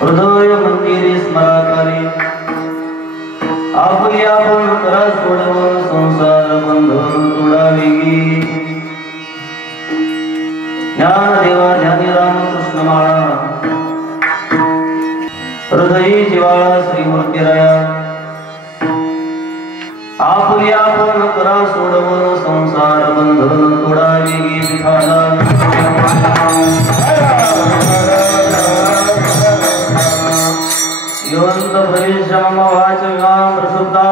हृदय मंदिरे स्मराकारे आपली आपण करा सोडव संसार बंधन तोडावेगी ज्ञानदेवा ध्यानी रामकृष्ण माळा हृदयी जिवाळा श्रीमूर्तीराया आपली आपण करा सोडव संसार बंधन तोडावेगी विठाला योंत परिश्रम वाचगाम प्रसुद्धा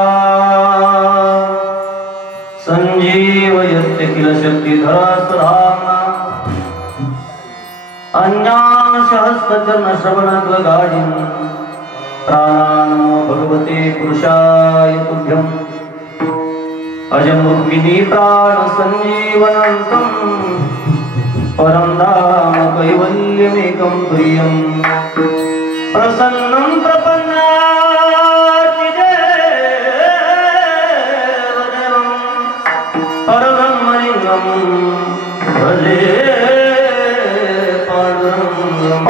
संजीवयत्य किल शक्तिधरा सुधाम्ना अन्याशहस्तचरण श्रवणत्वगाढिं प्राणानमो भगवते पुरुषाय तुभ्यं अजं रुक्मिणी प्राण संजीवनन्तं परं धाम कैवल्यमेकं तुर्यं प्रसन्नं प्रपन्नाति देवदेवं परब्रह्मलिङ्गं भजे पाण्डुरङ्गं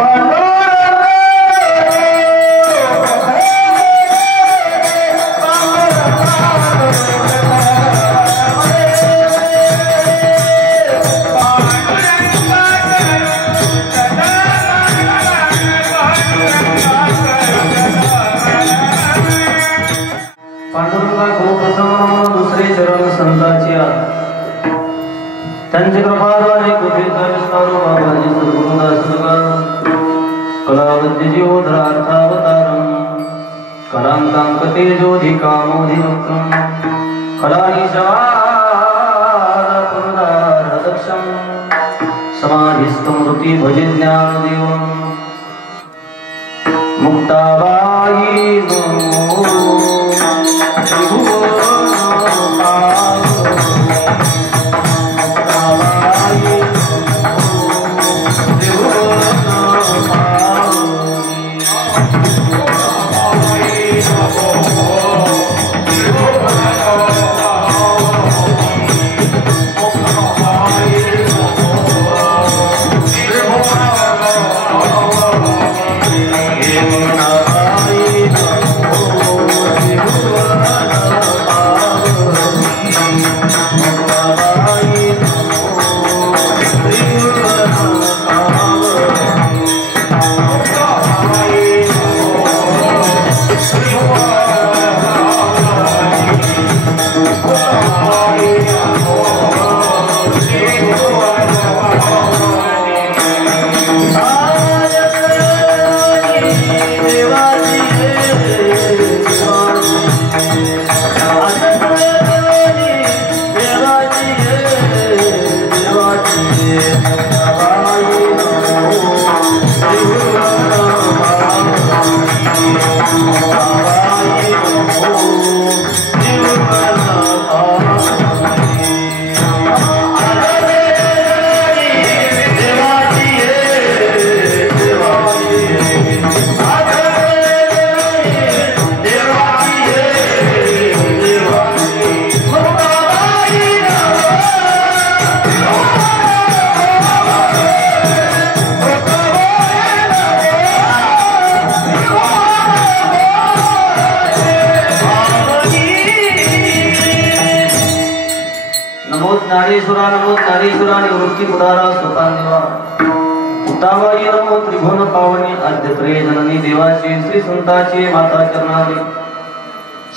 त्यांचे कृपाद्वारे कुठेतर विस्तारो बाबाजी सद्गुरुदास कलावद्य जीवोधरार्थावतारं कलांकांकते ज्योधिकामोधिवक्त्रं कलानिशादपुरदारदक्षं समाधिस्थं हृति भजे ज्ञानदेवं मुक्ताबाई नारेश्वरा निवृत्ती उदारा स्वतांदेवा उतावाई रमो त्रिभुवन पावनी आद्यत्रे जननी देवाची श्री संताची माता चरणारी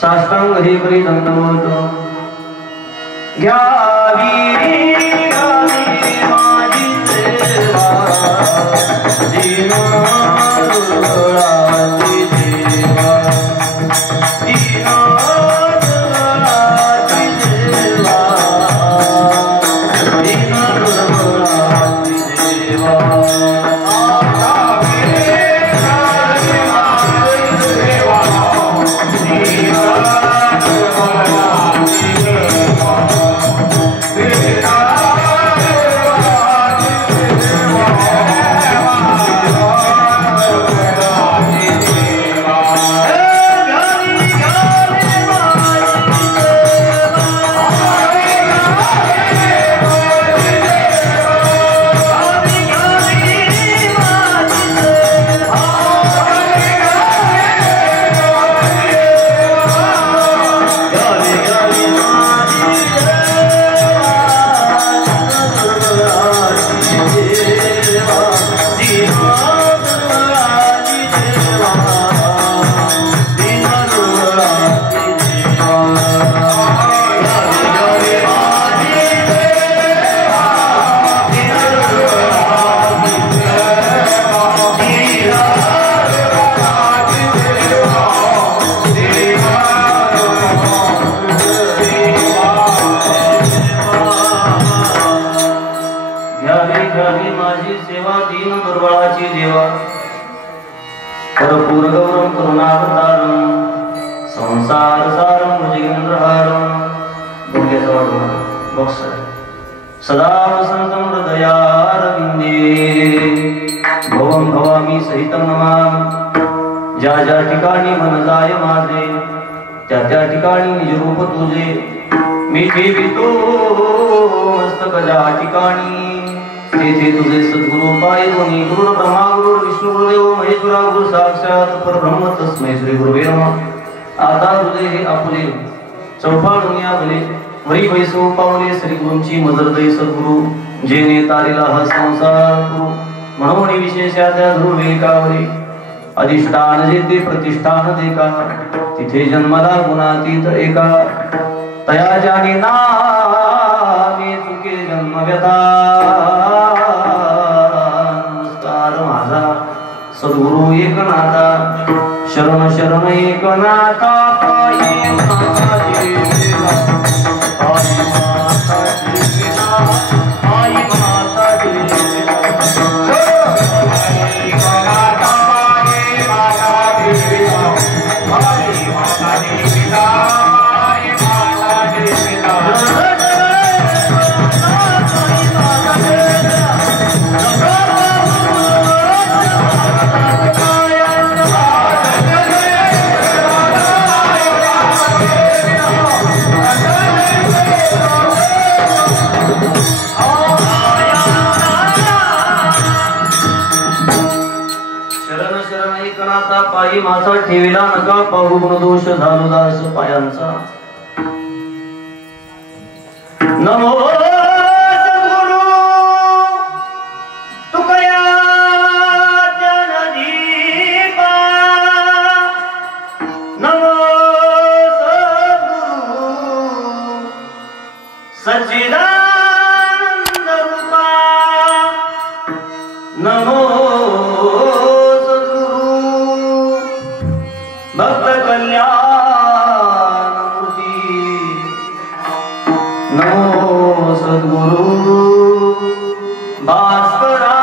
साष्टांग हे करी दंडवतो घ्यावी माझी सेवा दीनाची देवा सदा वसंतं हृदयारविंदे भवं भवामी सहितं नमामि। ज्या ज्या ठिकाणी मन जाय माझे त्या त्या ठिकाणी निज रूप तुझे मी ठेवितो मस्तक ज्या ठिकाणी तेथे तुझे सद्गुरु पाय दोन्ही गुरु ब्रह्मा गुरु विष्णू गुरुदेव महेश्वरा गुरु साक्षात परब्रह्म तस्मै श्री गुरुवे नमः। आता तुझे हे आपुले चौफा दुनिया भले वरी वैसो पावले श्री गुरुंची मजरदय सद्गुरु जेने तारिला हा संसार गुरु म्हणून विशेषा त्या ध्रुवेकावरी अधिष्ठान जेते प्रतिष्ठान देका तिथे जन्मला गुणातीत एका तया जाने नामे चुके जन्म व्यथा। नमस्कार माझा सद्गुरु एकनाथा शरण शरण एकनाथा पायी माता देवा पायी माता देवा पायी माता देवा पायी एकनाथा पायी माता देवा पायी माता देवा पायी माता देवा पायी माझा ठेविला नका पाहू गुणदोष झालो दास पायांचा। नमो सद्गुरु तुकया जनदीपा भक्त कल्याणमूर्ती नमो सद्गुरु भास्करा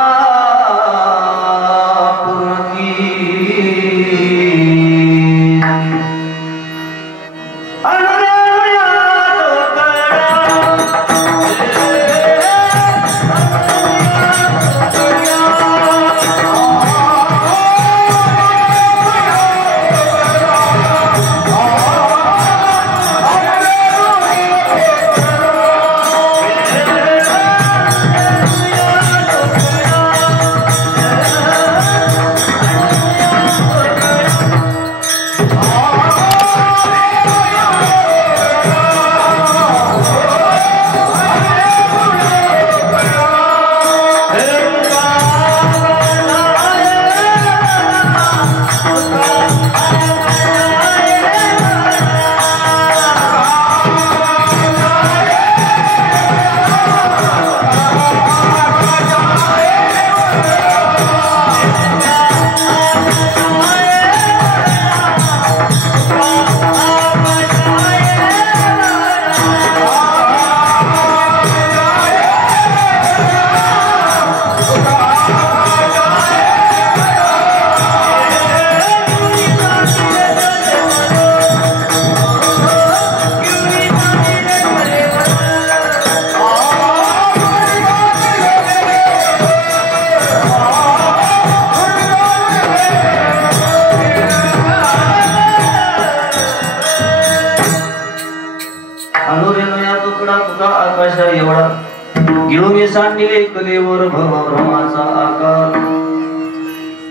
सांडिले कलेवर भव ब्रह्माचा आकार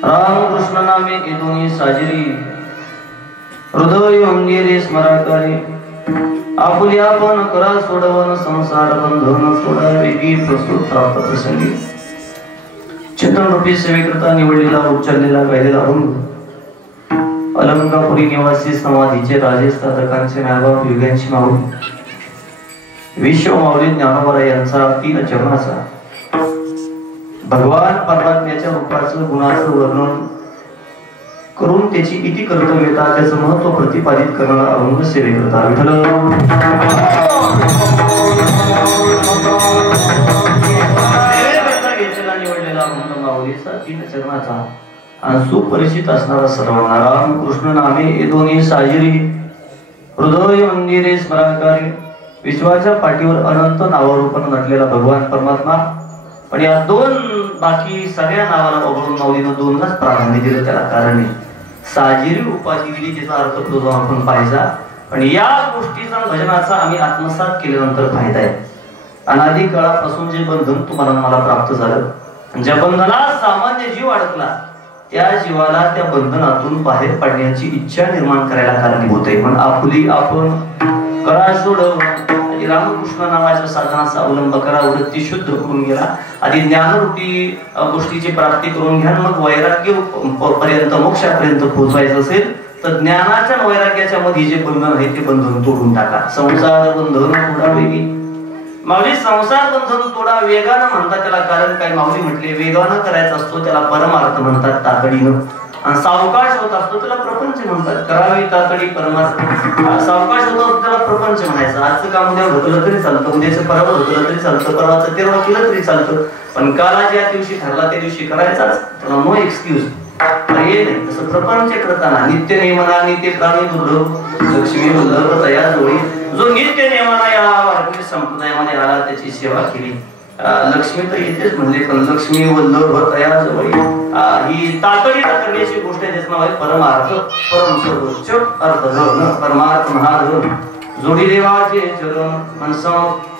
रामकृष्ण नामे येतोनी साजरी हृदय अंगेरे स्मराकारी आपुल्या पण करा सोडवन संसार बंधन सोडा वेगी प्रस्तुत प्राप्त प्रसंगी चिंतन रूपी सेवेकरता निवडलेला उच्चारलेला गायलेला अभंग अलंकापुरी निवासी समाधीचे राजे साधकांचे नायबाप युगांची माऊली विश्व माऊली ज्ञानोबा यांचा 3 चरणाचा भगवान परमात्म्याच्या रूपाचं गुणाचं वर्णन करून त्याची इति कर्तव्यता त्याचं महत्व प्रतिपादित करणारा अभंग सेवेकरता विठ्ठल निवडलेला अभंग माऊलीचा 3 चरणाचा आणि सुपरिचित असणारा सर्वांना रामकृष्ण नामे येदोनी साजरी हृदय मंदिरे स्मराकारी विश्वाच्या पाठीवर अनंत नावारूपाने नटलेला भगवान परमात्मा पण या 2 बाकी सगळ्या नावाला वगळून माऊलीनं 2लाच प्राधान्य दिलं त्याला कारण साजिरी उपाधी दिली त्याचा अर्थ तो आपण पाहिजा पण या गोष्टीचा भजनाचा आम्ही आत्मसात केल्यानंतर फायदा आहे अनादी काळापासून जे बंधन तुम्हाला मला प्राप्त झालं ज्या बंधनात सामान्य जीव अडकला त्या जीवाला त्या बंधनातून बाहेर पडण्याची इच्छा निर्माण करायला कारणीभूत आहे म्हणून आपुली आपण करा सोड रामकृष्ण नावाच्या साधनाचा अवलंब करा वृत्ती शुद्ध करून गेला आधी ज्ञानरूपी गोष्टीची प्राप्ती करून घ्या मग वैराग्य पर्यंत मोक्षापर्यंत पोहोचायचं असेल तर ज्ञानाच्या वैराग्याच्या मध्ये जे बंधन आहे ते बंधन तोडून टाका संसार बंधन तोडा वेगी माऊली संसार बंधन तोडा वेगानं म्हणतात त्याला कारण काय माऊली म्हटले वेगानं करायचा असतो त्याला परमार्थ म्हणतात तातडीनं आणि सावकाश होत असतो त्याला प्रपंच म्हणतात करावी तातडी परमार्थ सावकाश होत असतो त्याला प्रपंच म्हणायचं आजचं काम उद्या होतलं तरी चालतं उद्याचं परवा होतलं तरी चालतं परवाचं तेरवा केलं तरी चालतं पण काला ज्या दिवशी ठरला त्या दिवशी करायचाच त्याला नो एक्सक्यूज हे नाही तसं प्रपंच करताना नित्य नियमना नित्य प्राणी दुर्लभ लक्ष्मी वल्लभ तया जोडी जो नित्य नियमना या वारकरी संप्रदायामध्ये आला त्याची सेवा केली लक्ष्मी तर येतेच म्हणले पण लक्ष्मी वल्लभ तया जोडी ही तातडीनं करण्याची गोष्ट आहे त्याचं नाव आहे परमार्थ परम सर्वोच्च अर्थ परमार्थ महाधन जोडी देवाचे चरण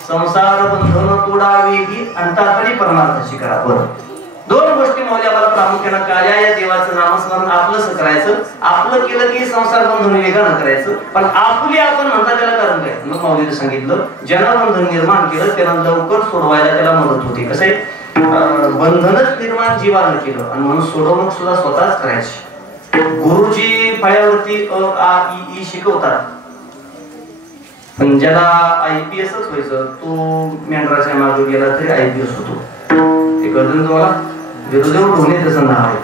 संसार बंधन तोडावी ही आणि तातडी परमार्थाची करा बरं 2 गोष्टी माऊली आम्हाला प्रामुख्यानं काल्या या देवाचं नामस्मरण आपलंच करायचं आपलं केलं की संसार बंधन वेगानं करायचं पण आपुली आपण म्हणता त्याला कारण काय मग माऊलीने सांगितलं ज्यानं बंधन निर्माण केलं त्याला लवकर सोडवायला त्याला मदत होती कसं आहे बंधनच निर्माण जीवानं केलं आणि म्हणून सोडवणूक सुद्धा स्वतःच करायची गुरुजी फळ्यावरती अ आ इ ई शिकवतात पण ज्याला IPSच व्हायचं तो मेंढराच्या मागे गेला तरी IPS होतो ते कळतं तुम्हाला विरोधेवर होणे त्याचं नाव आहे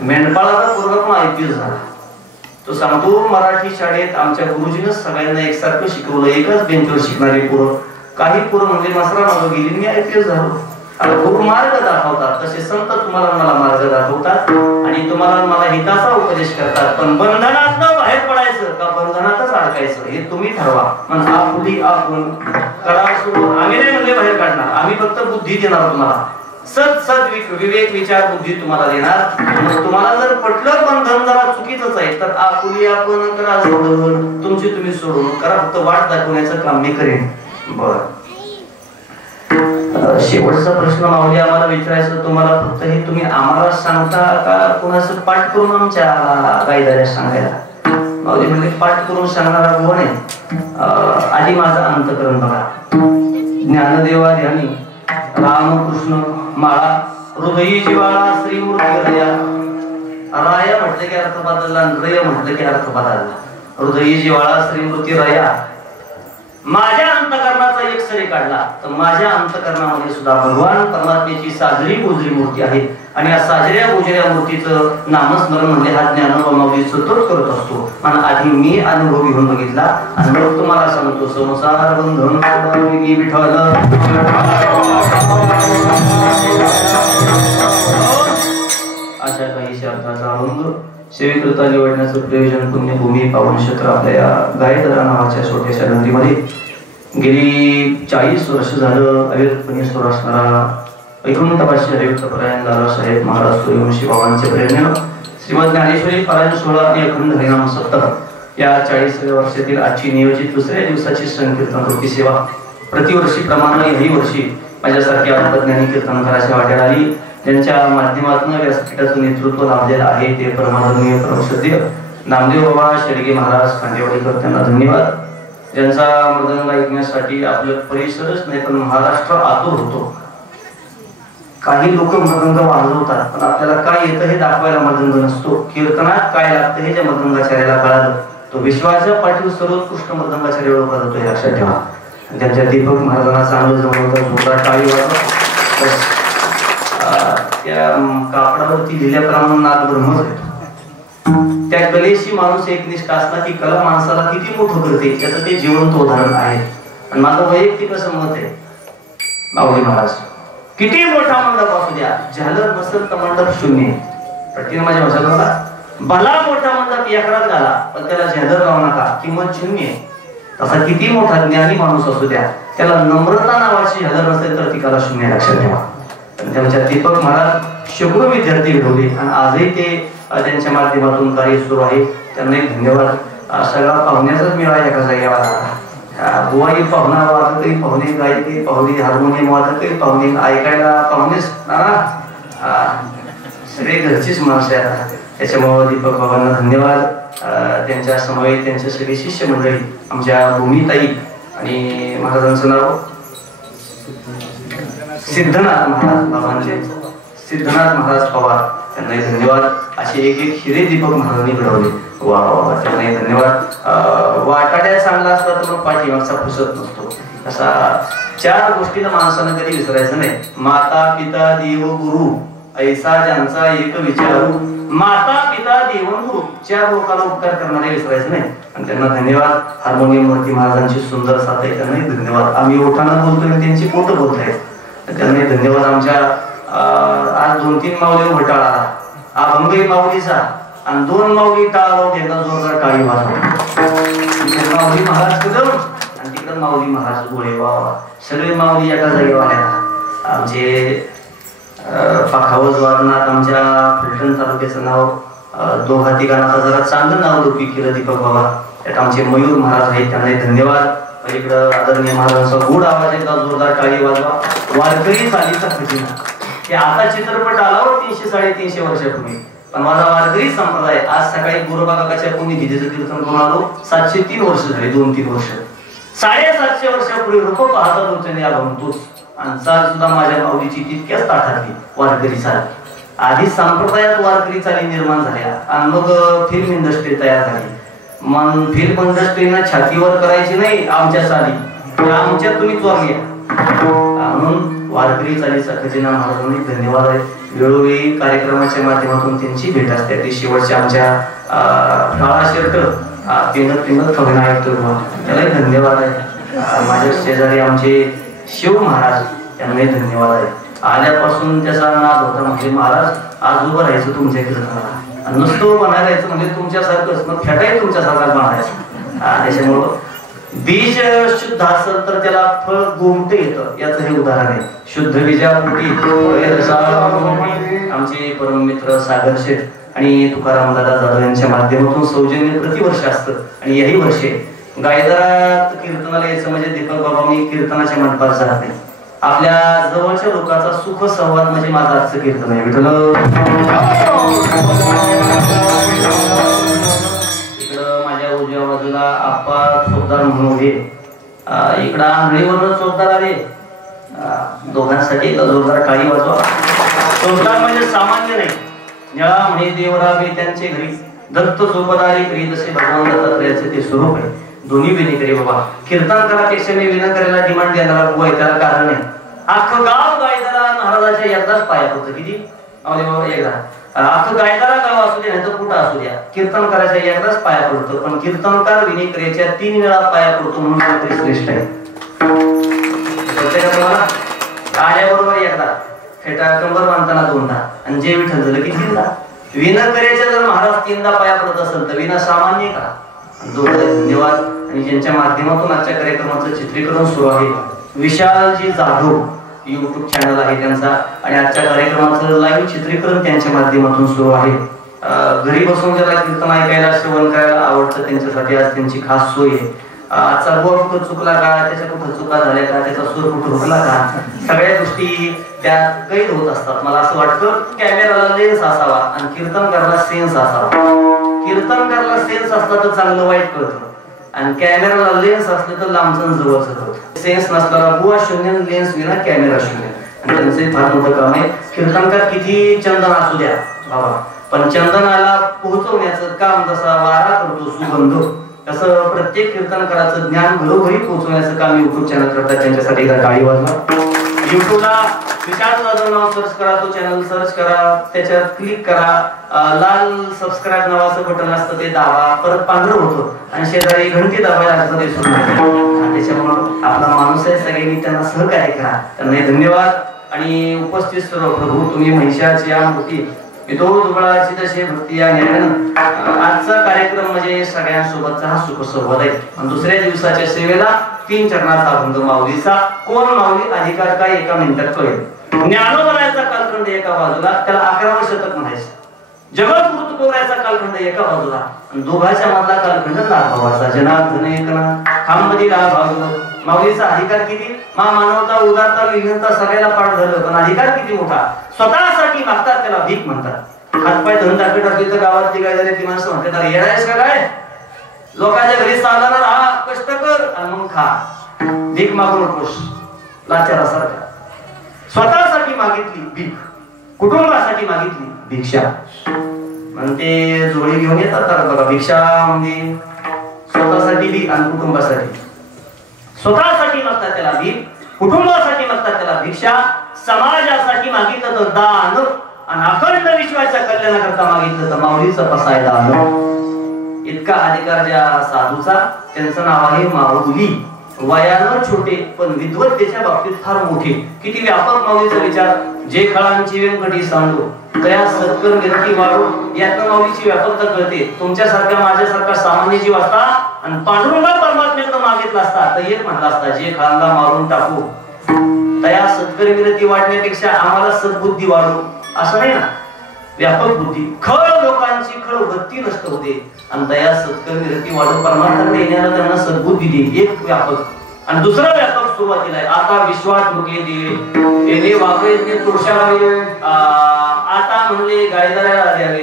मेंढपाळाचा पोरगा पण IPS झाला तो सांगतो मराठी शाळेत आमच्या गुरुजीनं सगळ्यांना एकसारखं शिकवलं, एकच बेंचवर शिकणारे पोरं. काही पोरं म्हणजे मसरा मागं गेली, मी IPS झालो. गुरु मार्ग दाखवतात, तसे संत तुम्हाला मला मार्ग दाखवतात आणि तुम्हाला मला हिताचा उपदेश करतात. पण बंधनात बाहेर पडायचं का बंधनातच अडकायचं हे तुम्ही ठरवा. मग आपुली आपण करा सोडून आम्ही नाही म्हणले बाहेर काढणार, आम्ही फक्त बुद्धी देणार तुम्हाला. विवेक विचार बुद्धी तुम्हाला देणार. तुम्हाला जर पटलं बंधन जरा चुकीचंच आहे तर आपुली आपण करा सोडून, तुमची तुम्ही सोडून करा, फक्त वाट दाखवण्याचं काम मी करेन. बर, शेवटचा प्रश्न माऊली आम्हाला विचारायचं तुम्हाला, फक्त हे तुम्ही आम्हाला सांगता का कोणाचं पाठ करून आमच्या गायदाऱ्या सांगायला? माऊली म्हणजे पाठ करून सांगणारा कोण आहे? आधी माझं अंतकरण बघा. ज्ञानदेवा ध्यानी रामकृष्ण माळा हृदयी जिवाळा श्रीमूर्ती हृदया. राया म्हटलं की अर्थ बदलला, हृदय म्हटलं की अर्थ बदलला. हृदयी जिवाळा श्रीमूर्ती रया. माझ्या अंतकरणाचा एक सरी काढला तर माझ्या अंतकरणामध्ये सुद्धा भगवान परमात्म्याची साजरी गोजरी मूर्ती आहे. आणि या साजऱ्या गोजऱ्या मूर्तीचं नामस्मरण म्हणजे हा ज्ञानोबा माऊली सतत करत असतो. आणि आधी मी अनुभव घेऊन बघितला आणि मग तुम्हाला सांगतो संसार बंधन विठ्ठल. अशा काही शब्दाचा अभंग सेवेकरता निवडण्याचं प्रयोजन पुण्यभूमी पावन क्षेत्र आपल्या गायदरा नावाच्या छोट्याशा नदीमध्ये गेली 40 वर्ष झालं अविरतपणे सुरू असणारा ऐकूनतापाशी हरिभक्तपरायण दादासाहेब महाराज सूर्यवंशी बाबांच्या प्रेरणेनं श्रीमद ज्ञानेश्वरी पारायण सोहळा आणि अखंड हरिनाम सप्ताह या 40व्या वर्षातील आजची नियोजित दुसऱ्या दिवसाची संकीर्तन वृत्ती सेवा प्रतिवर्षीप्रमाणे याही वर्षी माझ्यासारख्या अल्पज्ञानी कीर्तनकाराच्या वाट्याला आली. ज्यांच्या माध्यमातून व्यासपीठाचं नेतृत्व लाभलेलं आहे ते परमादरणीय परमश्रद्धेय नामदेव बाबा शेडगे महाराज खांडेवाडीकर, त्यांना धन्यवाद. ज्यांचा मृदंग ऐकण्यासाठी आपलं परिसरच नाही पण महाराष्ट्र आतुर होतो. काही लोक मृदंग वाजवतात पण आपल्याला काय येतं हे दाखवायला मृदंग नसतो. कीर्तनात काय लागतं हे ज्या मृदंगाचार्याला कळालं तो विश्वाच्या पाठीवर सर्वोत्कृष्ट मृदंगाचार्य ओळखला जातो हे लक्षात ठेवा. त्यांच्या दीपक महाराजांना चांगलं जमवतं, जोरदार टाळी वाजवा. त्या कापडावरती लिहिल्याप्रमाणे नाद ब्रह्मच आहे. त्या कलेशी माणूस एकनिष्ठ असला की कला माणसाला किती मोठं करते त्याचं ते जिवंत उदाहरण आहे. आणि माझं वैयक्तिक असं मत आहे, माऊली महाराज किती मोठा मंडप असू द्या, झालर नसेल तर मंडप शून्य. पटकीने माझ्या भाषेत बघा, भला मोठा मंडप एकरात घाला पण त्याला झालर लावू नका, किंमत शून्य. तसा किती मोठा ज्ञानी माणूस असू द्या, त्याला नम्रता नावाची झालर नसेल तर ती कला शून्य. लक्षात ठेवा. त्यांच्या दीपक महाराज शेकडो विद्यार्थी घडवले आणि आजही ते त्यांच्या माध्यमातून कार्य सुरू आहे. त्यांना एक धन्यवाद. सगळा पाहुण्याचाच मेळा एका जागेवर. बुवाई पाहुणा वाजकही पाहुणे, गायकही पाहुणे, हार्मोनियम वाजकही पाहुणे, ऐकायला पाहुणेच ना, सगळे घरचीच माणसं आहेत. त्याच्यामुळे दीपक बाबांना धन्यवाद. त्यांच्या समवेत त्यांच्या सगळे शिष्य मंडळी आमच्या भूमिताई आणि महाराजांचं नाव सिद्धनाथ महाराज बाबांचे, सिद्धनाथ महाराज पवार, त्यांनाही धन्यवाद. असे एक एक हिरे दीपक महाराजांनी घडवले. वा वा, त्यांनाही धन्यवाद. वाटाड्या चांगला असला तर मग पाठीमागचा पुसत नसतो. असा 4 गोष्टीला माणसानं कधी विसरायचं नाही. माता पिता देव गुरु ऐसा ज्यांचा एक विचारू. माता पिता देव गुरु 4 लोकांना उपकार करणारे विसरायचं नाही. आणि त्यांना धन्यवाद. हार्मोनियम वरती महाराजांची सुंदर साथ आहे, त्यांनाही धन्यवाद. आम्ही ओठाना बोलतोय त्यांची पोट बोलत आहेत, त्यांनाही धन्यवाद. आमच्या आज 2-3 माऊली घोटाळा, अभंगही माऊलीचा आणि 2 माऊली टाळा एकदा जोरदार टाळी वाजवली. माऊली महाराज कदम आणि तिकडे माऊली महाराज गोळे. वा, सगळे माऊली एका जागेवर आल्या. आमचे पाखावज वादनात आमच्या फलटण तालुक्याचं नाव दोघा तिघांना जरा चांगलं नाव लोकी केलं दीपक बाबा. त्यात आमचे मयूर महाराज आहेत, त्यांनाही धन्यवाद. इकडं आदरणीय महाराजांचा गोड आवाज एकदा जोरदार टाळी वाजवा. वारकरी चालीचा खजिना हे आता चित्रपट आला हो 300-350 वर्षापूर्वी, पण माझा वारकरी संप्रदाय आज सकाळी गुरुबा काकाच्या पुण्यतिथीचं कीर्तन करून आलो. 703 वर्ष झाले, 2-3 वर्ष. 750 वर्षापूर्वी रूप पाहता लोचने अभंगतोच आणि चाल सुद्धा माझ्या माऊलीची तितक्याच ताठातली वारकरी चाल. आधी संप्रदायात वारकरी चाली निर्माण झाल्या आणि मग फिल्म इंडस्ट्री तयार झाली. मग फिल्म इंडस्ट्रीनं छातीवर करायची नाही आमच्या चाली, आमच्या तुम्ही चोरल्या. म्हणून वारकरी चालीचा खजिना महाराजांनी धन्यवाद आहे. वेळोवेळी कार्यक्रमाच्या माध्यमातून त्यांची भेट असते. ती शेवटच्या आमच्या काळा शर्ट पिंगत फगना ऐकतो त्यालाही धन्यवाद आहे. माझ्या शेजारी आमचे शिव महाराज त्यांनाही धन्यवाद आहे. आल्यापासून त्याचा नाद होता म्हणजे महाराज आज उभं राहायचं तुमच्या कीर्तनाला, नुसतं बनायचं म्हणजे तुमच्यासारखंच, मग फेटाही तुमच्यासारखाच बनायचं. त्याच्यामुळं बीज शुद्ध असेल तर त्याला फळ गोमट येतं, याचं हे उदाहरण आहे. शुद्ध बीजापोटी आमचे परम मित्र सागर शेठ आणि तुकाराम दादा जाधव यांच्या माध्यमातून सौजन्य प्रतिवर्ष असतं. आणि याही वर्षी गायदरात कीर्तनाला यायचं म्हणजे दीपक बाबा मी कीर्तनाच्या मंडपात जात नाही, आपल्या जवळच्या लोकांचा सुख संवाद म्हणजे माझं आजचं कीर्तन आहे. विठ्ठल इकडं माझ्या उजव्या बाजूला आप्पा चोपदार म्हणून उभे, इकडं आंधळीवरनं चोपदार आले. दोघांसाठी जोरदार टाळी वाजवा. चोपदार म्हणजे सामान्य नाही, निळा म्हणे देवरावे त्यांचे घरी दत्त चोपदारी करी जसे भगवान दत्तात्रयाचे ते स्वरूप आहे. दोन्ही विनय करे बाबा. कीर्तन करापेक्षा मी विनय करायला डिमांड देणारा बुवा आहे, त्याला कारण आहे. अख्खं गाव गायदारा महाराजाच्या एकदाच पाया पडतं. किती बाबा एकदा अख्खं गायदारा गाव असू द्या नाही तर कुठं असू द्या, कीर्तन करायच्या एकदाच पाया पडतं. पण कीर्तनकार विनय करायच्या 3 वेळा पाया पडतो म्हणून काहीतरी श्रेष्ठ आहे. आल्याबरोबर एकदा, फेटा कंबर बांधताना 2दा आणि जे विठ्ठल झालं की 3दा. विनय करायच्या जर महाराज 3दा पाया पडत असेल तर विना सामान्य का? धन्यवाद. आणि ज्यांच्या माध्यमातून आजच्या कार्यक्रमाचं चित्रीकरण सुरू आहे, विशालजी जाधव YouTube चॅनल आहे त्यांचा, आणि आजच्या कार्यक्रमाचं लाईव्ह चित्रीकरण त्यांच्या माध्यमातून सुरू आहे. घरी बसून ज्याला कीर्तन ऐकायला श्रवण करायला आवडतं त्यांच्यासाठी आज त्यांची खास सोय आहे. आजचा बुवा कुठं चुकला का, त्याच्या कुठं चुका झाल्या का, त्याचा सूर कुठं रुकला का, सगळ्या गोष्टी त्या कैद होत असतात. मला असं वाटतं कॅमेराला लेन्स असावा आणि कीर्तनकारला सेन्स असावा. कीर्तनकारला सेन्स असला तर चांगलं वाईट कळतं आणि कॅमेराला लेन्स असले तर लांबचं जवळचं कळतं. सेन्स नसताना बुवा शून्य, लेन्स विना कॅमेरा शून्य, आणि त्यांचे फार मोठं काम आहे. कीर्तनकार किती चंदन असू द्या बाबा, पण चंदनाला पोहोचवण्याचं काम जसा वारा करतो सुगंध, तसं प्रत्येक कीर्तनकाराचं ज्ञान घरोघरी पोहोचवण्याचं काम YouTube चॅनल करतात. त्यांच्यासाठी एकदा टाळी वाजवा. YouTubeला विशाल जाधव नाव सर्च करा, तो चॅनल सर्च करा, त्याच्यात क्लिक करा. लाल सबस्क्राईब नावाचं बटन असतं ते दाबा, परत पांढरं होतं आणि शेजारी घंटी दाबायला लागतं ते सुरू होतं. त्याच्यामुळं आपला माणूस आहे, सगळ्यांनी त्यांना सहकार्य करा. त्यांना धन्यवाद. आणि उपस्थित सर्व प्रभू, तुम्ही महिषाची या मूर्ती तो दुबळाची तशी भक्ती या ज्ञानानं आजचा कार्यक्रम म्हणजे सगळ्यांसोबतचा हा सुख संवाद आहे. आणि दुसऱ्या दिवसाच्या सेवेला 3 चरणाचा अभंग माऊलीचा. कोण माऊली अधिकार काय एका मिनिटात कळेल. ज्ञानोबरायचा कालखंड एका बाजूला, त्याला 11वं शतक म्हणायचं. जगत मृतकोरायचा कालखंड एका बाजूला आणि दोघांच्या मधला कालखंड लाभावाचा. जनार्दन एकना खांबदी लाभाव. माऊलीचा अधिकार किती, मानवता उदारता विघ्नता सगळ्याला पाठ झालं, पण अधिकार किती मोठा. स्वतःसाठी मागतात त्याला भीक म्हणतात. हातपाय धरून टाकत असली तर गावातली काय झाली ती माणसं म्हणतात अरे येडायस का काय, लोकांच्या घरी साधणार हा, कष्ट कर आणि मग खा, भीक मागू नकोस लाचारासारखा. स्वतःसाठी मागितली भीक, कुटुंबासाठी मागितली भिक्षा. म्हणते जोडी घेऊन येतात बघा भिक्षा, म्हणजे स्वतःसाठी भीक आणि कुटुंबासाठी. स्वतःसाठी मागतात त्याला भीक, कुटुंबासाठी मागतात त्याला भिक्षा, समाजासाठी मागितलं तर दान, आणि अखंड विश्वाच्या कल्याणाकरता मागितलं तर माऊलीचं पसाय दान. इतका अधिकार ज्या साधूचा, त्यांचं नाव आहे माऊली. वयानं छोटे पण विद्वत्तेच्या बाबतीत फार मोठे. किती व्यापक माऊलीचा विचार. जे खळांची व्यंकटी सांडू तया सत्कर विरती वाढू, यातनं माऊलीची व्यापकता कळते. तुमच्यासारख्या माझ्यासारखा सामान्य जीव असता आणि पांडुरंगा परमात्म्याकडे मागितला असता तर एक म्हणला असता जे खळांना मारून टाकू, तया सत्कर विरती वाढण्यापेक्षा आम्हाला सद्बुद्धी वाढू, असं नाही ना. व्यापक बुद्धी, खळ लोकांची खळ वृत्ती नष्ट होते आणि दया सत्कर विरती वाढून परमात्म्याकडे येण्याला त्यांना सद्बुद्धी दे. एक व्यापक. आणि दुसरा व्यापक सुरुवातीला आहे आता विश्वात मुके दिवे येणे वापरे तुळशावे. आता म्हणले गायदाराला द्यावे,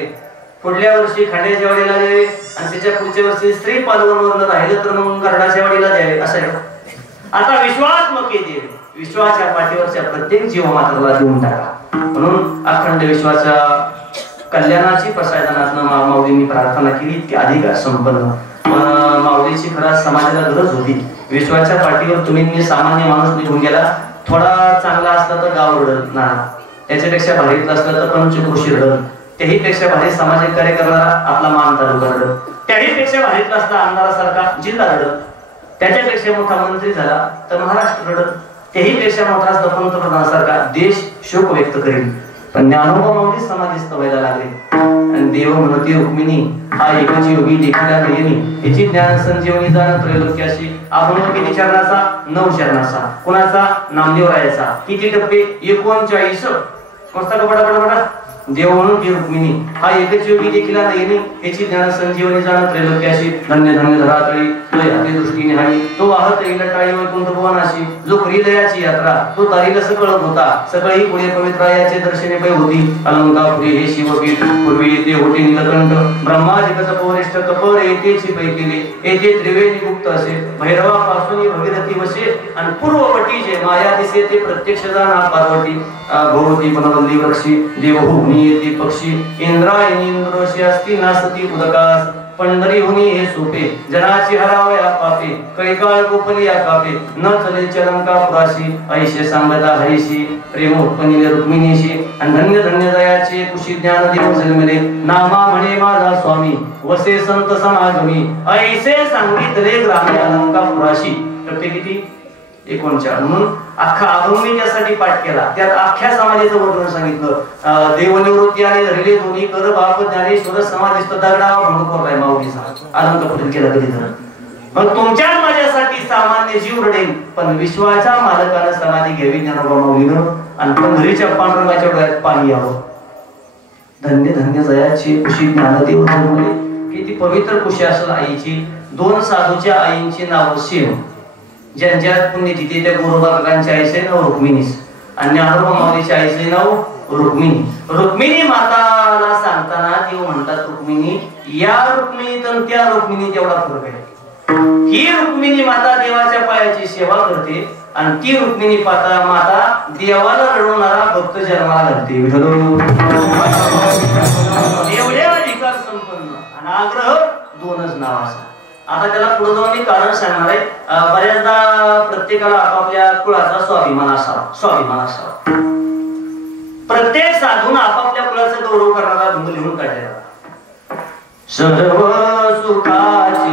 पुढल्या वर्षी खांड्याच्या वाडीला द्यावे आणि त्याच्या पुढच्या वर्षी स्त्री पालवणवरनं राहिलं तर मग कर्णाच्या वाडीला द्यावे, असं आहे. आता विश्वात मुके दिवे, विश्वाच्या पाठीवरच्या प्रत्येक जीवमात्राला देऊन टाका. म्हणून अखंड विश्वाच्या कल्याणाची प्रसादनातनं माऊलींनी प्रार्थना केली की अधिकार संपन्न. माऊलीची खरंच समाजाला गरज होती. विश्वाच्या पाठीवर तुम्ही मी सामान्य माणूस निघून गेला, थोडा चांगला असला तर गाव रडत ना, त्याच्यापेक्षा भारीतलं असलं तर पंचक्रोशी रडण, त्याही पेक्षा भारी सामाजिक कार्य करणारा आपला मान तालुका रडण, त्याही पेक्षा भारीतला असला अंधारासारखा जिल्हा रडण, त्याच्यापेक्षा मोठा मंत्री झाला तर महाराष्ट्र रडण, त्याही पेक्षा मोठा असला पंतप्रधानासारखा देश शोक व्यक्त करेल. पण ज्ञानोबा माऊली समाधीस्थ व्हायला लागले आणि देव म्हणती रुक्मिणी हा एकच योगी देखील येणी याची ज्ञान संजीवनी जाण त्रैलोक्याशी. आपण किती चरणाचा? 9 चरणाचा. कुणाचा? नामदेव रायाचा. किती टप्पे? 39. मस्त का बडा देव म्हणून ती रुक्मिणी हा एकच योगी देखील येणे याची ज्ञान संजीवनी जाण त्रैलोक्याशी. धन्य धन्य धरातळी तो हाती दृष्टीने हानी तो वाहत येईल टाळी वैकुंठ भुवनाशी. जो करीलयाची यात्रा तो तारीला सकळ होता सगळी पुढे पवित्रायाचे दर्शने पै होती. अलंकापुरी हे शिवपीठ पूर्वी येथे होते नीलकंठ ब्रह्माजी तपोवरिष्ठ तपर येतेची पै केले येथे त्रिवेणी गुप्त असे भैरवापासून भगीरथी वशे आणि पूर्ववटी जे माया दिसे ते प्रत्यक्ष जाणा पार्वती. भोवती बनवली वृक्षी देवभूमी येते पक्षी इंद्रायणी इंद्रोशी असती नासती उदकास. पंढरी हुनी हे सोपे जनाची हरावया पापे कैकाळ गोपली या कापे न चले चलंका पुराशी. ऐशे सांगता हरीशी प्रेम उत्पन्निले रुक्मिणीशी आणि धन्य धन्य दयाचे कुशी ज्ञान देव जन्मले. नामा म्हणे माझा स्वामी वसे संत समागमी ऐसे सांगितले ग्रामे अलंका पुराशी. टप्पे किती? 39. म्हणून अख्खा अभंग त्यासाठी पाठ केला. त्यात अख्ख्या समाजाचं वर्णन सांगितलं. देवनिवृत्ती आणि धरले दोन्ही कर बाप ज्ञानेश्वर समाधिस्थ दगडावर भंडकोरलाय माऊलीचा अनंत पठण केला कधी तर. मग तुमच्या माझ्यासाठी सामान्य जीव रडेल पण विश्वाच्या मालकानं समाधी घ्यावी ज्ञानोबा माऊलीनं आणि पंढरीच्या पांडुरंगाच्या डोळ्यात पाणी यावं. धन्य धन्य जयाची कुशी ज्ञानदेव जन्मले. किती पवित्र कुशी असेल आईची. 2 साधूच्या आईंची नाव सेम ज्यांच्या पुण्यतिथी त्या गुरुबाबांच्या आईचे नाव रुक्मिणीस आणि ज्ञानोबा माऊलीच्या आईचे नाव रुक्मिणी. रुक्मिणी माताला सांगताना देव म्हणतात रुक्मिणी या रुक्मिणीत आणि त्या रुक्मिणीत एवढा फरक आहे. ही रुक्मिणी माता देवाच्या पायाची सेवा करते आणि ती रुक्मिणी माता देवाला रडवणारा भक्त जन्माला घालते. एवढे अधिकार संपन्न आणि आग्रह 2च नावाचा. आता त्याला पुढे जाऊन मी कारण सांगणार आहे. बऱ्याचदा प्रत्येकाला आपापल्या कुळाचा स्वाभिमान असावा. प्रत्येक साधून आपापल्या कुळाचा गौरव करणारा ढुंग लिहून काढलेला. सर्व सुखाची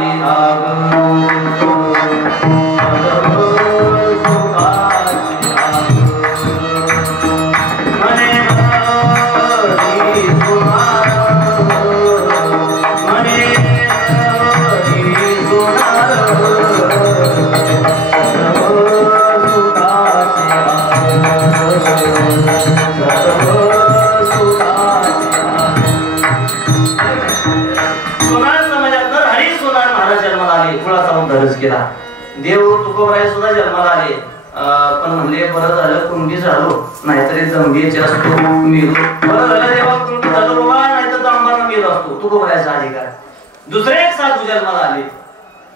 केला. देव तुकोबराय सुद्धा जन्माला आले पण म्हणले बरं झालं कुंडी झालो नाहीतरी जंबीचे असतो मेलो. बरं झालं देवा कुंडी झालो बाबा नाहीतर जंबाला मेलो असतो. तुकोबरायचा अधिकार. दुसरे एक साधू जन्माला आले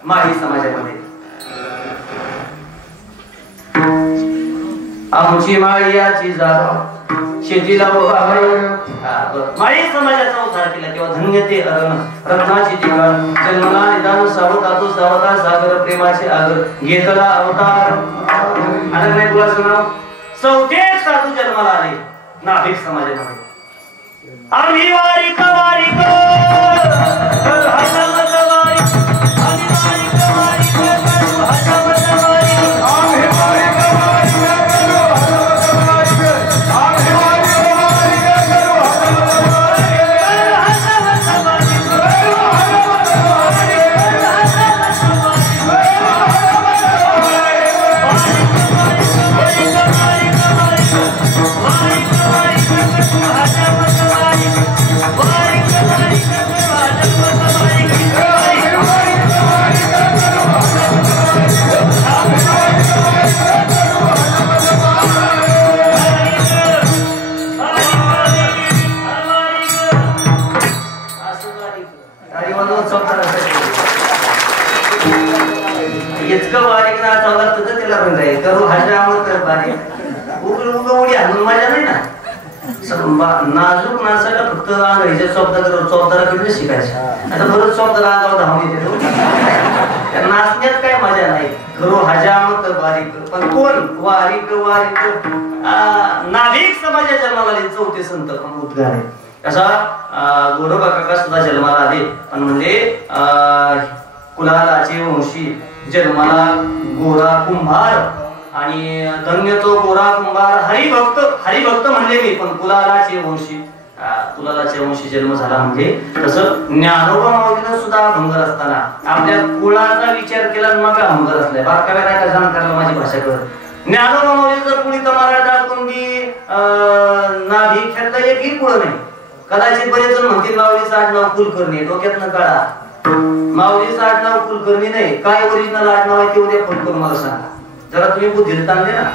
माही समाजामध्ये. आमची माळीयाची जागा शेतीला माळी समाजाचा उद्धार केला तेव्हा धन्य ते अरण रत्नाची ठिकाण जन्मला निदान सावधातो सावधा सागर प्रेमाचे आगर घेतला अवतार. आता नाही तुला सुनाव. 4 साधू जन्माला आले नाभिक समाजामध्ये. आम्ही वारिक वारिक नाजूक नाचायला फक्त चौदारा शिकायचं. आता बरंच चौदारा धावून येते. नाचण्यात काय मजा नाही. आहे खरो हजामत बारीक पण कोण वारीक वारीक नाभिक समाजाच्या जन्माला आले चौथे संत पण उद्गार आहे कसा गोरोबा काका सुद्धा जन्माला आले पण म्हणजे कुलालाचे वंशी जन्माला गोरा कुंभार आणि धन्य तो गोरा कुंभार हरिभक्त म्हणले मी पण कुलालाचे वंशी कुलालाच्या वंशी जन्म झाला म्हणजे तसं ज्ञानोबा माऊलीनं सुद्धा भंगर असताना आपल्या कुळाचा विचार केला मग भंगर असलाय बारकाव्या नाही का जाण करायला माझी भाषा कर ज्ञानोबा माऊली जर कुणी तर मराठा कुंडी नाभी ख्यातलं एकही कुळ नाही कदाचित बरेच जण म्हणतील माऊलीचं आडनाव कुलकर्णी डोक्यातनं काढा माऊलीचं आडनाव कुलकर्णी नाही काय ओरिजिनल आडनाव आहे ते उद्या फोन करून मला सांगा जरा तुम्ही बुद्धीला ताण दे ना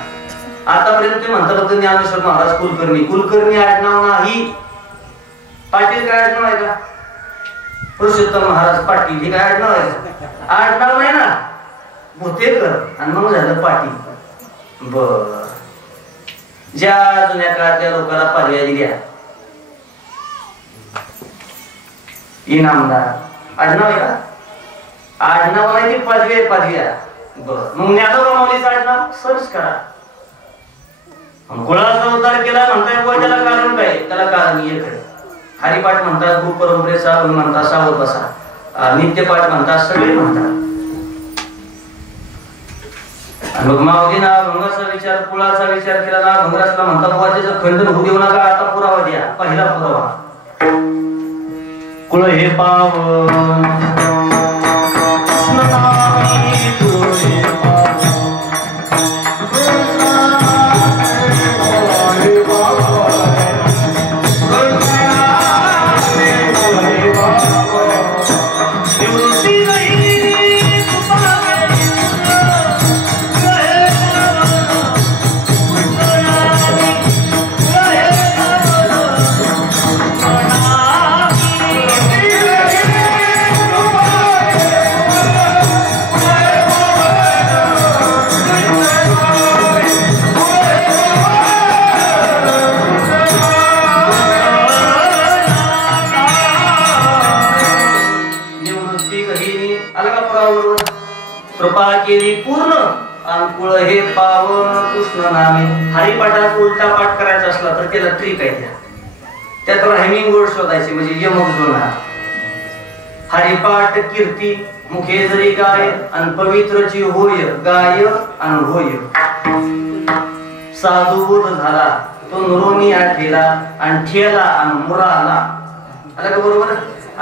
आतापर्यंत तुम्ही म्हणता फक्त ज्ञानेश्वर महाराज कुलकर्णी आडनाव नाही पाटील काय आडनाव आहे का पुरुषोत्तम महाराज पाटील हे काय आडनाव आहे आडनाव नाही ना भोतेकर आणि मग झालं पाटील बर ज्या जुन्या काळातल्या लोकांना पर्याय दिल्या इनामदार आडनाव आहे का आडनाव नाही ते पदव्या बर मग ज्ञानोबा माऊलीचं आडनाव सर्च करा कुळाचा उद्धार केला म्हणताय बुवा त्याला कारण काय त्याला कारण एक आहे हरिपाठ म्हणतात गुरु परंपरेचा म्हणतात सावध बसा नित्यपाठ म्हणतात सगळे म्हणतात आणि मग माऊलीना भंगाचा विचार कुळाचा विचार केला ना भंगासला म्हणतात बुवा त्याचं खंडन होऊ देऊ नका आता पुरावा द्या पहिला पुरावा कुळ हे पावन पूर्ण अनुकूळ हे पावन कृष्ण नामे हरिपाठात उलटा पाठ करायचा असला तर त्याला ट्रिक आहे त्यात रायमिंग वर्ड शोधायचे म्हणजे यमक जुळणार हरिपाठ कीर्ती मुखे जरी गाय आणि पवित्रची होय गाय आणि होय साधू बोध झाला तो नुरोनी ठेला आणि ठेला आणि मुराला आला का बरोबर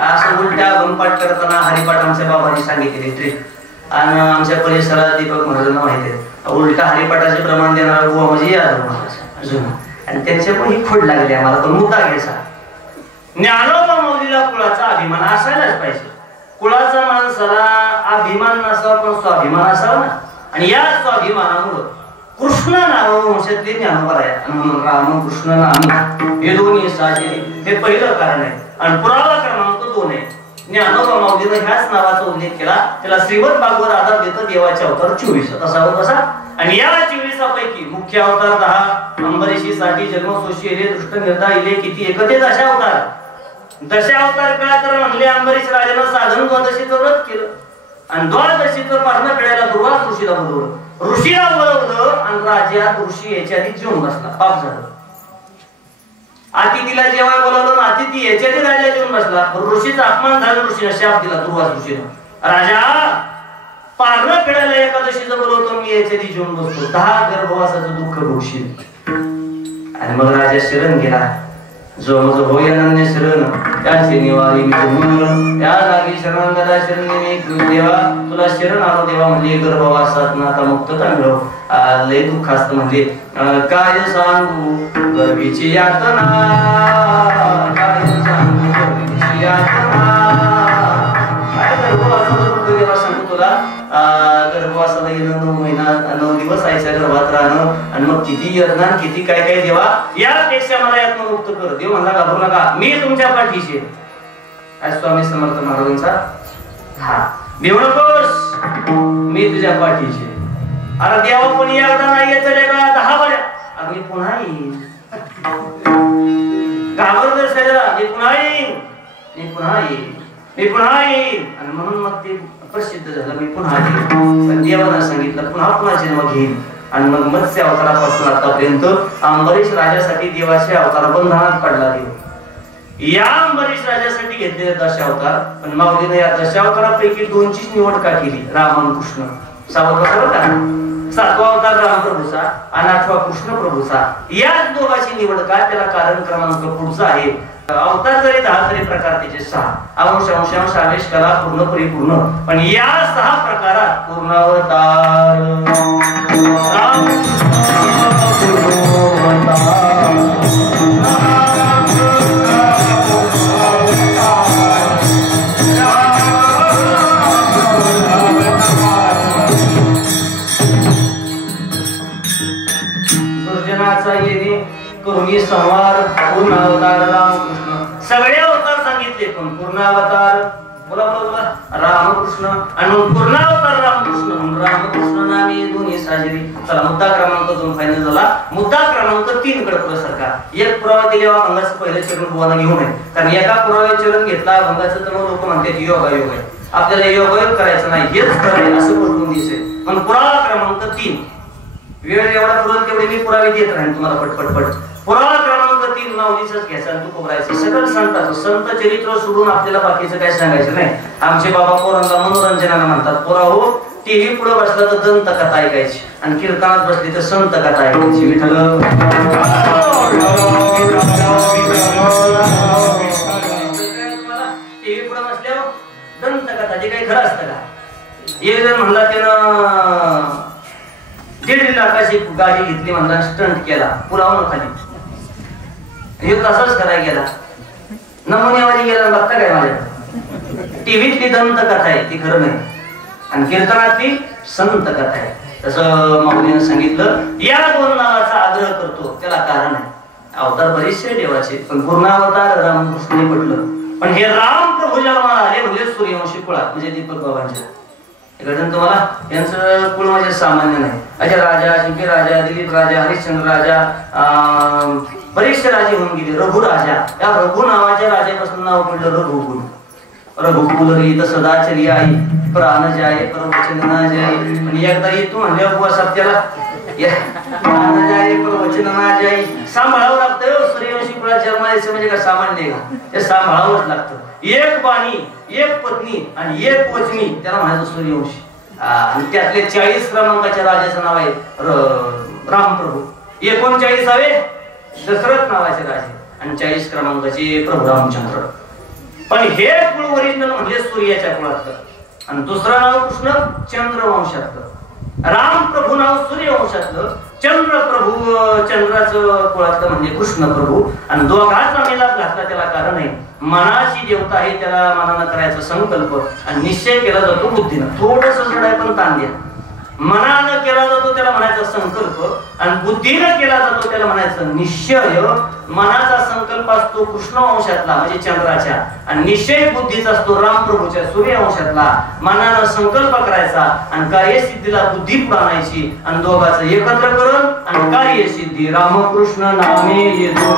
असं उलटा बनपाठ करताना हरिपाठ आमच्या बाबांनी सांगितलेली ट्रिक आणि आमच्या परिसरात दीपक महाराजांना माहिती आहे उलटा हरिपाठाचे प्रमाण देणारा बुवा म्हणजे यादव महाराज आणि त्यांच्यामुळे ही खोड लागली आम्हाला तो मुद्दा घ्यायचा ज्ञानोबा माऊलीला कुळाचा अभिमान असायलाच पाहिजे कुळाचा माणसाला अभिमान नसावा पण स्वाभिमान असावा ना आणि या स्वाभिमानामुळं कृष्ण नाव वंशातले ज्ञानोबा आहे आणि म्हणून राम कृष्ण नाम हे दोन्ही साजे हे पहिलं कारण आहे आणि पुरावा क्रमांक 2 आहे ज्ञानोबा माऊलीने ह्याच नावाचा उल्लेख केला त्याला श्रीमद भागवत आधार देतं देवाचे अवतार 24 तसा होत बसा आणि या 24 पैकी मुख्य अवतार 10 अंबरीशीसाठी जन्मसोशीले दृष्ट निर्धा इले किती एकते दशावतार दशावतार का तर म्हणले अंबरीश राजानं साधन द्वादशीचं व्रत केलं आणि द्वादशीचं पारणं फेडायला दुर्वास ऋषीला बोलवलं ऋषीला बोलवलं आणि राजा ऋषी याच्या आधी जेवून बसला पाप झालं अतिथीला जेव्हा बोलावलं अतिथी याच्याने राजा जेवून बसला ऋषीचा अपमान झाला ऋषीने शाप दिला दुर्वास ऋषीनं राजा पारणं फेडायला एकादशीचं बोलवतो मी याच्या आधी जेवून बसतो 10 गर्भवासाचं दुःख भोगशील आणि मग राजा शरण गेला जो मज होय अनन्य शरण त्याचे निवारी मी म्हणून त्या जागी शरण गदा शरण देवा तुला शरण आलो देवा म्हणजे गर्भवासात नाता मुक्तता मिळव लय दुःख असतं म्हणजे काय सांगू गर्भीची यातना काय सांगू गर्भीची यातना काय गर्भवासाचं देवा सांगू तुला गर्भवासाला येणं 9 महिना 9 दिवस आईच्या गर्भात राहणं आणि मग किती यज्ञान किती काय काय देवा यापेक्षा मला यातनं मुक्त कर देव म्हणला घाबरू नका मी तुमच्या पाठीशी आहे स्वामी समर्थ महाराजांचा हा देव नकोस मी तुझ्या पाठीशी अरे देवा पण एकदा नाही येतले का 10 वेळा अरे मी पुन्हा येईन घाबरत शरीरा मी पुन्हा येईन मी पुन्हा येईन मी पुन्हा येईन आणि म्हणून मग ते प्रसिद्ध झालं, मी पुन्हा आले. पण देवानं सांगितलं पुन्हा जन्म घेईल. आणि मग मत्स्य अवतारापासून आतापर्यंत अंबरीश राजासाठी देवाचे अवतार बंधनात पडला देव. या अंबरीश राजासाठी घेतलेले दशावतार, पण माऊलीने या दशावतारापैकी 2चीच निवड का केली, राम आणि कृष्ण. सावध बरोबर का? 7वा अवतार रामप्रभूचा आणि 8वा कृष्ण प्रभूचा. याच दोघांची निवड का? त्याला कारण क्रमांक पुढचा आहे. अवतार जरी 10 तरी प्रकार त्याचे 6, अंश अंशांश आवेश कला पूर्ण परिपूर्ण. पण या 6 प्रकारात पूर्णावतार करुणी संवार पूर्णावतार रामकृष्ण. सगळे अवतार सांगितले, पण पूर्णावतार बोला बोला रामकृष्ण आणि पूर्णावतार रामकृष्ण. रामकृष्ण नामे दोन्ही साजरी. चला मुद्दा क्रमांक 2 फायनल झाला. मुद्दा क्रमांक 3 कडे पुढे सरका. एक पुरावा दिलेला अभंगाचं पहिलं चरण बुवाना घेऊन आहे, कारण एका पुराव्याचे चरण घेतला अभंगाचं तर लोक म्हणतात योगायोग आहे. आपल्याला योगायोग करायचं नाही, हेच खरं असं पटवून दिसेल. पण पुरावा क्रमांक 3 वेळ एवढा पुरवल तेवढे मी पुरावे देत राहीन तुम्हाला पटपट. पुरावा क्रमांक 3 माऊलीचंच घ्यायचं आणि तू खोबरायचं. सगळं संताचं संत चरित्र सोडून आपल्याला बाकीचं काय सांगायचं नाही. आमचे बाबा पोरांना मनोरंजनाला म्हणतात, पोरा हो टीव्ही पुढे बसला तर दंत कथा ऐकायची आणि कीर्तनात बसली तर संत कथा ऐकायची. विठ्ठल टीव्ही पुढे बसल्यावर दंत कथा, जे काही खरं असतं का? एक जण म्हणला त्यानं 1.5 लाखाची गाडी घेतली, म्हणला स्टंट केला पुरावून खाली. हे तसंच करायला गेला, नमुन्यावारी गेला. बघता काय माझ्या टीव्हीतली दंत कथा आहे ती खरं नाही, आणि कीर्तनातली संत कथा आहे. तसं माऊलीने सांगितलं. या 2 नावाचा आग्रह करतो त्याला कारण आहे. अवतार बरेचसे देवाचे, पण पूर्णावतार रामकृष्ण पटलं. पण हे राम प्रभू जन्माला आले म्हणजे सूर्यवंशी कुळात, म्हणजे दीपक बाबांच्या. इकडून तुम्हाला यांचं कुळ म्हणजे सामान्य नाही. अजय राजा, शिंपी राजा, दिलीप राजा, हरिश्चंद्र राजा, बरेचसे राजे होऊन गेले. रघु राजा, या रघु नावाच्या राजापासून नाव पडलं रघुकुल. रघुकुल रीत सदाचरी आई प्राण जाय प्रवचन ना जाय. आणि एकदा येतो म्हणजे उपवासात त्याला प्राण जाय प्रवचन ना जाय सांभाळावं लागतं. सूर्यवंशी कुळात जन्मायचं म्हणजे काय सामान्य आहे का? ते सांभाळावंच लागतं. एक बाणी, एक पत्नी आणि एक पत्नी, त्याला म्हणायचं सूर्यवंशी. आणि त्यातले 40 क्रमांकाच्या राजाचं नाव आहे रामप्रभू. 39 दशरथ नावाचे राजे आणि 40 क्रमांकाचे प्रभू रामचंद्र. पण हे कुळ ओरिजिनल म्हणजे सूर्याच्या कुळातलं, आणि दुसरं नाव कृष्ण चंद्रवंशातलं. राम प्रभू नाव सूर्यवंशातलं, चंद्र प्रभू चंद्राचं कुळातलं म्हणजे कृष्ण प्रभू. आणि दोघांचा मिलाप घातला त्याला कारण आहे. मनाची देवता आहे, त्याला मनानं करायचा संकल्प आणि निश्चय केला जातो बुद्धीनं. थोडस जड आहे पण ताण द्या. मनानं केला जातो त्याला म्हणायचा संकल्प, आणि बुद्धीनं केला जातो त्याला म्हणायचं निश्चय. मनाचा संकल्प असतो कृष्ण वंशातला म्हणजे चंद्राच्या, आणि निश्चय बुद्धीचा असतो रामप्रभूच्या सूर्यवंशातला. मनानं संकल्प करायचा आणि कार्यसिद्धीला बुद्धी पुढे आणायची, आणि दोघांचं एकत्र करून आणि कार्यसिद्धी रामकृष्ण नामे येतो.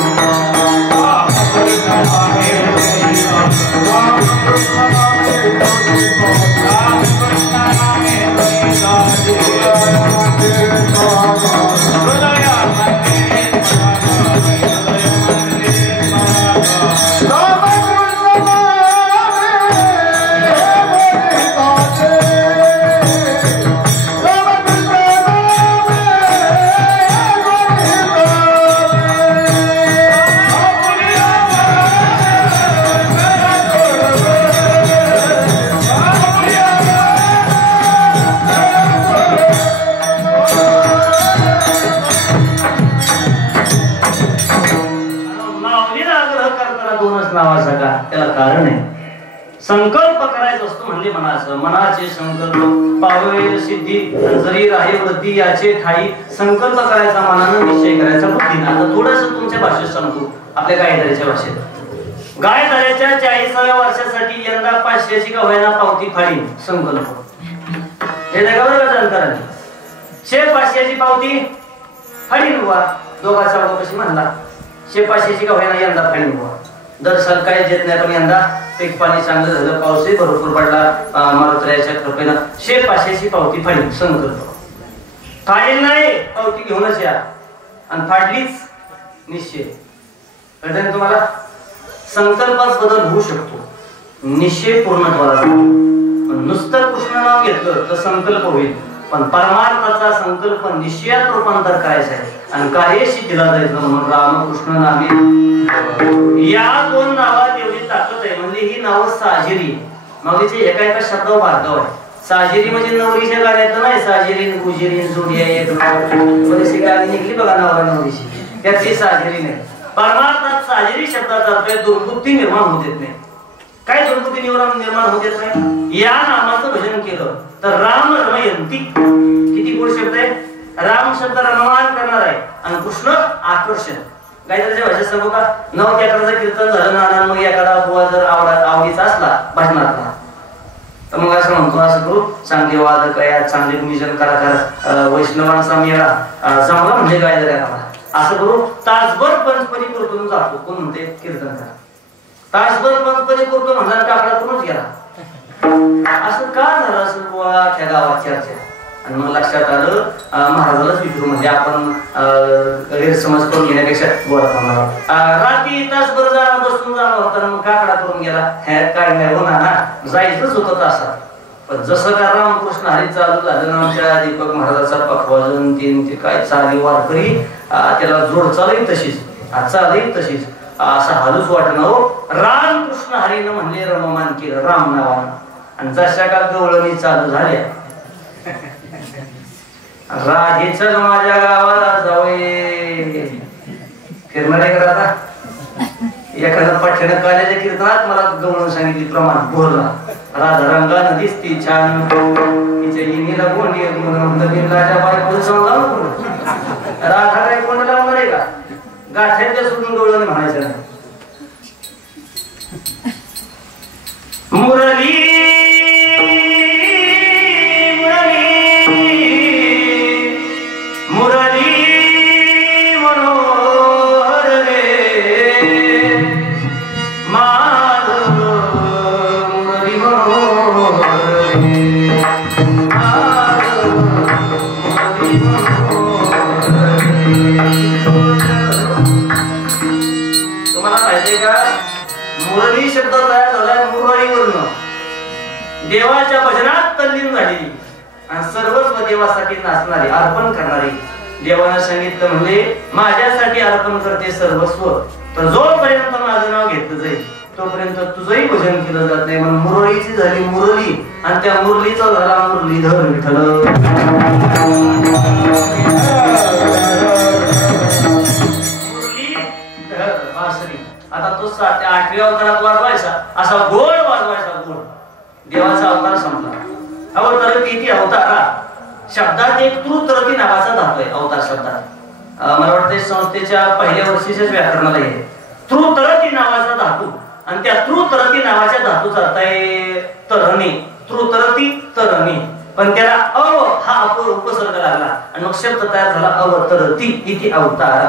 त्याला कारण आहे. संकल्प करायचा असतो म्हणजे मनाचं. मनाचे संकल्प पावेल सिद्धी, जरी राहे वृद्धी याचे ठाई. संकल्प करायचा मनानं, निश्चय करायचा बुद्धीनं. आता थोडस तुमच्या भाषेत सांगतो, आपल्या गायधाऱ्याच्या भाषेत. गायधाऱ्याच्या 40व्या वर्षासाठी यंदा 500ची का होईना पावती फाडीन संकल्प. हे नाही का बरं का जाणकारांनी? 500ची पावती फाडीन बुवा. दोघांचा कशी म्हणला 500ची का होईना यंदा फाडीन बुवा. दर साल काय देत नाही, पण यंदा पीक पाणी चांगलं झालं, पाऊसही भरपूर पडला, मारुतीच्या कृपेनं 500ची पावती फाडली. संकल्प फाडेल नाही, पावती घेऊनच या. आणि फाडलीच निश्चय. कळतं तुम्हाला? संकल्पात बदल होऊ शकतो, निश्चय पूर्णत्वाला जातो. नुसतं कृष्ण नाव घेतलं तर संकल्प होईल, पण परमार्थाचा संकल्प निश्चयात रूपांतर करायचं आहे आणि कार्यशी दिला जायचं. म्हणून रामकृष्ण नामे या 2 नावात एवढी ताकद आहे. म्हणजे ही नावं साजिरी, माऊलीचे एका एका शब्दावर भार्गव आहे. साजिरी म्हणजे नवरीच्या गाण्यातलं नाही, साजिरीन गुजिरीन जोडी आहे, एक बरीचशी गाणी निघली बघा नवरा नवरीची, त्याची साजिरी नाही. परमार्थात साजिरी शब्दाचा अर्थ आहे दुर्बुद्धी निर्माण होत येत नाही. काय दुर्बुद्धी निर्माण होत येत नाही? या नामाचं भजन केलं तर राम रमयंती. किती गोड शब्द आहे. राम शब्द रममान करणार आहे आणि कृष्ण आकर्षण. गायत्रीच्या भाषेत सांगू का, 9 अकराचं कीर्तन झालं ना, मग एखादा बुवा जर आवडीचा असला भजनातला तर मग असं म्हणतो, असं करू चांगले वादक आहे, चांगले गुणीजन कलाकार, वैष्णवांचा मेळा जमला म्हणजे गायत्री असं करू. तासभर पंचपदी करतो जातो. कोण म्हणते कीर्तन करा, तासभर पंचपदी करतो म्हणला का आपला कोणच गेला. असं का झालं असं बुवा त्या गावात चर्चा. आणि मग लक्षात आलं महाराजालाच विचारू, म्हणजे आपण गैरसमज करून घेण्यापेक्षा बोलत रात्री तासभर जाणं बसून जाणं होतं, मग काकडा करून गेला. काय नाही होणार ना, जायचंच होतं तासात. पण जसं का रामकृष्ण हरी चालू झालं ना, आमच्या दीपक महाराजाचा पखवाजन ते काय चाली वारकरी, त्याला जोड चालही तशीच, चालही तशीच, असं हालूच वाटणं. रामकृष्ण हरीनं म्हणले रममान केलं राम नावानं. आणि जशा का गवळणी चालू झाल्या, राधेच माझ्या गावाला जावे फिरणार आहे का आता. एखादं पठ्यानं काल्याच्या कीर्तनात मला गवळून सांगितली प्रमाण बोलला, राधा रंगा नदीच ती छान, तिच्या इनीला गोंडी नवीन राजा बायको समजा राधा काय कोण लावणार आहे का. गाठ्यांच्या सोडून गवळण म्हणायचं नाही. मुरली देवाच्या भजनात तल्लीन झालेली आणि सर्वस्व देवासाठी नाचणारी, अर्पण करणारी. देवानं सांगितलं म्हणजे माझ्यासाठी अर्पण करते सर्वस्व. तर जोपर्यंत माझं नाव घेतलं जाईल तोपर्यंत तुझंही भजन केलं जात नाही. म्हणून मुरळीची झाली मुरली आणि त्या मुरलीचा झाला मुरलीधर विठ्ठल. मुरलीधर बासरी. आता तो 8व्या अवतारात वाजवायचा, असा गोड वाजवायचा गोड. देवाचा अवतार संपला. अवतार किती अवतारा शब्दात एक तृतरती नावाचा धातू आहे. अवतार शब्दात मला वाटतं संस्थेच्या पहिल्या वर्षीच्याच व्याकरणाला आहे तृतरती नावाचा धातू. आणि त्या तृतरती नावाच्या धातूचा अर्थ आहे तरणी. तृतरती तरणी, पण त्याला अव हा उपसर्ग लागला आणि मग शब्द तयार झाला अवतरती इति अवतार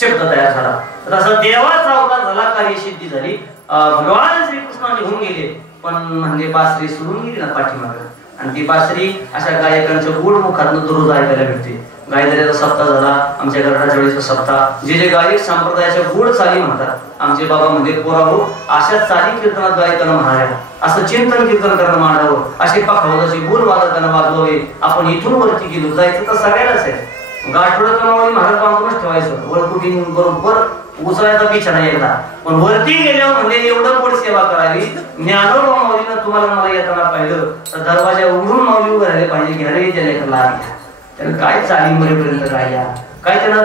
शब्द तयार झाला. तसा देवाचा अवतार झाला, कार्यसिद्धी झाली. भगवान श्रीकृष्ण निघून गेले, पण म्हणजे बासरी सोडून गेली ना पाठीमागं. आणि ती बासरी अशा गायकांच्या गोड मुखातून दररोज ऐकायला भेटते. गायत्रीचा सप्ताह झाला, आमच्या गरडा जोडीचा सप्ताह. जे गायक संप्रदायाच्या गोड चाली म्हणतात, आमचे बाबा म्हणजे पोराहो अशा चाली कीर्तनात गायकांना म्हणाव्या, असं चिंतन कीर्तन करणं मांडावं, असे पखावताचे बोल वादकांना वाजवावे. आपण इथून वरती गेलो जायचं तर सगळ्यालाच आहे. गाठोड्याचं नावाने महाराज बांधूनच ठेवायचं, वळकुटी बरोबर उचलायचा पिछा नाही एकदा. पण वरती गेल्यावर म्हणजे एवढं गोड सेवा करावी. ज्ञानोबा माऊलीनं तुम्हाला मला येताना पाहिलं तर दरवाजा उघडून माऊली उभे राहिले पाहिजे. घ्यायला त्याला लाभ घ्या. त्यानं काय चाली मरेपर्यंत राहिल्या, काय त्यानं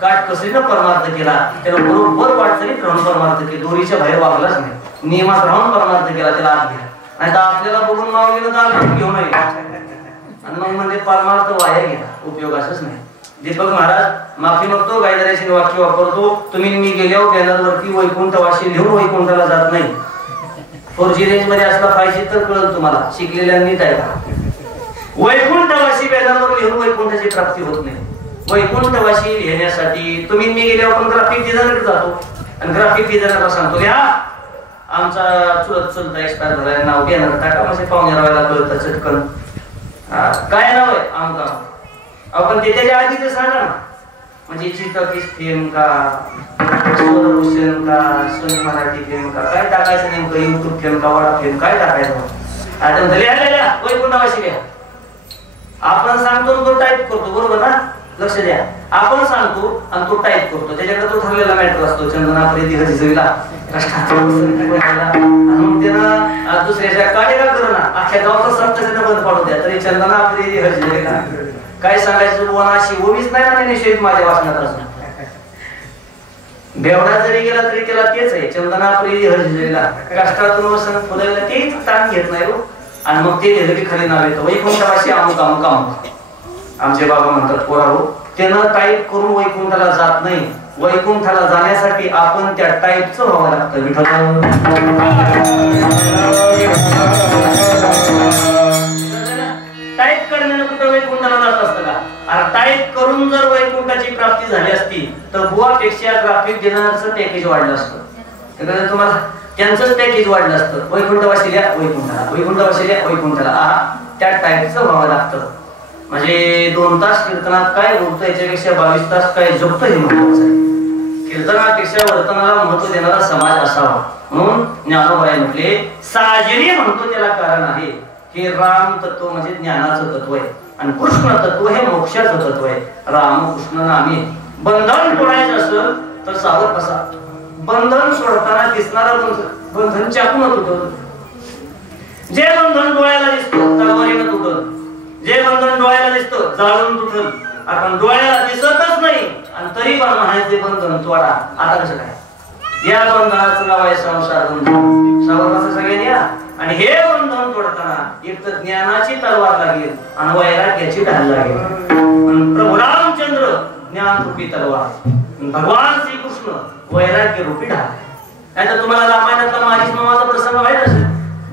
काट कसरीनं परमार्थ केला, त्यानं बरोबर वाटचालीत राहून परमार्थ केला. दोरीच्या बाहेर वागलाच नाही, नियमात राहून परमार्थ केला. त्याला आत घ्या. नाही तर आपल्याला बघून माऊलीनं दार घेऊन नये आणि मग म्हणजे परमार्थ वाया गेला, उपयोग असंच नाही. दीपक महाराज माफी मागतो, गायदऱ्याचे वाक्य वापरतो. तुम्ही मी गेल्यावर बॅनरवरती वैकुंठवाशी लिहून वैकुंठाला जात नाही. 4G रेंज मध्ये असला 5G तर कळत तुम्हाला, शिकलेल्यांनी काय का. वैकुंठवाशी बॅनरवर लिहून वैकुंठाची प्राप्ती होत नाही. वैकुंठवाशी लिहिण्यासाठी तुम्ही मी गेल्यावर आपण ग्राफिक डिझायनर जातो आणि ग्राफिक डिझायनरला सांगतो घ्या आमचा चुलत चुलता एक्सपायर झालाय, नाव घेणार टाका म्हणजे पाहुणे रावायला कळतं चटकन. काय नाव आहे आमका? आपण ते त्याच्या आधीच सांगा ना, म्हणजे चित्रकीस फेम का, स्वरभूषण का, सोनी मराठी फेम का, काय टाकायचं नेमकं, युट्यूब फेम का, वडा फेम काय टाकायचं? आता वैकुंठवासी लिहा. आपण सांगतो तो टाईप करतो, बरोबर ना? लक्ष द्या, आपण सांगतो आणि तो टाईप करतो, त्याच्याकडे तो ठरलेला मॅटर असतो. चंदना प्रीती हजीला दुसऱ्याच्या काढेला करणा अख्ख्या गावचा सप्ताह बंद पाडू द्या तरी चंदना प्रीती हजीला काय सांगायचं बोनाशी ओवीच नाही ना निषेध माझ्या वाचनात असून. बेवडा जरी गेला तरी त्याला तेच आहे, चंदना प्रीती हजीला कष्टातून वसन फुलायला तेच ताण घेत नाही हो. आणि मग ते लिहिलं की खाली नाव येतं वैकुंठवासी अमुक अमुक अमुक. आमचे बाबा म्हणतात पोराहो, त्यानं टाईप करून वैकुंठाला जात नाही. वैकुंठाला जाण्यासाठी आपण त्या टाईपचं व्हावं लागतं. विठ्ठल टाईप करण्यानं कुठं वैकुंठाला जात असतं का? अरे टाईप करून जर वैकुंठाची प्राप्ती झाली असती तर बुवापेक्षा ग्राफिक डिझायनरचं पॅकेज वाढलं असतं. त्याकडे तुम्हाला त्यांचंच पॅकेज वाढलं असतं. वैकुंठवासील्या वैकुंठाला, वैकुंठवासील्या वैकुंठाला. त्या टाईपचं व्हावं लागतं. म्हणजे 2 तास कीर्तनात काय बोलतो याच्यापेक्षा 22 तास काय जपतो हे महत्वाचं आहे. कीर्तनापेक्षा वर्तनाला महत्व देणारा समाज असावा म्हणून ज्ञानोबाई म्हटले साजरी म्हणतो त्याला कारण आहे. हे राम तत्व म्हणजे ज्ञानाचं तत्व आहे आणि कृष्ण तत्व हे मोक्षाचं तत्व आहे. राम कृष्ण नामे बंधन तोडायचं असेल तर सावध बसा. बंधन सोडताना दिसणारं बंधन चाकून तुटत. जे बंधन डोळ्याला दिसतं तलवारीनं तुटत, जे बंधन डोळ्याला दिसतं जाळून तुटल. आपण डोळ्याला दिसतच नाही आणि तरी पण म्हणायचे बंधन तोडा. आता कसं काय? या बंधनाचं नाव आहे संसार बंधन. सावध सगळ्यांनी या. आणि हे बंधन तोडताना एक तर ज्ञानाची तलवार लागेल आणि वैराग्याची ढाल लागेल. प्रभू रामचंद्र ज्ञान रूपी तलवार, भगवान श्रीकृष्ण वैराग्य रूपी ढाल. नाहीतर तुम्हाला रामायणातला मारीच मामाचा प्रसंग माहित असेल.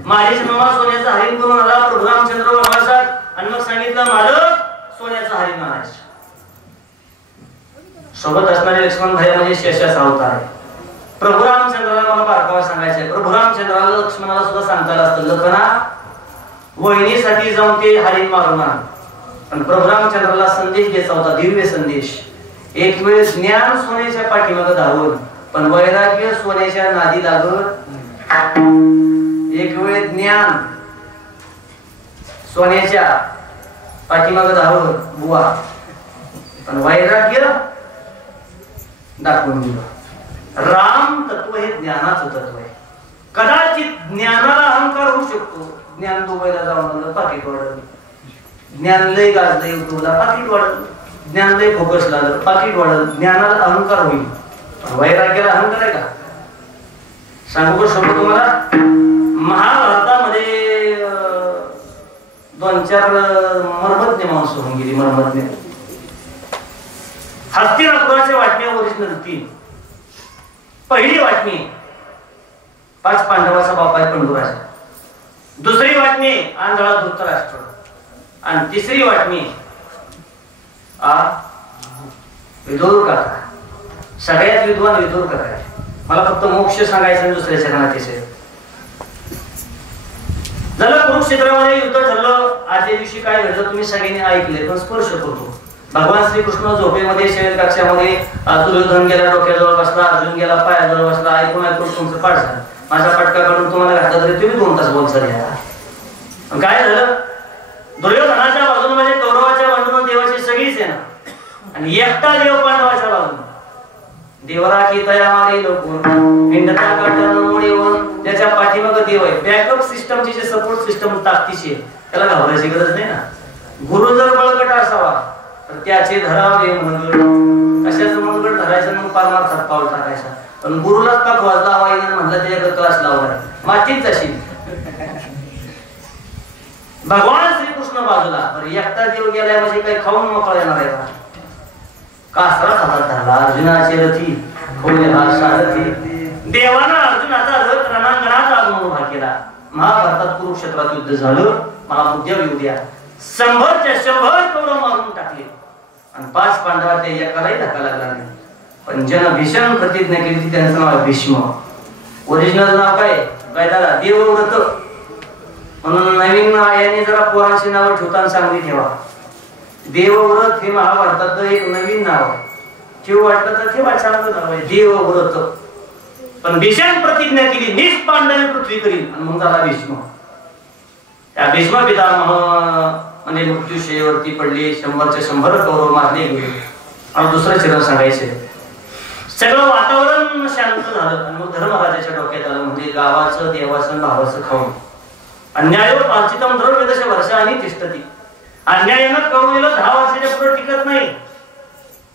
मारीच मामा सोन्याचा हरिण करून आला प्रभू रामचंद्र वनवासात आणि मग सांगितलं मालक सोन्याचा हरिण आणायचं. सोबत असणारे लक्ष्मण भाई म्हणजे शेषाचा अवतार आहे. प्रभू रामचंद्राला मला बारकावा सांगायचंय. प्रभू रामचंद्राला लक्ष्मणाला सुद्धा सांगता आलं असतं लखना वहिनीसाठी जाऊन ते हरिण मारून आण. पण प्रभू रामचंद्राला संदेश द्यायचा होता, दिव्य संदेश. एक वेळ ज्ञान सोन्याच्या पाठीमागं धावून पण वैराग्य सोन्याच्या नादी लागत. एक वेळ ज्ञान सोन्याच्या पाठीमागं धावून बुवा पण वैराग्य दाखवून दिलं. राम तत्व हे ज्ञानाचं तत्व आहे. कदाचित ज्ञानाला अहंकार होऊ शकतो. ज्ञान दुबईला जाऊन पाकिट वाढलं, ज्ञान लय गाजलं युट्यूबला पाकिट वाढलं, ज्ञान लय फोकस लागलं पाकिट वाढलं. ज्ञानाला अहंकार होईल, वैराग्याला अहंकार आहे का? सांगू शकतो तुम्हाला. महाभारतामध्ये 2-4 मर्मज्ञ माणसं होऊन गेली. मर्मज्ञ हस्तिनापुराच्या वाटण्या ओरिजिनल 3. पहिली वाटणी 5 पांडवाचा बाप आहे पंडुराजा. दुसरी वाटणी आंधळा धृतराष्ट्र आणि तिसरी वाटणी विदुर काका. सगळ्यात विद्वान विदुर काका आहे. मला फक्त मोक्ष सांगायचं दुसऱ्याच्या नातेचे झालं. कुरुक्षेत्रामध्ये युद्ध ठरलं. आजच्या दिवशी काय घडलं तुम्ही सगळ्यांनी ऐकले पण स्पर्श करतो. भगवान श्रीकृष्ण झोपेमध्ये शयन कक्षामध्ये दुर्योधन गेला डोक्याजवळ बसला, अर्जुन गेला पायाजवळ बसला. ऐकून तुमचं पाठ झालं. माझा पाटका काढून तुम्हाला घातला तरी तुम्ही 2 तास बोलता. काय झालं? दुर्योधनाच्या बाजूने म्हणजे कौरवाच्या बाजूने देवाची सगळी सेना आणि एकटा देव पांडवाच्या बाजूने. देवरा की तया मारे लोक पिंडता काढताना मोडीवर त्याच्या पाठीमागं देव आहे. बॅकअप सिस्टमची जे सपोर्ट सिस्टम ताकदीची आहे त्याला घाबरायची गरज नाही ना. गुरु जर बळकट असावा तर त्याचे धरावे मनगड. कशाचं मनगड धरायचं मग परमार्थात पाऊल टाकायचा. पण गुरुलाच पाक वाजला वाईनं म्हणलं त्याच्याकडे क्लास लावलाय मातीच जाशील. भगवान श्रीकृष्ण बाजूला एकटा देव गेलाय म्हणजे काही खाऊन मोकळा येणार आहे का? कासरा हातात धरला अर्जुनाचे रथी खोले हा सारथी. देवानं अर्जुनाचा रथ रणांगणात आगमन उभा केला. महाभारतात कुरुक्षेत्रात युद्ध झालं. मला मुद्द्यावर येऊ द्या. 100च्या 100 कौरव मारून टाकले आणि 5 पांडवांच्या एकालाही धक्का लागला नाही. पण ज्यानं भीषण प्रतिज्ञा केली त्यांचं नाव भीष्म. ओरिजिनल नाव काय त्याला देवव्रत म्हणून नवीन याने जरा पोरांची नावं ठेवताना चांगली ठेवा. देवव्रत हे महाभारताचं एक नवीन नाव आहे. ठेव वाटलं तर ठेवा, चांगलं नाव आहे देवव्रत. पण भीषण प्रतिज्ञा केली निष्पांडवे पृथ्वी करील आणि मग झाला भीष्म. त्या भीष्म पितामह म्हणजे मृत्यूशय्येवरती पडले. 100च्या 100 कौरव मारले गेले. आणि दुसरं चिरण सांगायचे सगळं वातावरण शांत झालं आणि मग धर्मराजाच्या डोक्यात आलं म्हणजे गावाचं देवाचं भावाचं खाऊन अन्याय पाचितम द्रव्यदश वर्षांनी तिष्ठती. अन्यायानं कवळीला 10 वर्षाच्या पुढे टिकत नाही.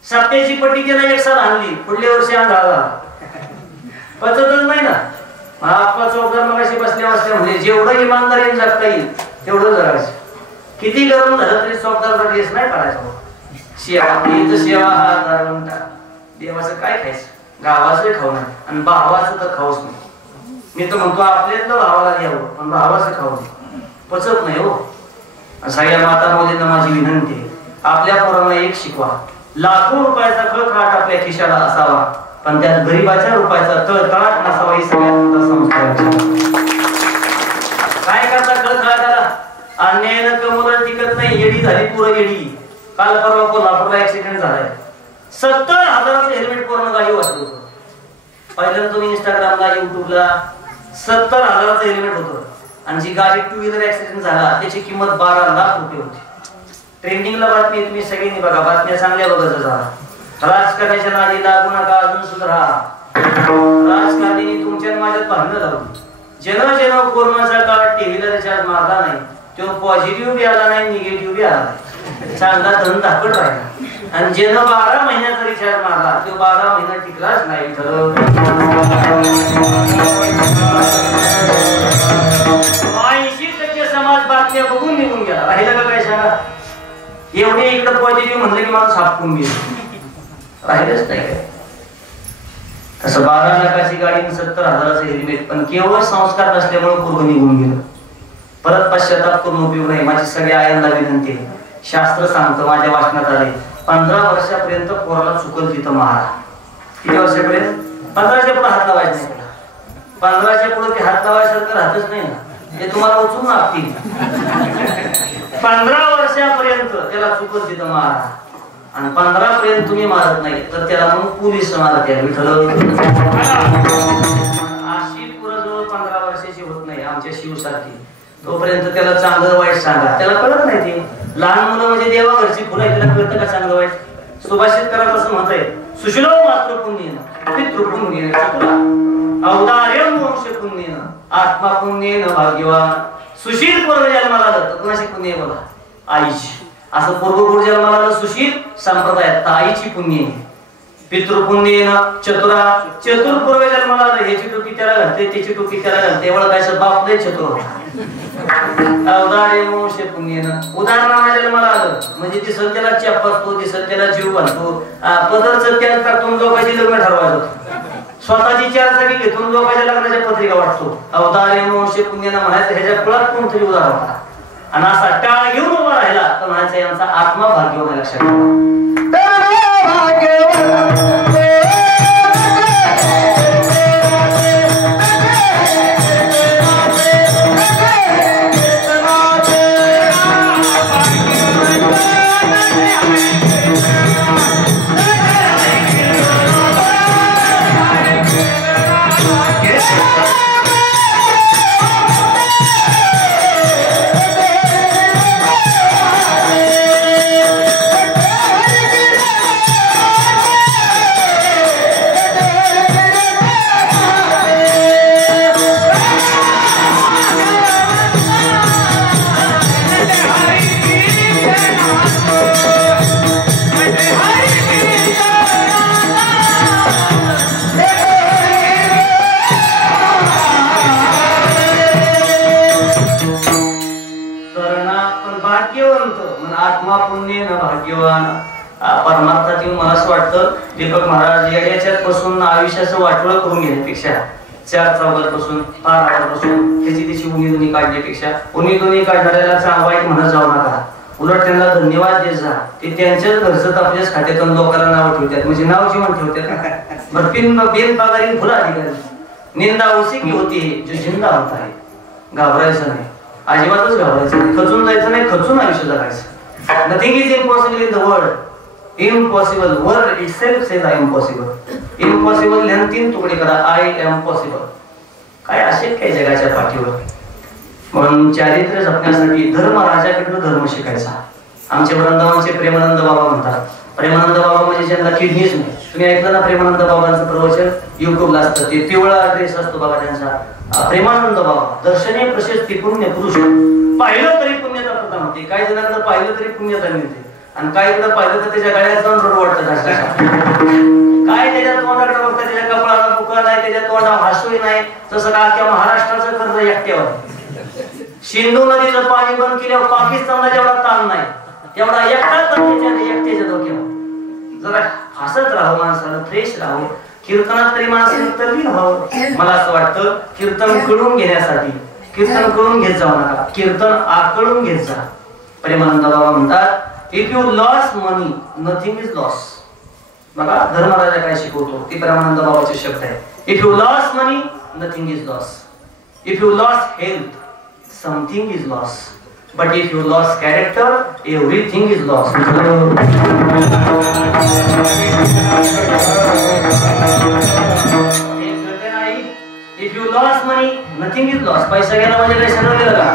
सत्याची पट्टी केला 1 साल आणली पुढल्या वर्षी आला पचतच नाही ना. आपला चौकार मगाशी बसल्या म्हणजे जेवढं इमानदारीने जगता येईल तेवढं जगायचं. किती गरम झालं तरी चौकारचा ड्रेस नाही काढायचा. सेवा हा दारुंटा. देवाचं काय खायचं, गावाचं खाऊ नये आणि भावाचं तर खाऊच नाही. मी तर म्हणतो आपल्यातलं भावाला घ्यावं पण भावाचं खाऊ नये, पचत नाही हो. सगळ्या माता मुलींना माझी विनंती आहे, आपल्या पोरांना एक शिकवा. लाखो रुपयाचा खळखळाट आपल्या खिशाला असावा पण त्यात गरीबाच्या रुपयाचा तळतळाट नसावा. ही सगळ्यात मोठा संस्कार. काय करता खळखळाटाला? अन्यायानं कमवलं टिकत नाही. येडी झाली पुरं येडी. काल परवा कोल्हापूरला ऍक्सिडेंट झालाय. 70,000चं हेल्मेट पूर्ण गाडी वाचलं होतं. पहिल्यांदा तुम्ही इंस्टाग्रामला युट्यूबला 70,000चं हेल्मेट होतं आणि जी गाडी 2 व्हीलर ऍक्सिडेंट झाला त्याची किंमत 12 लाख रुपये होती. ट्रेंडिंगला बातमी तुम्ही सगळ्यांनी बघा. बातम्या चांगल्या बघत जा. राजकारणाच्या नादी लागू नका. अजून सुद्धा राजकारणी तुमच्या माझ्यात भांडणं लावली. जेव्हा कोरोनाचा काळ टीव्हीला रिचार्ज मारला नाही तो पॉझिटिव्ह बी आला नाही निगेटिव्ह बी आला नाही. चांगला धन धाकट राहिला. आणि जेव्हा 12 महिन्याचा रिचार्ज मारला तो 12 महिना टिकलाच नाही. 80% समाज बातम्या बघून निघून गेला. राहिला का काय सांगा? एवढे इकडं पॉझिटिव्ह म्हणलं की माणूस हापकून गेला. राहिलंच नाही. तसं 12 लाखाची गाडी 70,000चं हेल्मेट पण केवळ संस्कार नसल्यामुळे पूर्व निघून गेलं. परत पश्चाताप करून उपयोग नाही. माझी सगळ्या आयांना विनंती आहे. शास्त्र सांगतं माझ्या वाचनात आले 15 वर्षापर्यंत पोराला चुकल तिथं मारा. किती वर्षापर्यंत? 15च्या पुढे हात लावायचा नाही. 15च्या पुढे ते हात लावायसारखं राहतच नाही ना. ते तुम्हाला उचलून लागतील. 15 वर्षापर्यंत त्याला चुकल तिथं मारा आणि 15 पर्यंत तुम्ही मारत नाही तर त्याला मग पोलीस मारत. विठ्ठल अशी पुरजवळ 15 वर्षाची होत नाही आमच्या शिवसारखी. तोपर्यंत त्याला चांगलं वाईट सांगा. त्याला कळत नाही. ते लहान मुलं म्हणजे देवा घरची फुलं आहे. त्याला कळतं का चांगलं वाईट? सुभाषित करा असं म्हणत आहे सुशिलो मातृपुण्येन पितृपुण्येन चतुरा औदार्यं वंशपुण्येन आत्मापुण्येन भाग्यवान. सुशील पूर्व जन्माला आलं तर कुणाची पुण्य आहे बघा? आईची. असं पूर्वपूर्व जन्माला आलं सुशील संप्रदायात आईची पुण्य आहे. पितृपुण्येन चतुरा. चतुर पूर्व जन्माला आलं ह्याची टोपी त्याला घालते त्याची टोपी त्याला घालते. एवढं काय बाप लय चतुर होता. उदाहरणार्थ जन्माला आलं म्हणजे दिसल त्याला चेप असतो, दिसल त्याला जीव घालतो. पदरचं त्याग टाकून लोकांची लग्न ठरवायचं. स्वतःची 4 चाकी घेतून लोकांच्या लग्नाच्या पत्रिका वाटतो. अवतारे वंश पुण्यानं म्हणायचं ह्याच्या कुळात कोणतरी उदाहरण होता आणि असा टाळ घेऊन उभा राहिला तर म्हणायचं यांचा आत्मा भाग्यवान. लक्षात परमार्थात येऊन मला असं वाटतं दीपक महाराज याच्यात पासून आयुष्याचं वाटोळं करून घेण्यापेक्षा 4 चौघांपासून 5 आवाजपासून त्याची त्याची उणी काढण्यापेक्षा उणी काढणाऱ्याला चांग वाईट म्हणत जाऊ नका. उलट त्यांना धन्यवाद देत जा. ते त्यांच्याच घरचं आपल्याच खात्यातून लोकांना नाव ठेवतात म्हणजे नाव जीवन ठेवतात. बरं बिनपगारी फुलं अधिकारी निंदा उसी की होती है जो जिंदा होता है. घाबरायचं नाही, अजिबातच घाबरायचं नाही, खचून जायचं नाही, खचून आयुष्य जगायचं. Nothing is impossible in the world. Impossible world itself says I am possible. Impossible लिहून 3 तुकडे करा. I am possible. काय अशक्य आहे जगाच्या पाठीवर. म्हणून चारित्र्य जपण्यासाठी धर्म राजाकडून धर्म शिकायचा. आमचे वृंदावनचे प्रेमानंद बाबा म्हणतात, प्रेमानंद बाबा म्हणजे ज्यांना किडनीच नाही. तुम्ही ऐकलं ना प्रेमानंद बाबांचं प्रवचन युट्यूबला असतं, ते पिवळा ड्रेस असतो बघा त्यांचा. प्रेमानंद बाबा दर्शनीय प्रशस्ती पुण्य पुरुष. पाहिलं तरी पुण्यता प्रथा होते. काही जणांना पाहिलं तरी पुण्यता मिळते आणि काहीकडे पाहिलं तर त्याच्या गळ्यात जाऊन रड वाटतं. काय त्याच्या तोंडाकडे बघता त्याच्या कपाळाला बुका नाही, त्याच्या तोंडावर हसूही नाही. जसं का अख्ख्या महाराष्ट्राचं कर्ज एकट्यावर. सिंधू नदीचं पाणी बंद केल्यावर पाकिस्तानला जेवढा ताण नाही तेवढा एकट्याच्या डोक्यावर. जरा हसत राहावं, माणसाला फ्रेश राहावं, कीर्तनात तरी माणसाने तरबीज व्हावं. मला असं वाटतं कीर्तन कळून घेण्यासाठी कीर्तन कळून घेत जाऊ नका, कीर्तन आकळून घेत जा. प्रेमानंद बाबा म्हणतात if you loss money nothing is loss. बघा धर्मराजा काय शिकवतो ते प्रेमानंद बाबाचे शब्द आहे. If you loss money nothing is loss. If you loss health something is lost, but if you lost character everything is lost. If you lost money nothing is lost. पैसा गेला म्हणजे काय सगळं गेलं का?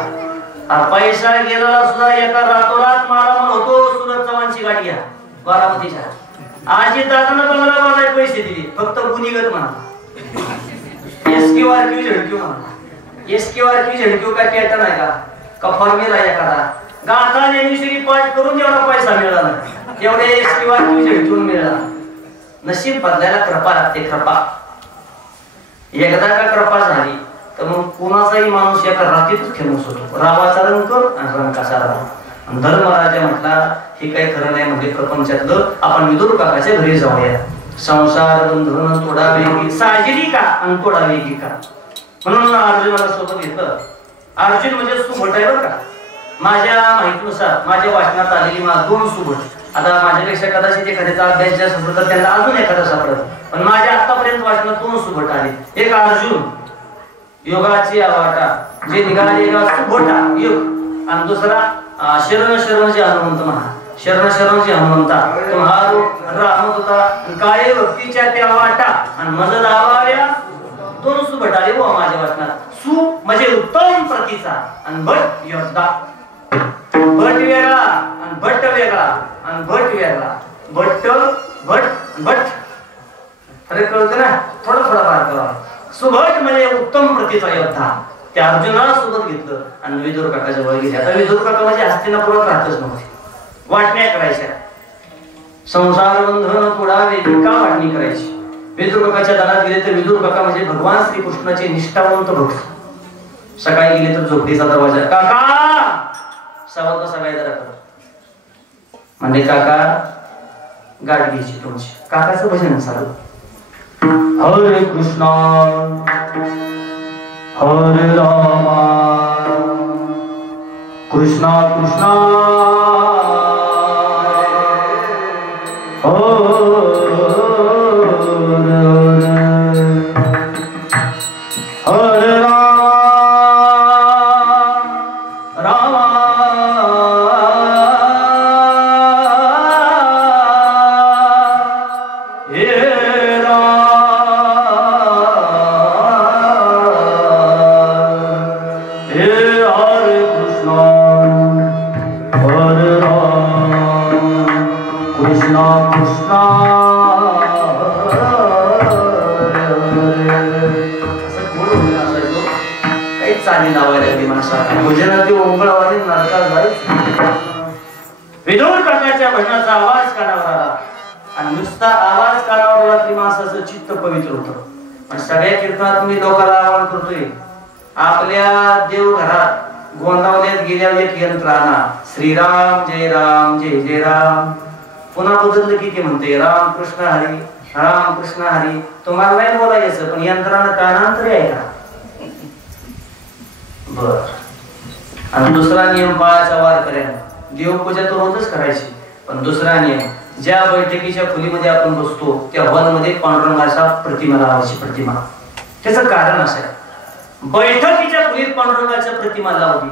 पैसा गेला सुद्धा एका रातोरात मला म्हणतो सुरत चव्हाणची गाडी घ्या बारामतीच्या. आजी दादांना 15 पैसे दिले, फक्त गुन्हेगार म्हणा. एसक्यूआर क्यू झडक्यू म्हणा. एसक्यूआर की झडक्यू काय पॅटर्न आहे का फॉर्म्युला आहे एखादा? गाथा नेहमी पाठ करून जेवढा पैसा मिळाला तेवढे एसक्यूआर की झडक्यून मिळाला. नशीब बदलायला कृपा लागते. कृपा एकदा का कृपा झाली तर मग कोणाचाही माणूस एका रात्रीतच फेमस होतो. रावाचा रंग आणि रंकाचा राव. धर्मराजा म्हटला हे काही खरं नाही म्हणजे प्रपंचातलं. आपण विदुर काकाच्या घरी जाऊया. संसार बंधन थोडा वेगळी साजिरी का आणि थोडा वेगळी का. म्हणून अर्जुनाला सोबत घेतलं. अर्जुन म्हणजे सुभट आहे बरं का. माझ्या माहितीनुसार माझ्या वाचनात आलेली 2 सुभट. आता माझ्यापेक्षा कदाचित एखाद्याचा अभ्यास जास्त असतो तर त्यांना अजून एखादा सापडत, पण माझ्या आतापर्यंत वाचनात 2 सुभट आले. एक अर्जुन योगाची आवाटा जे निघालेला सुभटा योग, आणि दुसरा शरण शरणजी हनुमंत म्हणा. शरण शरणजी हनुमंता तुम्हारो रामदूता काय भक्तीच्या त्या वाटा आणि मज लावाव्या 2 सुभट आले हो माझ्या वाचनात. सु म्हणजे उत्तम प्रतीचा आणि भट योद्धा. भट वेगळा आणि भट्ट वेगळा आणि भट वेगळा. भट्ट भट भट अरे कळतं ना, थोडं फार करा. सुभट म्हणजे उत्तम प्रतीचा योद्धा. त्या अर्जुनाला सोबत घेतलं आणि विदुर काका जवळ गेले. आता विदुर काका म्हणजे हस्तिनापुरात राहतच नव्हते, वाटण्या करायच्या. संसार बंधन थोडा वेगळी का वाटणी करायची. विदुर काकाच्या दारात गेले तर विदुर काका म्हणजे भगवान श्रीकृष्णाचे निष्ठावंत भक्त. सकाळी गेले तर झोपडीचा दरवाजा काका सवाल सकाळी जरा कर म्हणजे काका गाठ घ्यायची तुमची. काकाचं भजन चालू. हरे कृष्णा हरे रामा कृष्णा कृष्णा विदुर काकाच्या भजनाचा आवाज कानावर आला आणि नुसता आवाज कानावर आला तरी माणसाचं चित्त पवित्र होतं. पण सगळ्या कीर्तनात मी लोकांना आवाहन करतोय आपल्या देवघरात गोंदावल्यात गेल्यावर एक यंत्र आणा. श्रीराम जय राम जय जय राम. पुन्हा बदललं की ते म्हणते राम कृष्ण हरी राम कृष्ण हरी. तुम्हाला नाही बोलायचं पण यंत्रानं कानांतरी आहे का. बर. आणि दुसरा नियम पाळायचा वार कऱ्या. देवपूजा तर रोजच करायची, पण दुसरा नियम ज्या बैठकीच्या खोलीमध्ये आपण बसतो त्या हॉलमध्ये पांडुरंगाचा प्रतिमा लावायची. प्रतिमा त्याचं कारण असं आहे, बैठकीच्या खोलीत पांडुरंगाच्या प्रतिमा लावली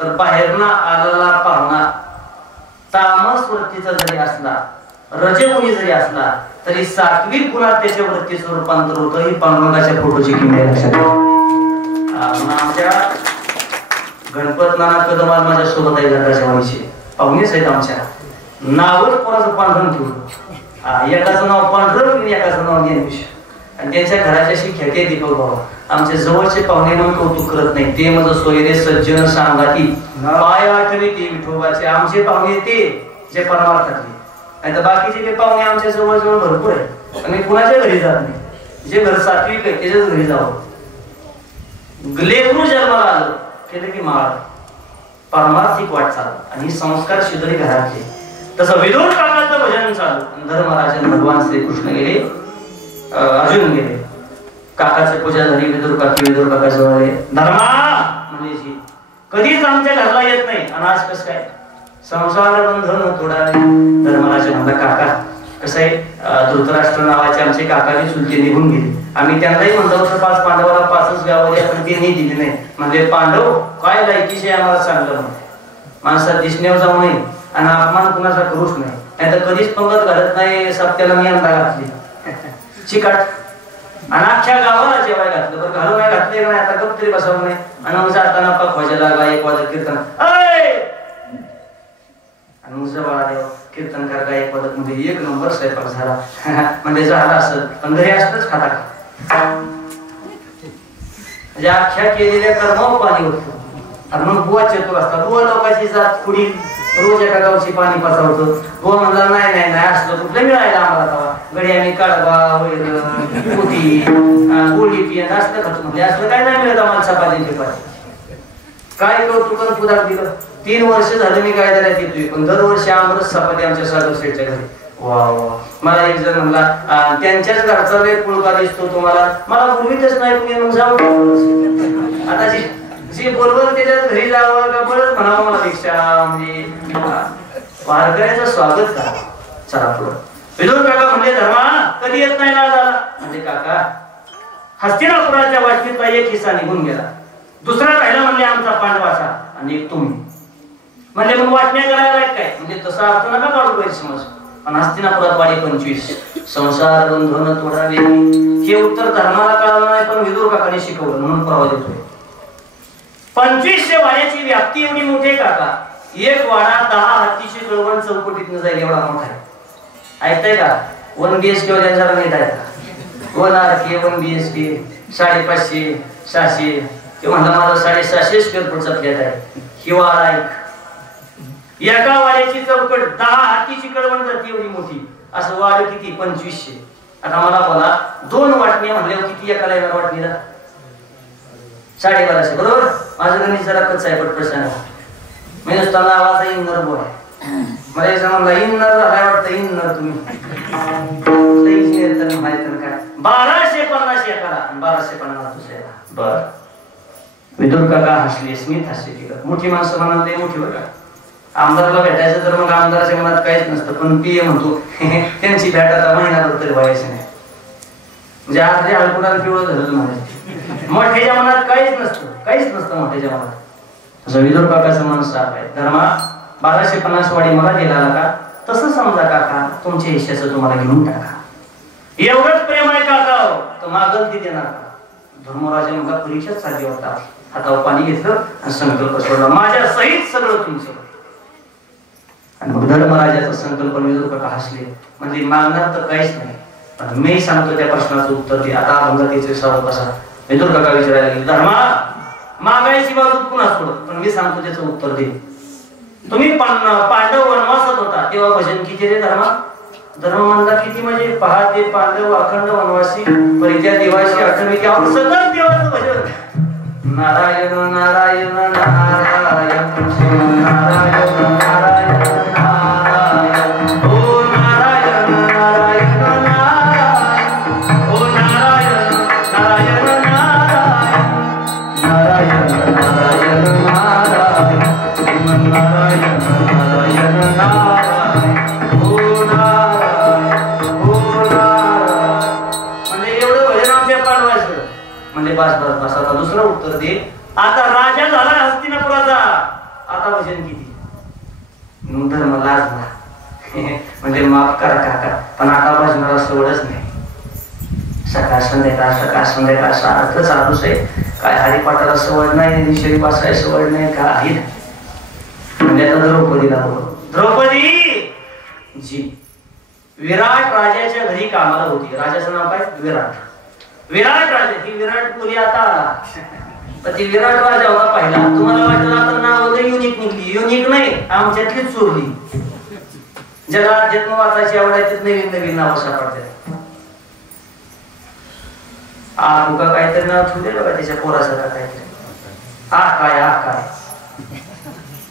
तर बाहेरना आलेला पाहुणा तामस वृत्तीचा जरी असला, रजगुणी जरी असला तरी सात्विक गुणात त्याच्या वृत्तीचं रूपांतर होतं. ही पांडुरंगाच्या फोटोची किमया लक्षात ठेवा. आमच्या गणपत नाना कदमाल माझ्या सोबत आहे, घराच्या वंशी पाहुणेच आहेत आमच्या. नावच कोणाचं पांढरं ठेवलं, एकाचं नाव पांढरं आणि एकाचं नाव ज्ञानेश, आणि त्यांच्या घराच्याशी खेटे दीपक भाऊ. आमच्या जवळचे पाहुणे म्हणून कौतुक करत नाही, ते माझं सोयरे सज्जन सांगाती पाय आठवी ते विठोबाचे. आमचे पाहुणे ते जे परमार्थातले, नाही तर बाकीचे ते पाहुणे आमच्या जवळ जवळ भरपूर आहे. आणि कुणाच्या घरी जात नाही, जे घर सात्विक आहे त्याच्याच घरी जावं. लेकरू जन्माला आलं केलं की माळ पारमार्थिक वाटचाल आणि संस्कार शिदरी घरातले. तसं विदुर काकाचं भजन चालू. धर्मराजन भगवान श्रीकृष्ण गेले, अर्जुन गेले, काकाची पूजा झाली. विदुर काका जवळ आले. धर्मा म्हणजे कधीच आमच्या घरला येत नाही आणि आज कसं काय संसार बंधन थोडा. धर्मराज म्हणला काका कसं आहे, धृतराष्ट्र नावाचे आमचे काकाने चुलते निघून गेले. आम्ही त्यांनाही म्हणलं होतं 5 पांडवाला 5च गावाले, पण ते नाही दिले नाही. म्हणजे पांडव काय लायकीचे आम्हाला चांगलं म्हणते, माणसात दिसण्यावर जाऊ नये आणि अपमान कुणाचा करूच नाही, नाही तर कधीच पंगत घालत नाही. सप्त्याला मी अंदा घातली चिकाट आणि अख्ख्या गावाला जेवाय घातलं. बरं घालून नाही घातले का नाही, आता गप तरी बसवलं नाही. आणि मग जाताना पक व्हायला लागला, 1 वाजत कीर्तन आणि मुझं बाळादेव कीर्तनकार का 1 वाजत मध्ये 1 नंबर स्वयंपाक झाला. म्हणजे झाला असत, पण घरी असतच खाता का म्हणजे अख्ख्या केलेल्या कर्मावर पाणी होतं. आणि मग बुवा चेतूर असतात, बुवा लोकांची जात पुढी रोज एका गावची पाणी पसावतं. बुवा म्हणला नाही नाही नाही असलं कुठलं मिळायला आम्हाला तवा. घडी आम्ही कडबा वगैरे पोटी गोळी पियन असलं खातो. म्हणजे असलं काय नाही मिळत आम्हाला चपातीचे पाणी. काय कौतुकान पुदार दिलं. 3 वर्ष झालं मी काय त्याला येतोय, पण दरवर्षी आमरस चपाती आमच्या सागर सेठच्या घरी. वा वा. मला एक जण म्हणला त्यांच्याच घरचा लय पुळका दिसतो तुम्हाला. मला बोलवीतच नाही कुणी, मग जाऊ आता जी बरोबर त्याच्यात घरी जावं का बरंच म्हणावं मला दीक्षा. म्हणजे वारकऱ्याचं स्वागत करा. चला पुढं. विदुर काका म्हणजे धर्मा कधी येत नाही ना झाला. म्हणजे काका हस्तिनापुराच्या वाटणीतला 1 हिस्सा निघून गेला, दुसरा राहिला म्हणजे आमचा पांडवाचा आणि 1 तुम्ही. म्हणजे मग वाटण्या करायला काय, म्हणजे तसा अर्थ नका काढू गैरसमज. पण हस्तिनापुरात वाडी 25 संसार बंधन तोडावे हे उत्तर धर्माला कळलं नाही, पण विदुर काकाने शिकवलं म्हणून परवा देतोय. 2500 वाड्याची व्याप्ती एवढी मोठी काका. 1 वाडा 10 हत्तीची कळवण चौकटीतनं जाईल एवढा मोठा आहे. ऐकताय का? 1 BHK वाल्या जरा नीट आहे का? 1 RK 1 BHK 550 600. ते म्हणला माझा 750 स्क्वेअर फूटचा फ्लॅट आहे. ही वाडा आहे. एका वाड्याची चौकट 10 हातीची कळवण जाते एवढी मोठी. असं वाड किती 2500. आता मला बोला 2 वाटण्या म्हणल्यावर किती एकाला येणार वाटणीला? 1250 बरोबर. माझं गणित जरा कच्च आहे पटपट सांगा. मी नुसता नावाचा इन्नर बोल आहे. मला एक म्हणला इन्नर झालाय वाटतं. इन्नर तुम्ही इंजिनियर तर माहिती काय 1250 एकाला आणि 1250 दुसऱ्याला. बर. विदुर काका हसले, स्मित हास्य केलं. मोठी माणसं म्हणाले मोठी बघा. आमदाराला भेटायचं तर मग आमदाराच्या मनात काहीच नसतं, पण पीए म्हणतो त्यांची भेट आता महिनाभर तरी व्हायचं नाही. म्हणजे आज जे हळकुडाला पिवळं झालं म्हणायचं. मोठ्याच्या मनात काहीच नसतं मोठ्याच्या मनात. तसं विदुर काकाचं मन साफ आहे. धर्मा 1250 वाडी मला गेला का तसं समजा काका तुमच्या हिश्श्याचं तुम्हाला घेऊन टाका. एवढंच प्रेम आहे काका तर मागल ती देणार का? धर्मराजा मला परीक्षाच चालली होता. हातावर पाणी घेतलं आणि संकल्प सोडला, माझ्या सहित सगळं तुमचं. आणि मग धर्मराजाचा संकल्प विदुर काका हसले. म्हणजे मागणार तर काहीच नाही, पण मी सांगतो त्या प्रश्नाचं उत्तर दे. आता अभंगातीचे सर्व कसा विदुर काका विचारायला गेले. धर्मा मागायची बाजू पुन्हा सोड, पण मी सांगतो त्याचं उत्तर दे. तुम्ही पांडव वनवासात होता तेव्हा भजन किती रे धर्मा? धर्म म्हणला किती म्हणजे पहा ते पांडव अखंड वनवासी परित्या देवाशी आठवणी त्यावर सतत देवाचं भजन. नारायण नारायण नारायण नारायण नारायण नारायण ओ नारायण नारायण नारायण ओ नारायण नारायण नारायण नारायण नारायण नारायण नारायण नारायण नारायण ओ नारायण ओ नारायण. म्हणजे एवढं भजन आमच्या पाठवायचं. होते, आता राजा झाला हस्तिनापुराचा, आता भजन किती धर्म लाजला म्हणजे माफ करा काका, पण आता भजनाला सवडच नाही. सकाळ संध्याकाळ सारखं चालूच आहे. काय हरिपाठाला सवड नाही, निषेधी बसायला सवड नाही, काही नाही. म्हणजे आता द्रौपदीला बोलव. द्रौपदी जी विराट राजाच्या घरी कामाला होती. राजाचं नाव काय? विराट. विराट राजा. ती विराटपुरी आता पण ती विराट राजा होता पहिला. तुम्हाला वाटलं आता नाव युनिक निघली. युनिक नाही, आमच्यातलीच चोरली. ज्याला जन्म वाचायची आवड आहे नवीन नवीन नाव सापडतात. तुका काहीतरी नाव ठेवले बघा त्याच्या पोरासारखं काहीतरी. काय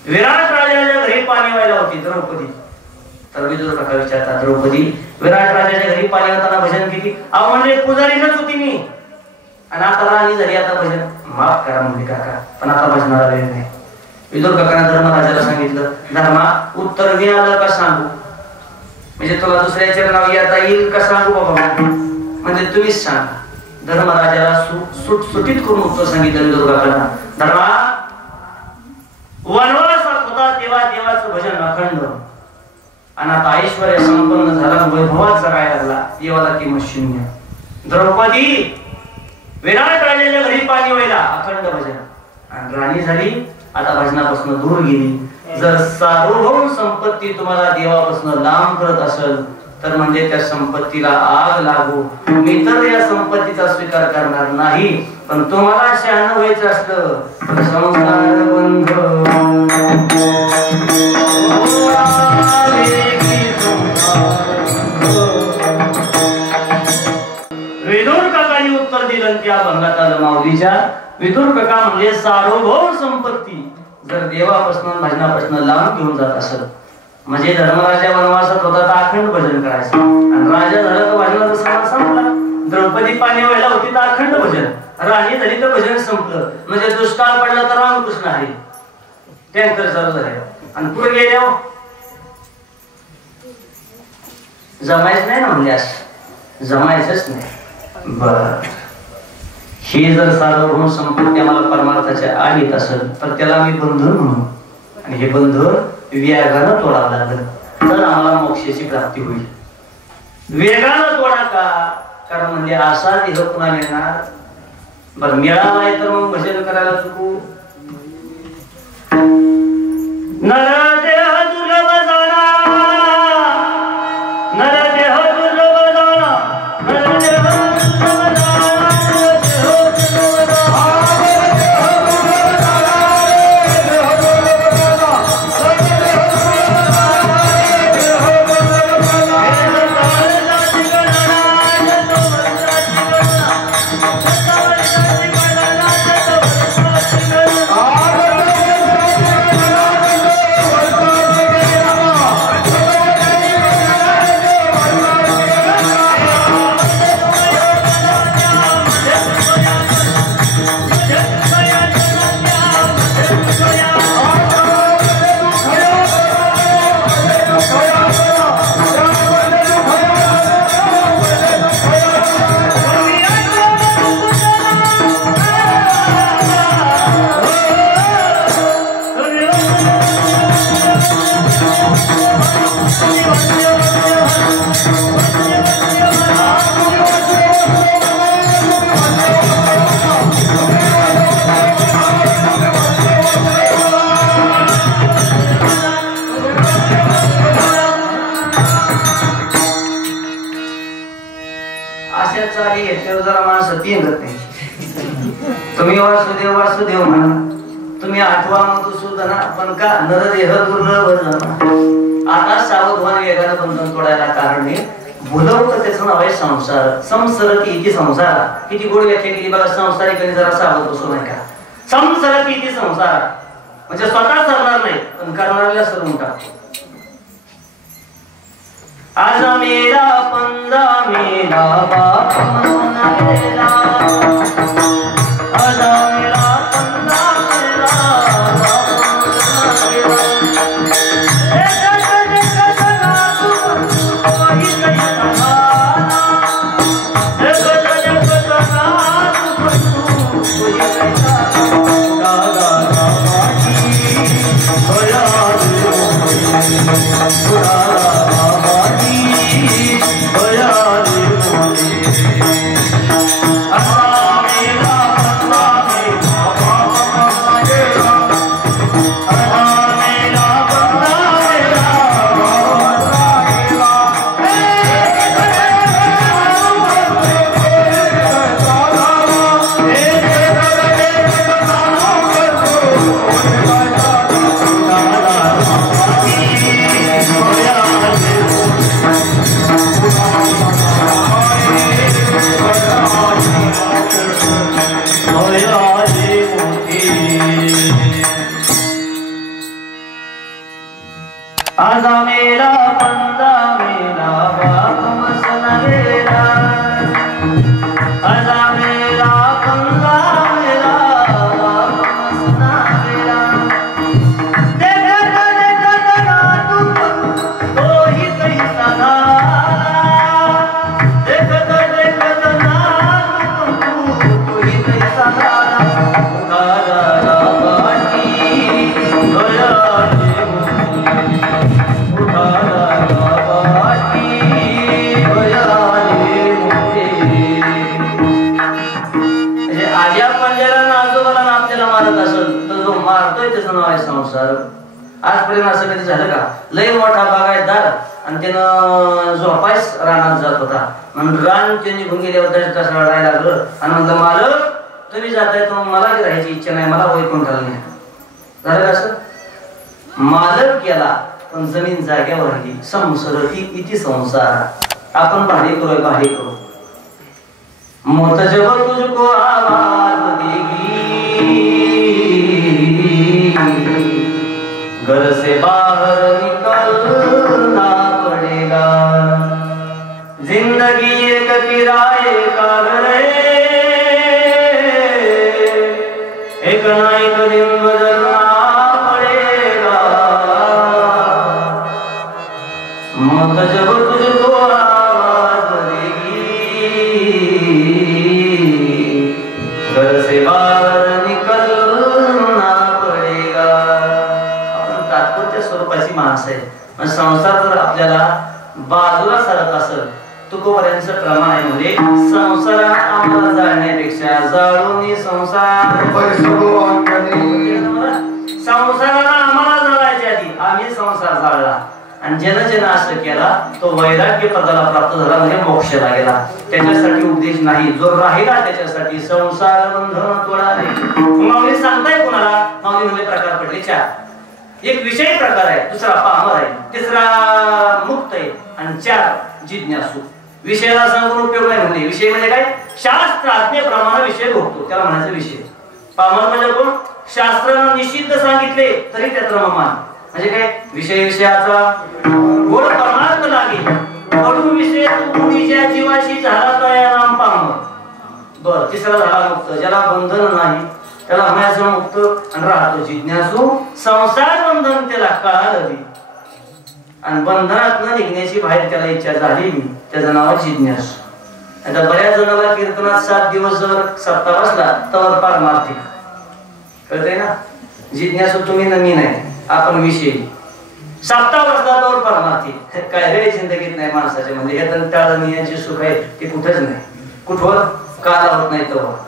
विराट राजाच्या घरी पाणी व्हायला होती द्रौपदी. तर विदुर काका विचारतात, द्रौपदी विराट राजाच्या घरी पाणी होताना भजन किती? अहो म्हणजे पुजारीनच होती मी, आणि आता राणी झाली, आता भजन. माफ करा म्हणजे काका, पण आता भजनाला वेळ नाही. विदुर काकाने धर्मराजाला सांगितलं, धर्मा उत्तर मिळालं का सांगू, म्हणजे तुला दुसऱ्याचे नाव येता येईल का सांगू बाबा, म्हणजे तुम्हीच सांगा. धर्मराजाला सुटसुटीत करून उत्तर सांगितलं विदुर काकाला. धर्मा वनवासात होता तेव्हा देवाचं भजन अखंड, आणि आता ऐश्वर्य संपन्न झाला, वैभवात जगायला लागला, देवाला किंमत शून्य. द्रौपदी विराट राजाच्या घरी पाणी व्हायला अखंड भजन, आणि राणी झाली, आता भजनापासून दूर गेली. जर सार्वभौम संपत्ती तुम्हाला देवापासून लांब करत असेल तर म्हणजे त्या संपत्तीला आग लागू. मी तर या संपत्तीचा स्वीकार करणार नाही, पण तुम्हाला शहाणं व्हायचं असलं तर संसार बंध विदुर काकांनी उत्तर दिलं. त्या भंगात आलं माऊलीच्या. विदुर काका म्हणजे सार्वभौम संपत्ती जर देवापासून भजनापासून लांब घेऊन जात असेल, म्हणजे धर्मराजा वनवासात होता तर अखंड भजन करायचं, आणि राजा झाला तर भजनाचा समान संपला. द्रौपदी पाणी व्हायला होती तर अखंड भजन, राणी झाली तर भजन संपलं. म्हणजे दुष्काळ पडला तर रामकृष्ण आहे टँकर चालू झाले, आणि पुढे गेल्या जमायच नाही ना, म्हणजे असं जमायचंच नाही. बर, हे जर सार्वभौम संपत्ती आम्हाला परमार्थाच्या आड येत असेल तर त्याला मी बंधन म्हणू, आणि हे बंधन वेगानं तोडावं लागलं तर आम्हाला मोक्षाची प्राप्ती होईल. वेगानं तोडा का? कारण म्हणजे असा देह पुन्हा मिळणार. बर, मिळाला आहे तर मग भजन करायला चुकू. नरदेह दुर्लभ जाणा, नरदेह दुर्लभ जाणा, नरदेह दुर्लभ जाणा. तुम्ही वासुदेव वासुदेव म्हणा, तुम्ही आठवा मधुसूदना, पण का नरदेह दुर्लभ जाणा. आता सावधान वेगानं बंधन तोडायला कारण नाही. भुलवत त्याचं नाव आहे संसार. संसरती इति संसार. किती गोड व्याख्या केली बघा. संसारिकांनी जरा सावध बसू नये का. संसरती इति संसार म्हणजे स्वतः सरणार नाही, पण करणाऱ्याला सरून टाकतो. आज मेरा पंदा मेरा बाप मेला, आज मेरा पंदा मेरा बाप आजपर्यंत असं कधी झालं का? लय मोठा बागायतदार आणि त्यानं झोपायस रानात जात होता म्हणून रान त्यांनी निघून गेल्यावर तसं रडायला लागलं आणि म्हणलं मालक तुम्ही जाताय तर मला राहायची इच्छा नाही, मला वैकुंठाला नाही. झालं असं? मालक गेला पण जमीन जाग्यावर राहिली. संसरती किती संसार आपण भाडे करू भाडे करू. मोत जब तुझको आवाज देगी घर से बाहर निकलना पड़ेगा. जिंदगी एक किराए का घर है, एक ना एक दिन बदलना पड़ेगा. मौत जब तुझको आवाज देगी घर से बाहर निकलना पड़ेगा. आपण तात्पुरत्या स्वरूपाची माणसं आहे. संसार जर आपल्याला बाजूला सरत असेल तुकोपर्यंत प्रमाण आहे. म्हणजे संसार आम्हाला जाळण्यापेक्षा जाळून संसार संसाराला आम्हाला जाळायच्या आधी आम्ही संसार जाळला आणि ज्यानं ज्यानं असं केला तो वैराग्य पदाला प्राप्त झाला म्हणजे मोक्षाला गेला. त्याच्यासाठी उपदेश नाही, जो राहिला त्याच्यासाठी संसार बंधन तोडाले. माऊली सांगताय कोणाला? माऊली म्हणजे प्रकार पडले चार. एक विषय प्रकार आहे, दुसरा पामर आहे, तिसरा मुक्त आहे आणि चार जिज्ञासू. विषयाला सांगून उपयोग नाही. म्हणजे विषय म्हणजे काय? शास्त्र आज्ञेप्रमाणे विषय भोगतो त्याला म्हणायचं विषय. पामर म्हणजे कोण? शास्त्रानं निषिद्ध सांगितले तरी त्यात रममान. म्हणजे काय? विषय विषयाचा गोड परमार्थ लागे कडू विषय तुझ्या जीवाशी झाला तर या नाम पामर. बर, तिसरा झाला मुक्त. ज्याला बंधन नाही त्याला म्हणायचं मुक्त आणि राहतो जिज्ञासू. संसार बंधन त्याला कळालं आणि बंधनात न निघण्याची बाहेर त्याला इच्छा झाली मी, त्याचं नाव जिज्ञासू. आता बऱ्याच जणांना कीर्तनात 7 दिवस जर सप्ताह बसला तर पारमार्थिक कळतंय ना. जिज्ञासू तुम्ही न मी नाही, आपण विषयी. सप्ताह बसला तर पारमार्थिक. काय रे जिंदगीत नाही माणसाच्या म्हणजे हे टाळणीयाचे सुख आहे ते कुठेच नाही. कुठवर काला होत नाही तो.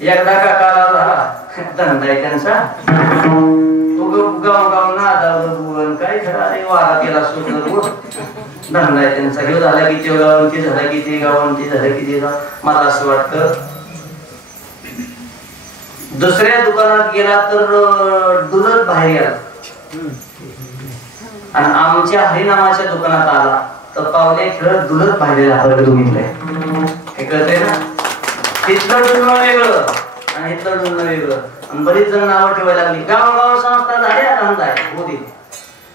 एकदा का काला झाला धंदा आहे त्यांचा. गाव गाव नादावून काय खरा रे वारा केला सुख धंदा आहे त्यांचा. हे झाला की ते गाव, ते झाला की ते गाव, ते झालं की ते गाव. मला असं वाटतं दुसऱ्या दुकानात गेला तर डुलत बाहेर आला आणि आमच्या हरिनामाच्या दुकानात आला तर पावले खेळत डुलत बाहेर आला. हे कळतंय ना. तिथलं डुलणं वेगळं आणि इथलं डुलणं वेगळं. आणि बरीच जण नावं ठेवायला लागली. गावगाव संस्था झाल्या धंदा आहे होती.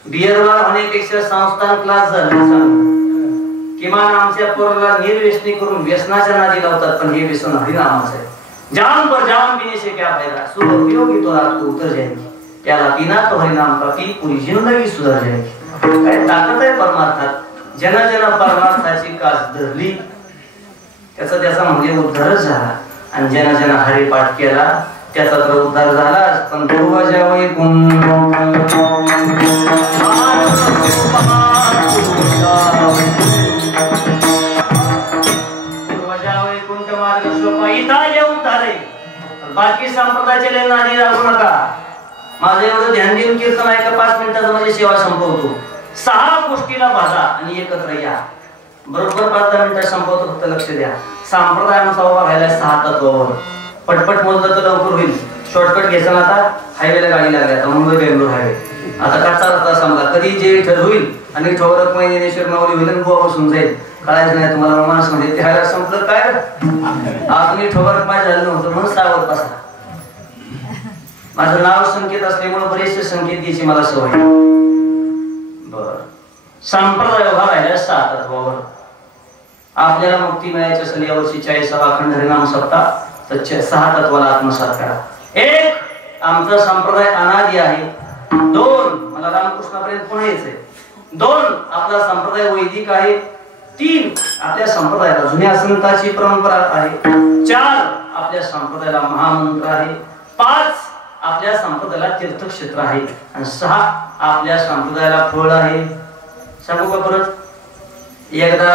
बिअरला होण्यापेक्षा संस्थान क्लास झाले. किमान आमच्या पोराला निर्व्यसनी करून व्यसनाच्या नादी लावतात पण हे व्यसन हरिनामाचं आहे. जाम पर जाम पीने से क्या फायदा, सुबह पियोगी तो रात को उतर जाएगी. त्याला पिना तो हरिनाम का पी पूरी जिंदगी सुधर जाएगी. काय ताकद आहे परमार्थात. ज्यांना ज्यांना परमार्थाची कास धरली त्याचा म्हणजे उद्धारच झाला. आणि ज्यांना ज्यांना हरिपाठ केला त्याचा तर उद्धार झालाच. पण पूर्वजा वैकुंठ 6 गोष्टीला भाजा आणि एकत्र या. बरोबर 5-10 मिनिटात संपवतो, फक्त लक्ष द्या. संप्रदायानुसार उभा राहिला 6 तत्वावर. पटपट मोजलं तर लवकर होईल. शॉर्टकट घ्यायचा ना, आता हायवेला गाडी लागली, आता मुंबई बेंगलोर हायवे. आता कच्चा रस्ता समजा, कधी जे विठ्ठल होईल आणि ठोरक महिनेश्वर माऊली होईल आणि गोवा बसून जाईल, कळायचं नाही तुम्हाला. माणूस म्हणजे त्याला संपलं काय आपण ठोरक माय झालं नव्हतं म्हणून सावध बसा. माझं नाव संकेत असल्यामुळे बरेचसे संकेत द्यायची मला सवय. बर, संप्रदाय उभा राहिला 6 तत्वावर. आपल्याला मुक्ती मिळायची असेल यावर्षी 40वा अखंड हरिनाम सप्ताह, तर 6 तत्वाला आत्मसात करा. 1, आमचा संप्रदाय अनादी आहे. 2, मला रामकृष्णापर्यंत पुन्हा यायचंय. 2, आपला संप्रदाय वैदिक आहे. 3, आपल्या संप्रदायाला जुन्या संतांची परंपरा आहे. 4, आपल्या संप्रदायाला महामंत्र आहे. 5, आपल्या संप्रदायाला तीर्थक्षेत्र आहे. आणि 6, आपल्या संप्रदायाला फळ आहे. सांगू का परत? एकदा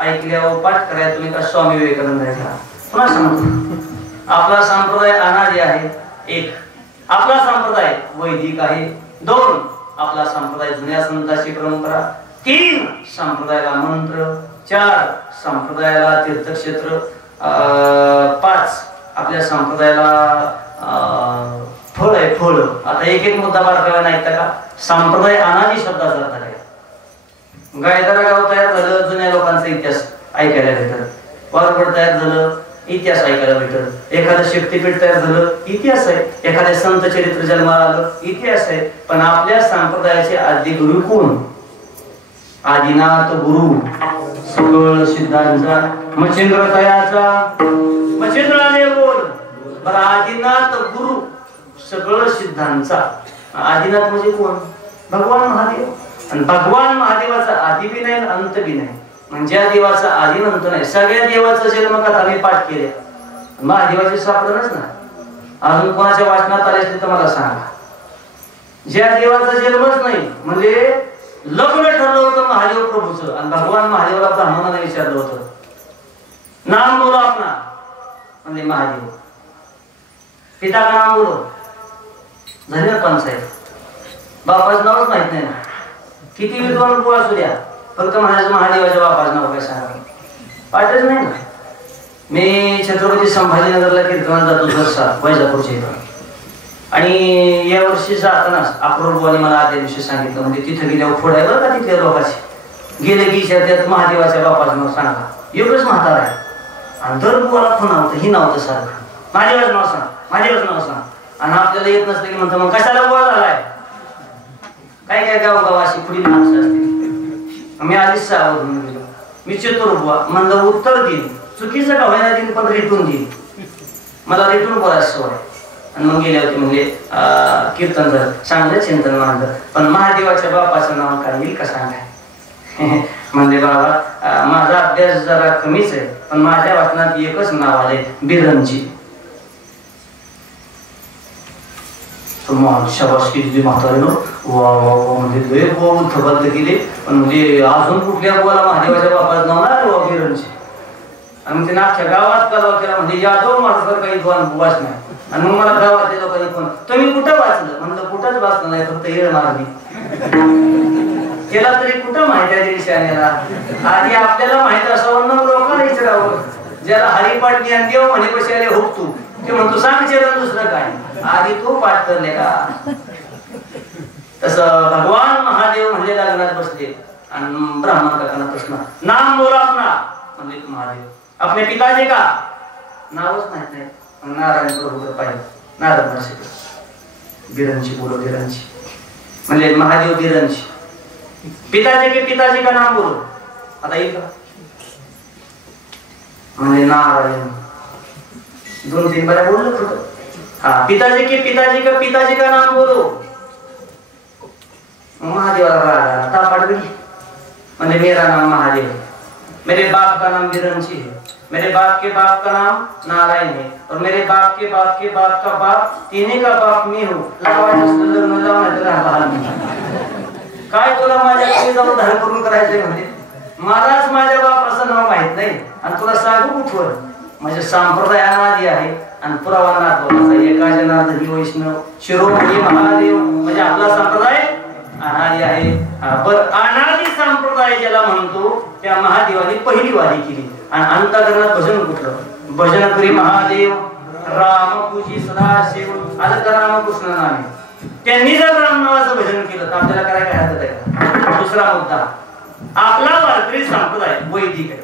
ऐकल्यावर पाठ करायला तुम्ही का स्वामी विवेकानंदांचा. पुन्हा सांगतो. आपला संप्रदाय अनादी आहे. 1, आपला संप्रदाय वैदिक आहे. 2, आपला संप्रदाय जुन्या संतांची परंपरा. 3, संप्रदायाला मंत्र. 4, संप्रदायाला तीर्थक्षेत्र. 5, आपल्या संप्रदायाला फळ आहे. फळ. आता एक मुद्दा बारकाव्याने ऐकता का? संप्रदाय अनादी शब्दाचा अर्थ काय? गायदरा गाव तयार झालं, जुन्या लोकांचा इतिहास ऐकायला भेटत. वारपड तयार झालं, इतिहास ऐकायला भेटत. एखादं शक्तीपीठ तयार झालं, इतिहास आहे. एखाद्या संत चरित्र जन्माला आलं, इतिहास आहे. पण आपल्या संप्रदायाचे आदि गुरु कोण? आदिनाथ गुरु, सकळ सिद्धांचा, मच्छिंद्र तयाचा. मच्छिंद्राने बोल बरं. आदिनाथ गुरु, सगळ सिद्धांचा. आदिनाथ म्हणजे कोण? भगवान महादेव. आणि भगवान महादेवाचा आदि बी नाही, अंत बी नाही. म्हणजे देवाचा आदि अंत नाही. सगळ्या देवाचा जन्मकथा मी पाठ केले, महादेवाचे सापडणच ना. अजून कोणाच्या वाचनात आले असते तर मला सांगा. ज्या देवाचा जन्मच नाही, म्हणजे लग्न ठरलं होतं महादेव प्रभूचं आणि भगवान महादेवाला ब्राह्मणाने विचारलं होतं, नाम बोलो अपना, म्हणजे महादेव. पिता का नाम बोलो, झाले ना पंचायत. बापाचं नावच माहित नाही ना. किती विद्वान बुवा असू द्या, फक्त महादेवाच्या बापाचं नाव काय सांगा, पाठच नाही ना. मी छत्रपती संभाजीनगरला कीर्तनाला जातो दरसा, वैजापूरच्या इथं. आणि या वर्षी जातानाच अक्रोर बुवाने मला आदल्या दिवशी सांगितलं, म्हणजे तिथं गेल्यावर फोड आहे बरं का तिथल्या लोकांची. गेले की त्यात महादेवाच्या बापाचं नाव सांगा. एवढंच म्हातारा आहे. आणि दर बुवाला फोन होतं, ही नाव तर सारखं, महादेवाचं नाव सांग, महादेवाचं नाव सांग. आणि आपल्याला येत नसतं की म्हणतो मग कशाला बुवा झालाय. काय काय गाव अशी पुढील माणसं असते. मी आधीच सावध होऊन गेलो. मी चतुर बुवा म्हणलं उत्तर देईन, चुकीचं का होईना देईन, पण रिटून देईन. मला रिटून बोलायचं सवय. आणि मग गेले होते म्हणजे कीर्तन झालं, चांगलं चिंतन मांडलं. पण महादेवाच्या बापाचं नाव काय येईल का सांगाय. म्हणजे बाबा माझा अभ्यास जरा कमीच आहे, पण माझ्या वाचनात एकच नाव आले, बिरंजी. शाबासकी दिली म्हातारीनं, वा वा वा. म्हणजे लय बुवा उद्धबद्ध केले. पण म्हणजे अजून कुठल्या बुवाला महादेवाच्या बापाचं नाव ना वा बिरंजी. आणि ते अख्ख्या गावात कालवा केला. म्हणजे यादव माझं काही दोन बुवाच नाही. आणि मग मला गावातल्या लोकांनी फोन, तुम्ही कुठं वाचलं म्हणलं, कुठंच वाचलं नाही, फक्त येळ मारली. केला तरी कुठं माहिती आहे दिशाण्याला. आधी आपल्याला माहित असावं ना, लोकांना विचारावं. ज्याला हरिपाठ ज्ञान देव म्हणे कशी आले होप तू, ते म्हणतो सांग चरण दुसरं काय, आधी तू पाठ करले का. तसं भगवान महादेव म्हणजे लग्नात बसले आणि ब्राह्मण काकांना प्रश्न, नाम बोला अपना, म्हणजे महादेव. आपले पिताजी का, नावच माहित नाही. नारायण प्रभू पाहिजे, नारायण नरसिंह, बिरंजी बोलो बिरंजी, म्हणजे महादेव बिरंजी. पिताजी के पिताजी का नाम बोलो, आता येईल का, म्हणजे नारायण. 2-3 बार बोललं होतं. हाँ, पिताजी के पिताजी का नाम बोलो. महादेवाला राग आला, तापाट गई. म्हणजे मेरा नाम महादेव है, मेरे बाप का नाम बिरंजी है, मेरे बाप के बाप का नाम नारायण है, और मेरे बाप के बाप के बाप का बाप, तीनों का बाप मी हूँ. काय तुला माझ्याकडे जाऊन धार करून करायचंय म्हणजे, मलाच माझ्या बापाचं नाव माहित नाही आणि तुला सांगू कुठवर. म्हणजे संप्रदाय अनादी आहे आणि पुरावा नाथ बोलायचा. एका जनार्दनी वैष्णव शिरोमणी महादेव, म्हणजे आपला संप्रदाय अनादी आहे. बरं, अनादी संप्रदाय ज्याला म्हणतो त्या महादेवाने पहिली वारी केली. आणि अंतःकरणात भजन कुठलं? भजन करी महादेव राम पूजी सदाशिव आलं तर रामकृष्ण नामे. त्यांनी जर राम नावाचं भजन केलं तर आपल्याला काय काय हरकत आहे? दुसरा मुद्दा, आपला वारकरी संप्रदाय वैदिक आहे.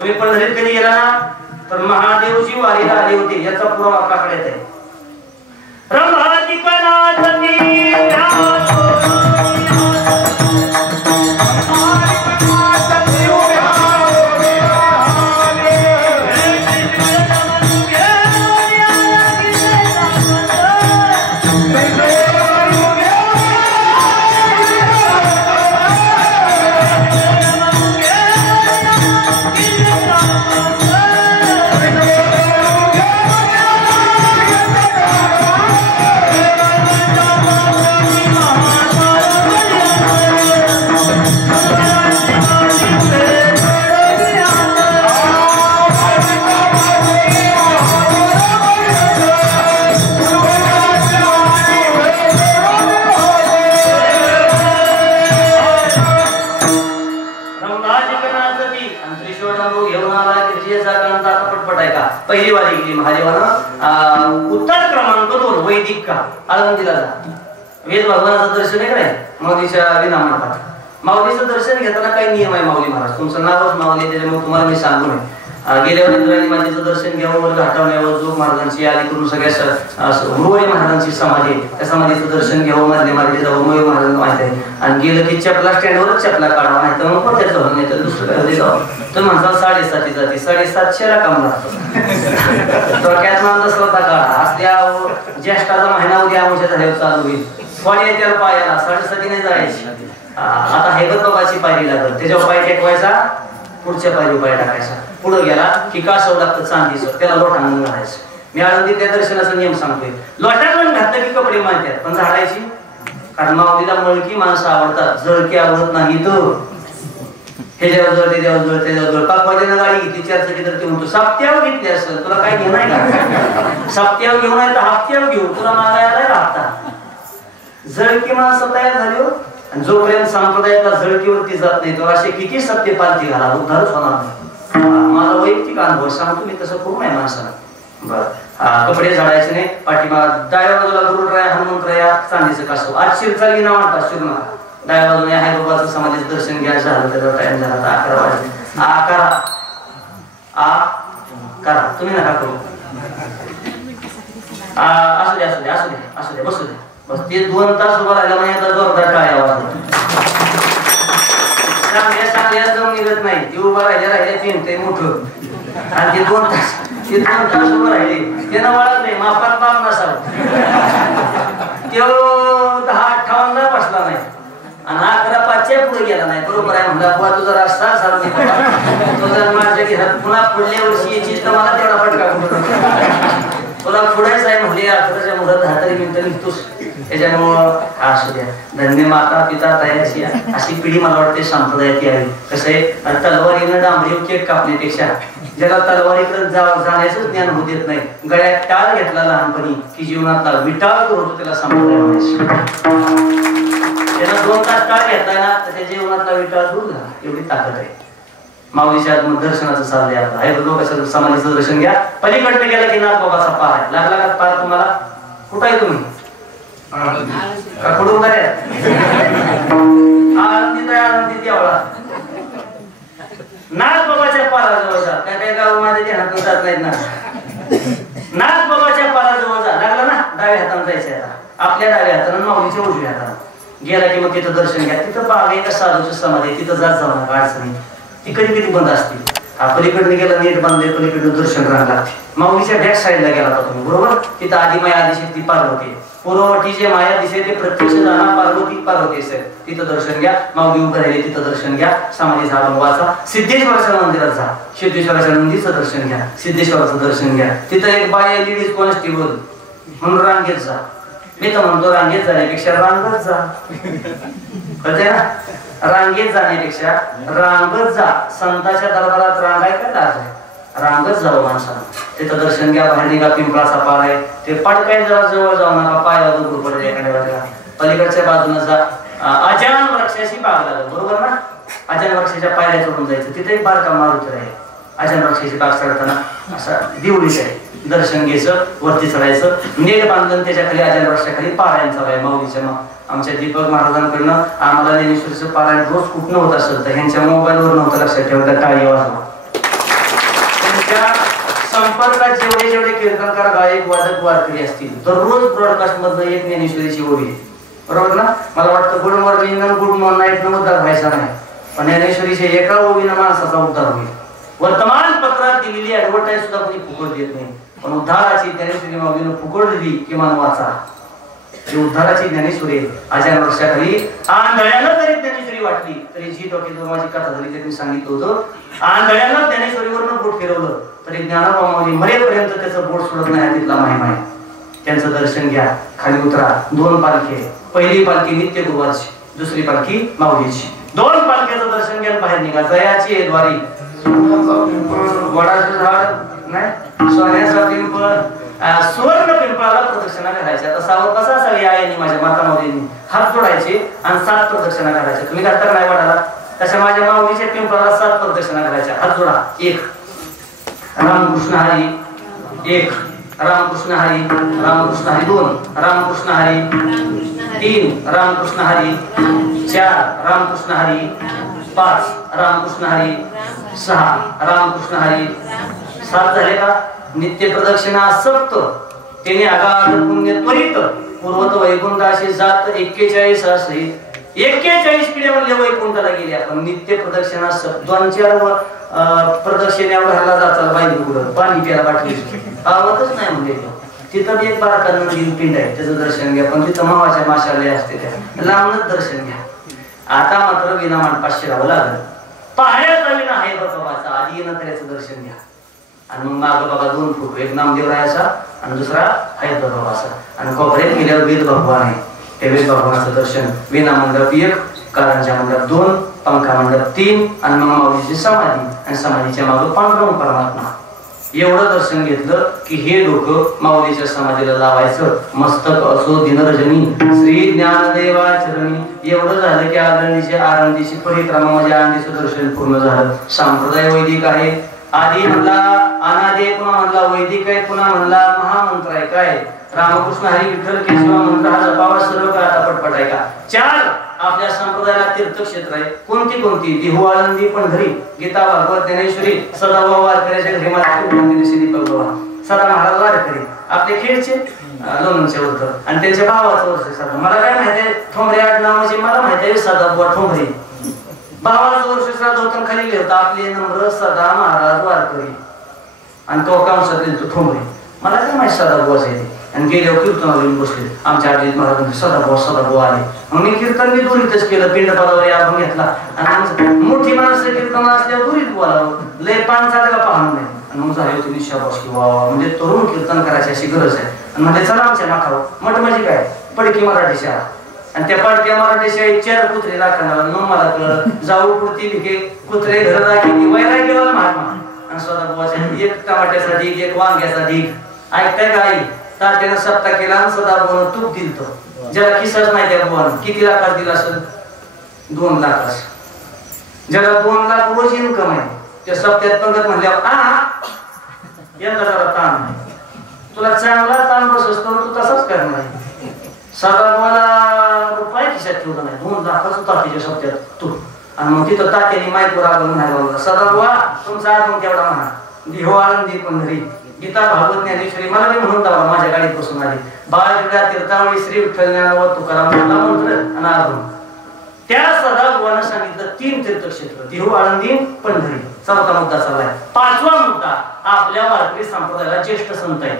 तुम्ही पंढरीत कधी गेला ना तर महादेवची वारीला आले होते याचा पुरावा आपल्याकडे आहे. पहिली वारी केली महादेवानं. उत्तर क्रमांक 2 वैदिक का आळंदीला जा. वेद भगवानाचं दर्शन आहे काय माऊलीच्या विनामंडपात. माऊलीचं दर्शन घेताना काही नियम आहे. माऊली महाराज तुमचं नावच माऊली त्याच्यामुळे तुम्हाला मी सांगू नये. गेल्यावर इंद्रायणी मातेचं दर्शन घ्यावं, वर घाटावण्यावर जोग महाराजांची आली करून सगळ्या उर्वरी महाराजांची समाधी, त्या समाधीचं दर्शन घ्यावं, मधले मार्गे जावं, मयूर महाराजांना माहिती आहे. आणि गेलं की चपला स्टँडवरच चपला काढावा, नाही तर मग पण त्याचं होऊन येतं दुसरं काय जावं. तर म्हणतात 7:30 जाते 7:700 काम लागतं. थोडक्यात माझा स्वतः काढा असल्या ज्येष्ठाचा महिना उद्या आमच्या झाल्यावर चालू होईल. पण येत्या पायाला 7:30 नाही जायची. आता हैबत बाबाची पायरी लागल, त्याच्यावर पाय टेकवायचा, पुढच्या पायरीवर पाय टाकायचा. पुढे गेला की कासव लागतं चांदीचं, त्याला लोटांगण घालायचं. मी आळंदीत त्या दर्शनाचा नियम सांगतोय. लोटांगण घातलं की कपडे मानतात, पण झाडायची. कारण माऊलीला मळकी माणसं आवडतात, जळकी आवडत नाही. तो हे जेव्हा जळते तेव्हा जळते तेव्हा जळ. पाकवाल्यानं गाडी घेतली 4 चाकी तर ते म्हणतो साप्त्यावर घेतली असेल, तुला काय घेणार का? साप्त्यावर घेऊन आहे तर हप्त्यावर घेऊ, तुला मागायला राहता. जळकी माणसं तयार झाली हो. आणि जोपर्यंत संप्रदायाला जळकीवरती जात नाही तो असे किती सत्य पालथी घाला उद्धारच होणार नाही. माझा वैयक्तिक अनुभव सांगतो, मी तसं करू नये माणसाला. बरं, कपडे झाडायचे नाही. पाठीमाग डाव्या बाजूला गुरुराया हनुमंतराया चांदीचं कासव. आज शिरचाली नाव म्हणतात शिरणार. डाव्या बाजूने आहे बाबाचं समाधीचं दर्शन घ्यायचं झालं त्याचा टाइम झाला तर 11 वाजले. करा तुम्ही नका करू. असू दे असू दे असू दे असू दे बसू दे बस. ते 2 तास उभा राहिला म्हणजे आता जोरदार टाळ्या वाजतात. चांगल्या जाऊन निघत नाही. ती उभा राहिले चिंते मोठं. आणि ते 2 तास उभं राहिले त्यानं वळत नाही. मापात माप नसावं. तो 10-58 बसला नाही आणि 11-5 पुढे गेला नाही. बरोबर आहे म्हणला बुवा तुझा रस्ता सारखा तुझा माझ्या घरात पुन्हा पुढल्या वर्षी यायची तर मला तेवढा फटका तुला पुढायच आहे म्हणजे 11च्या मुहूर्त 10 तरी मिनिटं निघतोस. त्याच्यामुळं असू द्या. धन्य माता पिता तयाची अशी पिढी मला वाटते संप्रदायाची आहे. कसं आहे तलवारीनं डांबरी केक कापण्यापेक्षा ज्याला तलवारीकडे जाण्याचं ज्ञान होत येत नाही, गळ्यात टाळ घेतला लहानपणी की जीवनातला विटाळ होतो त्याला संप्रदाय म्हणायचं. त्याला 2 तास टाळ घेतला ना तर त्या जीवनातला विटाळ दूर झाला. एवढी ताकद आहे. माऊलीच्या दर्शनाचं चाललंय आपलं. आहे लोकांचं समाधीचं दर्शन घ्या. पलीकडे गेला की नाथ बाबाचा पार आहे. लागला का पार तुम्हाला? कुठं आहे तुम्ही? का कुठून काय आळंदी देवळा नाथ बाबाच्या पाराजवळ जा. काय काय गाव माझ्या हात जात नाहीत ना. नाथ बाबाच्या पाराजवळ जा. लागला ना डाव्या हातानं जायचं. आपल्या डाव्या हातानं माऊलीच्या उजव्या हातानं गेला की मग तिथं दर्शन घ्या. तिथं बाग एका साधूची समाधी, तिथं जात जाऊ नका अडचणी. ती कधी कधी बंद असते. पलीकडे गेला नेट बांधले, पलीकडे दर्शन करायला लागते. माऊलीच्या बॅक साईडला गेला होता तुम्ही बरोबर. तिथं आदिमाया आदिशक्ती पार्वती, पूर्ववटी जे माया दिसे ते प्रत्यक्ष जाणार पार्वती असेल. तिथं दर्शन घ्या. माऊली उभं राहिले तिथं दर्शन घ्या. समाधी झाडून वाचा. सिद्धेश्वराच्या मंदिरात जा. सिद्धेश्वराच्या नंदीचं दर्शन घ्या. सिद्धेश्वराचं दर्शन घ्या. तिथं एक बाय लेडीज कॉन्स्टेबल म्हणून रांगेत जा. मी तर म्हणतो रांगेत जाण्यापेक्षा रांगत जा. कळतंय ना? रांगेत जाण्यापेक्षा रांगत जा. संतांच्या दरबारात रांगाय काय लाज आहे? रांगत जावं माणसानं. तिथं दर्शन घ्या. बाहेर निघा. पिंपळाचा पार आहे. ते पडकाय जरा जवळ जाऊ नका. पायाला दूर पडेल एखाद्या वाटेला. पलीकडच्या बाजूने जा. अजान वृक्षाशी बाग लागल, बरोबर ना? अजान वृक्षाच्या पायऱ्या चढून जायचं, तिथे एक बारका मारुती आहे. अजान वृक्षाची बाग चढताना असा देवळीच आहे, दर्शन घ्यायचं, वरती चढायचं, नेट बांधून त्याच्या खाली अजान वृक्षाखाली पारायण चालू आहे माऊलीच्या. मग आमच्या दीपक महाराजांकडनं आम्हाला ज्ञानेश्वरीचं पारायण रोज कुठनं होत असेल तर ह्यांच्या मोबाईलवर नव्हतं लक्षात ठेवलं, टाळी वाजवा. त्यांच्या संपर्कात जेवढे जेवढे कीर्तनकार, गायक, वादक, वारकरी असतील दररोज ब्रॉडकास्ट मधनं एक ज्ञानेश्वरीची ओळी, बरोबर ना? मला वाटतं गुड मॉर्निंग गुड नाईट न उद्धार व्हायचा नाही, पण ज्ञानेश्वरीच्या एका ओळीनं माणसाचा उद्धार होईल. वर्तमानपत्रात दिलेली ऍडव्हर्टाईज सुद्धा कोणी फुकट देत नाही, पण उद्धाराची ज्ञानेश्वरी माऊलीनं फुकट दिली, किमान वाचा. ही उद्धाराची ज्ञानेश्वरी अजान वृक्षाखाली आंधळ्यानं जरी ज्ञानेश्वरी वाटली तरी जी डोक्यात माझी कथा झाली ते मी सांगितलं होतं. आंधळ्यानं ज्ञानेश्वरीवरनं बोट फिरवलं तरी ज्ञानोबा माऊली मरेपर्यंत त्याचं बोट सोडत नाही, तिथला महिमा आहे. त्यांचं दर्शन घ्या, खाली उतरा. 2 पालखी, पहिली पालखी नित्य गुरुवारची, दुसरी पालखी माऊलीची. 2 पालख्याचं दर्शन घ्या, बाहेर निघा. जयाची आहे द्वारी, वडाचं झाड नाही, सोन्याचा पिंपळ, सुवर्ण पिंपळाला प्रदक्षिणा घालायच्या. आता सावध कसा असावी आईने माझ्या माता माऊलींनी हात जोडायचे आणि 7 प्रदक्षिणा घालायच्या. तुम्ही घालता नाही वडाला, तशा माझ्या माऊलीच्या पिंपळाला 7 प्रदक्षिणा घालायच्या. हात जोडा. 1 रामकृष्ण हरी, 1 रामकृष्ण हरी, रामकृष्ण हरी, 2 रामकृष्ण हरी, 3 रामकृष्ण हरी, 4 रामकृष्ण हरी, 5 रामकृष्ण हरी, 6 रामकृष्ण हरी. 7 झाले का? नित्य प्रदक्षिणा सप्त, त्याने अगाध पुण्य त्वरित पूर्वत वैकुंठाशी जात 41 असे 41 पिढ्या म्हणजे वैकुंठाला गेले. आपण नित्य प्रदक्षिणा सप्त 2-4 प्रदक्षिण्यावर घालला जातात बाई पुढं पाणी प्यायला बाटली आवतच नाही म्हणजे. तिथं एक बारका नदीन पिंड आहे, त्याचं दर्शन घ्या, पण तिथं मावाच्या माशालय असते, त्या लांबच दर्शन घ्या. आता मात्र विनामान 500 राहावं लागलं. पाहण्याचा विना आहे बाबाचा, आधी येणं त्याचं दर्शन घ्या. आणि मग माग बाबा 2 फूट, एक नामदेवरायाचा आणि दुसरा हैदर बाबाचा. आणि कोपऱ्यात गेल्यावर वेद भगवान आहे, ते वेद भगवानाचं दर्शन. विना मंडप 1, कारंजा मंडप 2, पंखा मंडप 3 आणि मग माऊलीची समाधी आणि समाधीच्या मागे पांडुरंग परमात्मा. एवढं दर्शन घेतलं की हे डोकं माऊलीच्या समाधीला लावायचं. मस्तक असो दिनरजनी श्री ज्ञानदेवा चरणी. एवढं झालं की आनंदीची परिक्रमा म्हणजे आनंदीचं दर्शन पूर्ण झालं. संप्रदाय वैदिक आहे. आधी म्हणला अनादे, पुन्हा म्हणला वैदिक आहे, पुन्हा म्हणला महामंत्र आहे. काय रामकृष्ण हरी विठ्ठल केशव मंत्र हा जपावा सर्व का आता पटपट आहे का? 4 आपल्या संप्रदायाला तीर्थक्षेत्र आहे. कोणती कोणती? देहू, आळंदी, पंढरी, गीता, भागवत, ज्ञानेश्वरी, सदाभाऊ वारकऱ्याच्या घरी सदा महाराज वारकरी आपले खेळचे लोणचे होतं आणि त्यांच्या भावाचं वर्ष सदा. मला काय माहिती आहे ठोंबरे आडनाव म्हणजे मला माहिती आहे सदाभाऊ ठोंबरे. भावाचं वर्ष श्राद्ध होतं, खाली लिहिलं आपले नम्र सदा महाराज वारकरी आणि तो कांसातील तो ठोंबरे. मला काय माहिती सदाभाऊ असायचे. आणि गेल्यावर कीर्तनाला येऊन बसले. आमच्या आधी महाराजांनी सदाभाऊ आले. मग मी कीर्तन मी दुरीतच केलं. पिंडपादावर आपण घेतला आणि मोठी माणसं कीर्तन असल्यावर दुरीत बोलावं, लय पान चालायला पाहणं नाही. आणि मग झाले होते निशाबास किंवा म्हणजे तरुण कीर्तन करायची अशी गरज आहे. आणि म्हणजे चला आमच्या माखावर मठ म्हणजे काय पडकी मराठी शाळा. आणि त्या पडक्या मराठी शाळेत 4 कुत्रे राखणार. मग मला कळलं जाऊ पुरती भिके कुत्रे घर राखी वैरा गेला महात्मा. आणि सदाभाऊच्या 1 टमाट्याचा ढीग, 1 वांग्याचा ढीग. ऐकताय का आई? तात्यानं सप्ता केला आणि सदाभाऊनं तूप दिलं. ज्याला किसाच नाही त्या बुवानं किती लाखात दिला असेल? 2 लाख. ज्याला 2 लाख रोज इन्कम आहे त्या सप्त्यात पंगत म्हणल्यावर यंदा जरा ताण आहे. तुला चांगला ताण बसतो तू तसाच करणार. सदाभाऊला रुपये खिशात ठेवला नाही. 2 लाखाचं तात्याच्या सप्त्यात तू. आणि मग तिथं तात्याने माईकवर आपण म्हणायला सदाभाऊ तुमचा मग तेवढा म्हणा. देहू, आळंदी, पंढरी, गीता, भागवत, ज्ञानेश्वरी. मला मी म्हणून दावा माझ्या गाडीत बसून आली. बाळक्रीडा, तीर्थावळी, श्री विठ्ठल ज्ञानोबा तुकाराम मंत्र आणि अजून त्या सदाभाऊनं सांगितलं 3 तीर्थक्षेत्र देहू, आळंदी, पंढरी. 4था मुद्दा चाललाय. 5वा मुद्दा आपल्या वारकरी संप्रदायाला ज्येष्ठ संत आहेत.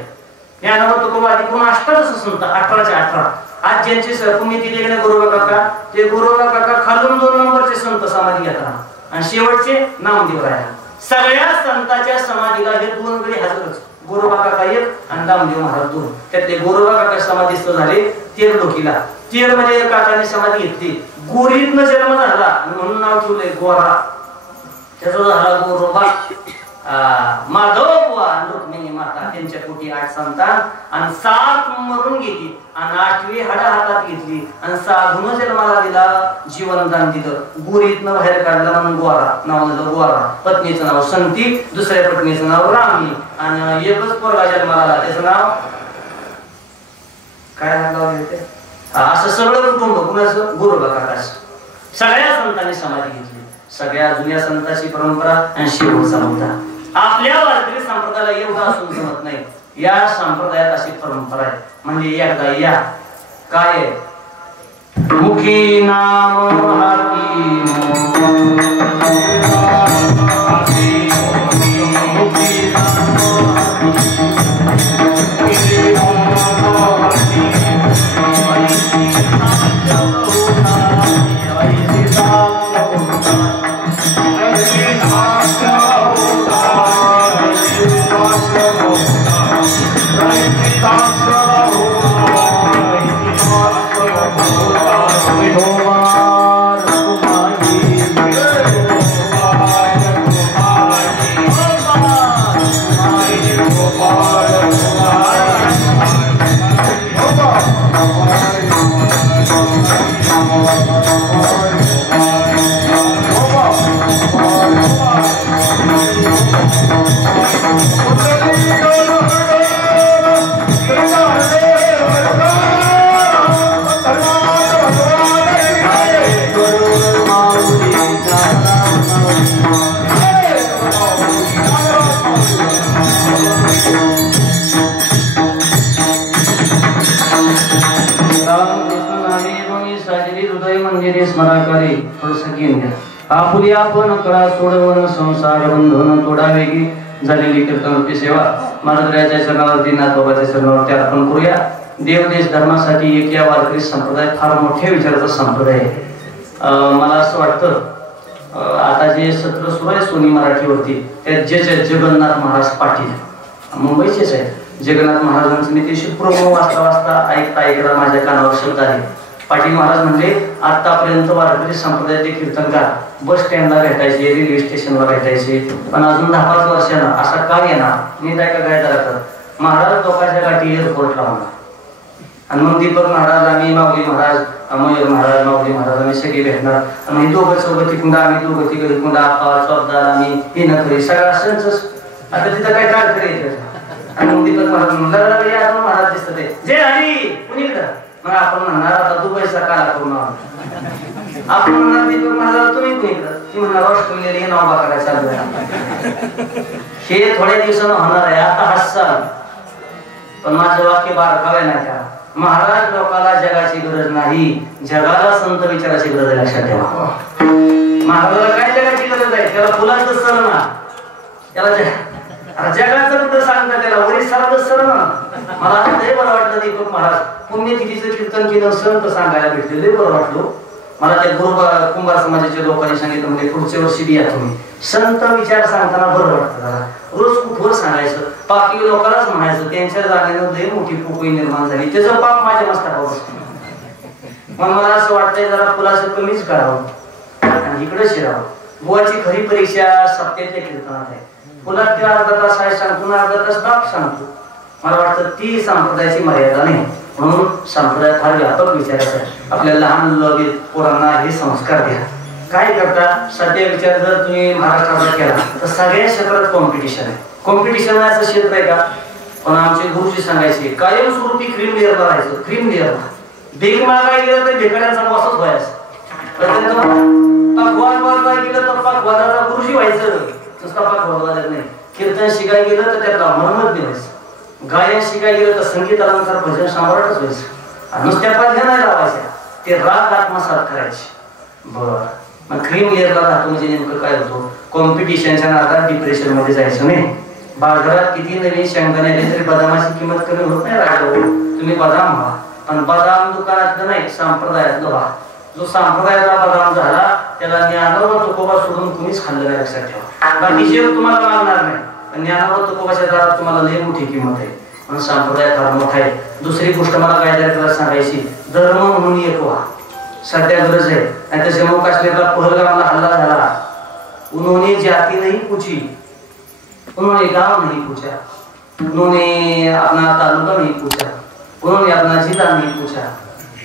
ज्ञानोबा तुकोबा आधी कोण 18 संत, 18च्या 18. आज ज्यांचे पुण्यतिथी गेले गुरुबा काका, ते गुरुबा काका खालून 2 नंबरचे संत समाधी घेताना आणि शेवटचे नामदेवराया. सगळ्या संतांच्या समाधीला हे 2 वेळी हजरच. गोरोबा काका 1 आणि नामदेव महाराज 2. त्यातले गोरोबा काका समाधीस्थ झाले 13 डोकीला. 13 मध्ये काकाने समाधी घेतली. गोरीतनं जन्म झाला म्हणून नाव ठेवलंय गोरा. त्याचा झाला गोरोबा. माधव बुवा रुक्मिणी माता त्यांच्या पोटी 8 संतान आणि 7 मरून गेली आणि 8वी हाडा हातात घेतली आणि साधून जन्माला दिला, जीवनदान दिलं. गुरीतनं बाहेर काढलं म्हणून गोरा नाव दिलं. गोरा पत्नीचं नाव संती, दुसऱ्या पत्नीचं नाव रामी आणि एकच पोरगा जन्माला आला त्याचं नाव काय नाव घेते. असं सगळं कुटुंब कुणाचं गुरुबाकाचं. सगळ्या संतांनी समाधी घेतली. सगळ्या जुन्या संतांची परंपरा आणि शिव चालवता. आपल्या वारकरी संप्रदायाला एवढं असून जमत नाही. या संप्रदायात अशी परंपरा आहे. म्हणजे एकदा या काय मुखी नाम हाती स्मराकारी थोडस घेऊन घ्या. आपुली आपण कळा सोडवण संसार बंधन तोडावेगी झालेली कीर्तनाची सेवा महाराजांच्या चरणावरती नाथबाबाच्या चरणावरती अर्पण करूया. देवदेश धर्मासाठी एक या वारकरी संप्रदाय फार मोठ्या विचाराचा संप्रदाय आहे. मला असं वाटतं आता जे सत्र सुरू आहे सोनी मराठीवरती त्यात जगन्नाथ महाराज पाटील मुंबईचेच आहेत. जगन्नाथ महाराजांचं मी ते प्रोमो वाचता ऐकता माझ्या कानावर शब्द आहे. पाटील महाराज म्हणजे आतापर्यंत वारकरी संप्रदायाचे कीर्तनकार बस स्टँडला भेटायचे, रेल्वे स्टेशनला भेटायचे, पण अजून 10-5 वर्षांना असा काय येणार मी काय का काय तर महाराज लोकांच्या गाठी एअरपोर्ट लावणार आणि मग दीपक महाराज आम्ही माऊली महाराज मयूर महाराज माऊली महाराज आम्ही सगळे भेटणार आणि दोघं सोबत तिकुंडा आम्ही दोघं तिकडे कुंडा आप्पा चौदार आम्ही हिनकरी सगळं असंच. आता तिथं काय काय करायचं आणि मग दीपक महाराज म्हणलं महाराज दिसत ते जे हरी कुणीकडं मग आपण म्हणणार आता दुबईचा काला करून आपण म्हणणार दीपक महाराज तुम्ही कुणीकडं ती म्हणणार ऑस्ट्रेलिया हे नाव बघायला चालू आहे. हे थोड्या दिवसानं होणार आहे. आता हसाल पण माझं वाक्य बारकावे नाही का. महाराज लोकाला जगाची गरज नाही, जगाला संत विचाराची गरज आहे. लक्षात ठेवा. महाराजाला काय जगाची गरज आहे? त्याला फुलाचं सर ना, त्याला जगाचं कुठं सांगता त्याला वरिष्ठाचं सर ना. मला लय बरं वाटलं दीपक महाराज पुण्यतिथीचं कीर्तन केलं संत सांगायला भेटले. लय बरं वाटलं मला. त्या कुंभार समाजाच्या लोकांनी सांगितलं म्हणजे पुढच्या वर्षी बी या तुम्ही. संत विचार सांगताना बरं वाटतं जरा. रोज कुठवर सांगायचं, पापी लोकांनाच म्हणायचं त्यांच्या जागेनं लय मोठी पोकळी निर्माण झाली, त्याचं पाप माझ्या मस्तकावर बसतं. मग मला असं वाटतंय जरा फुलाचं कमीच करावं आणि इकडे शिरावं. बुवाची खरी परीक्षा सप्त्याच्या कीर्तनात आहे. फुलात त्या अर्धा तास आहे सांगतो ना, अर्धा तास बाप सांगतो. मला वाटतं ती संप्रदायाची मर्यादा नाही. म्हणून संप्रदाय फार व्यापक विचारायचा आहे. आपल्या लहान मुलं पोरांना हे संस्कार द्या. काय करता सध्या विचार जर तुम्ही महाराष्ट्रात केला तर सगळ्या क्षेत्रात कॉम्पिटिशन आहे. कॉम्पिटिशन असं क्षेत्र आहे का? पण आमचे गुरुजी सांगायचे कायमस्वरूपी क्रीम लेअरला राहायचं. क्रीम लेअरला बेग मागायला गेलं तर भिकाऱ्यांचा बॉसच व्हायचं. पकवान गेलं तर पकवानाचा गुरुजी व्हायचं. नुसता पकवान नाही. कीर्तन शिकायला गेलं तर त्यातला मनमत द्यायचं. गायन शिकायला गेलं तर संगीत अलंकार भजन सम्राटच व्हायचं. नुसत्या पद्या नाही लावायच्या, ते राग आत्मसात करायचे. बरं मग क्रीम लेअरला राहतो म्हणजे नेमकं काय होतो? कॉम्पिटिशनच्या नादात डिप्रेशन मध्ये जायचं नाही. बाजारात किती नवीन शेंगदाणे आले तरी बदामाची किंमत कमी होत नाही. राजा तुम्ही बदाम व्हा, पण बदाम दुकानातलं नाही संप्रदायातलं व्हा. जो संप्रदायाचा बदाम झाला त्याला ज्ञानावर तुकोबा सोडून कुणीच खाल्लं नाही. लक्षात ठेवा. बाकीचे तुम्हाला मागणार नाही, पण ज्ञानावर तुकोबाच्या दारात तुम्हाला लय मोठी किंमत आहे. म्हणून संप्रदाय फार मोठा आहे. दुसरी गोष्ट मला काय सांगायची, धर्म म्हणून एक व्हा. सध्या गरज आहे. नाही तर जम्मू काश्मीरला पहलगामला हल्ला झाला. उन्होंने जाती नहीं पूछी, उन्होंने गांव नहीं पूछा, उन्होंने अपना तालुका नहीं पूछा, उन्होंने अपना जिला नहीं पूछा,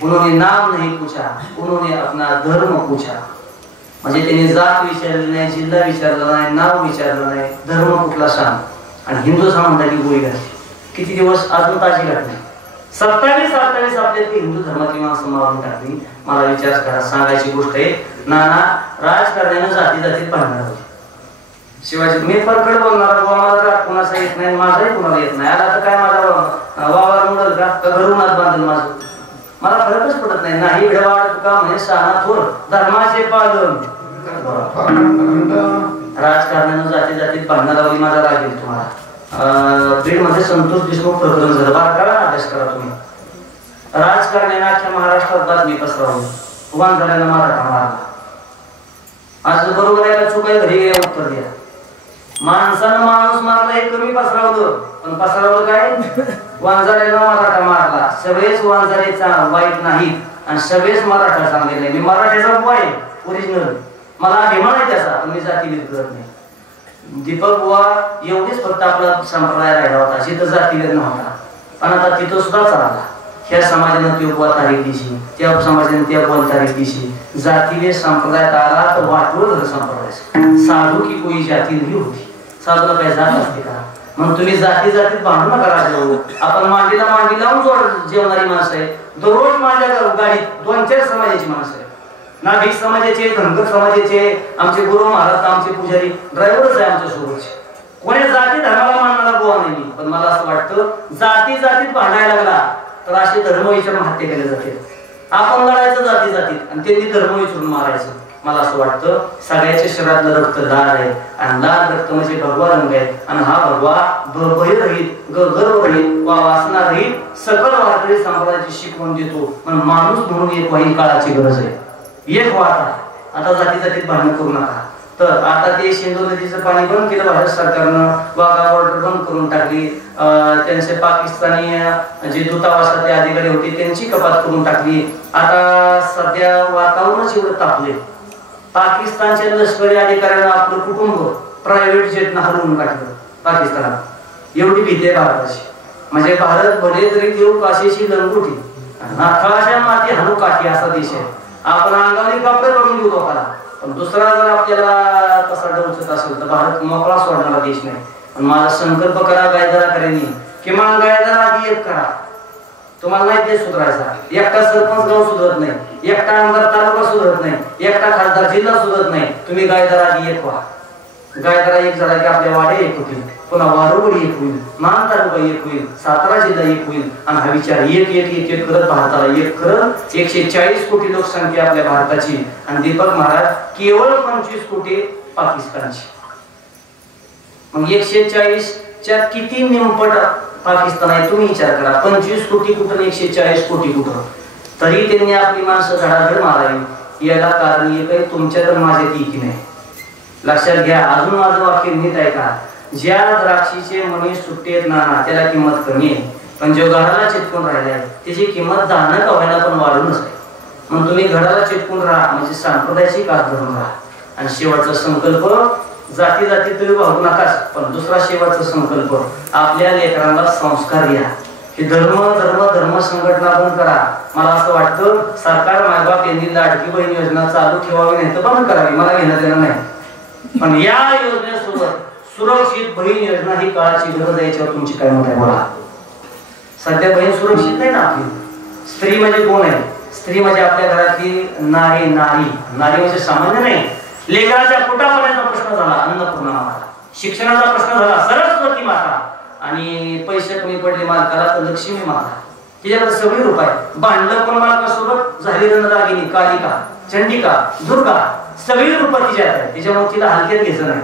उन्होंने नाम नहीं पूछा, उन्होंने अपना धर्म पूछा. म्हणजे त्यांनी जात विचारली नाही, जिल्हा विचारला नाही, नाव विचारलं नाही, धर्म कुठला सांग. आणि हिंदू समाजाची गोळी घातली. किती दिवस अजून ताजी घातली. 27-28 आपल्या हिंदू धर्मातली माणसं मारून टाकली. मला विचार करा, सांगायची गोष्ट आहे. नाना राजकारण्यानं जाती जातीत भांडणार होते. शिवाजी मी फरकड बोलणार, मला कोणाचा येत नाही, माझाही कोणाला येत नाही. आला तर काय माझा वावर मुडल का घरून हात बांधल माझं, मला फरकच पडत नाही. नाही भेडवाड तुका म्हणजे साना थोर धर्माचे पालन. राजकारणानं जाती जातीत भांडणार लावली. माझा राग येईल तुम्हाला. बीड मध्ये संतोष देशमुख प्रकरण झालं, बारकाळा अभ्यास करा तुम्ही. राजकारण्यानं अख्ख्या महाराष्ट्रात बातमी पसरवली, उभान झाल्यानं मराठा मारला. आज बरोबर आहे का चूक आहे, घरी उत्तर द्या. माणसानं माणूस मारला हे कमी पसरवलं, पण पसरवलं काय, वांजाऱ्यानं मराठा मारला. सगळेच वांजारे वाईट नाहीत आणि सगळेच मराठा चांगले नाही. मी मराठ्याचा वाईट ओरिजिनल, मला अभिमान आहे त्याचा, पण मी जातीभेद करत नाही. दीपक बुवा एवढीच फक्त आपला संप्रदाय राहिला होता जिथं जातीभेद नव्हता, पण आता तिथं सुद्धा चालला. ह्या समाजानं ती बुवा तारीख दिशी, त्या समाजाने त्या बुवा तारीख दिशी. जातीभेद संप्रदायात आला तर वाटवं झालं संप्रदाय. साधू की कोई जाती नाही होती, साधूला काय जात असते का? मग तुम्ही जाती जातीत भांडू नका राजाभाऊ. आपण मांडीला मांडी लावून जोड जेवणारी माणसं आहे. दररोज माझ्या गाडीत 2-4 समाजाची माणसं आहे. नाभिक समाजाचे, धनगर समाजाचे, आमचे गुरु महाराज, आमचे पुजारी, ड्रायव्हरच आहे आमच्या सोबतचे. कोणी जाती धर्माला मानणारा गोवा नाही. पण मला असं वाटतं जाती जातीत भांडायला लागला तर असे धर्म विचारून हत्या केले जाते. आपण लढायचं जाती जातीत आणि त्यांनी धर्म विचारून मारायचं. मला असं वाटतं सगळ्याच्या शरीरातलं रक्त लाल आहे आणि लाल रक्त म्हणजे भगवा रंग आहे. आणि हा भगवा भयरहित, गर्वरहित, वासनारहित सकल वारकरी संप्रदायाची शिकवण देतो. पण माणूस म्हणून एक वाईट काळाची गरज आहे. एक वाटा आता जाती जातीत भांडण करू नका. तर आता ते सिंधू नदीचं पाणी बंद केलं भारत सरकारनं, वाघा बॉर्डर बंद करून टाकली. त्यांचे पाकिस्तानी जे दूतावासातले अधिकारी होते त्यांची कपात करून टाकली. आता सध्या वातावरणच एवढं तापले. पाकिस्तानच्या लष्करी अधिकाऱ्यांना आपलं कुटुंब प्रायव्हेट जेटनं हलवून टाकलं पाकिस्तानात. एवढी भीती आहे भारताची. म्हणजे भारत भले तरी देऊ काशीची लंगोटी, नाथाळाच्या माती हलू काठी असा देश आहे. आपण अंगावरी कपडे करून देऊ लोकांना, पण दुसरा जर आपल्याला तसा डवचत असेल तर भारत मोकळा सोडणारा देश नाही. पण माझा संकल्प करा गायदरा करेनी, किमान गायदरा आधी एक करा. तुम्हाला नाही ते सुधारायचा. एकटा सरपंच गाव सुधरत नाही, एकटा आमदार तालुका सुधरत नाही, एकटा खासदार जिल्हा सुधरत नाही. तुम्ही गायदरा आधी एक व्हा. गायदरा एक झाला की आपल्या वाडे एक होतील, पुन्हा वारुवडी एक होईल, मान तालुका एक होईल, सातारा जिल्हा एक होईल. आणि हा विचार एक एक एक एक करत भारताला एक करत 140 कोटी लोकसंख्या आपल्या भारताची आणि दीपक महाराज केवळ 25 कोटी पाकिस्तानची. मग 140च्या किती निमपट पाकिस्तान आहे तुम्ही विचार करा. 25 कोटी कुठं, 140 कोटी कुठं. तरी त्यांनी आपली माणसं धडाधड मारावी. याला कारण एक आहे, तुमच्या तर माझ्यात एकी नाही. लक्षात घ्या. अजून माझं वाक्य नीट आहे का, ज्या द्राक्षीचे मणी सुट्टेत नाना त्याला किंमत कमी आहे, पण जो घराला चिटकून राहिलाय त्याची किंमत दाणं कवायला पण वाढूनच आहे. मग तुम्ही घराला चिटकून राहा म्हणजे संप्रदायाची कात धरून राहा. आणि शेवटचा संकल्प जाती जाती तुम्ही वाहू नकाच, पण दुसरा शेवटचा संकल्प आपल्या लेकरांना संस्कार द्या. हे धर्म धर्म धर्म संघटना बंद करा. मला असं वाटतं सरकार मायबाप यांनी लाडकी बहीण योजना चालू ठेवावी नाही तर बंद करावी, मला घेणं देणं नाही. पण या योजनेसोबत सुरक्षित बहीण योजना ही काळाची गरज आहे. याच्यावर तुमची काय मत आहे बोला. सध्या बहीण सुरक्षित नाही ना आपली. स्त्री म्हणजे कोण आहे? स्त्री म्हणजे आपल्या घरातली नारी. नारी नारी म्हणजे सामान्य नाही. लेकराच्या पोटापाण्याचा प्रश्न झाला, अन्नपूर्णा माता. शिक्षणाचा प्रश्न झाला, सरस्वती माता. आणि पैसे कमी पडले मालकाला तर लक्ष्मी माता. तिच्याकडे सगळी रूप आहे. भांडलं पण मालकासोबत झाली रणरागिनी, कालिका, चंडिका, दुर्गा सगळी रूप तिच्यात आहे. तिच्यामुळे तिला हलक्यात घ्यायचं नाही.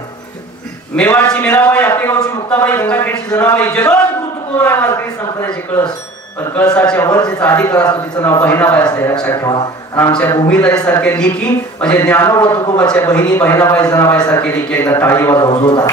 मेवाडची मेराबाई, आपेगावची मुक्ताबाई, गंगाखेडची जनाबाई, जगत गुरुतुकोराय वारकरी संप्रदायाचे कळस. पण कळसाच्या वर जिचा अधिकार असतो तिचं नाव बहिणाबाई असते, लक्षात ठेवा. आणि आमच्या भूमिताई सारख्या लेखी म्हणजे ज्ञानोबा तुकोबाच्या बहिणी बहिणाबाई जनाबाई सारख्या लेखी एकदा टाळी वाजवत होता.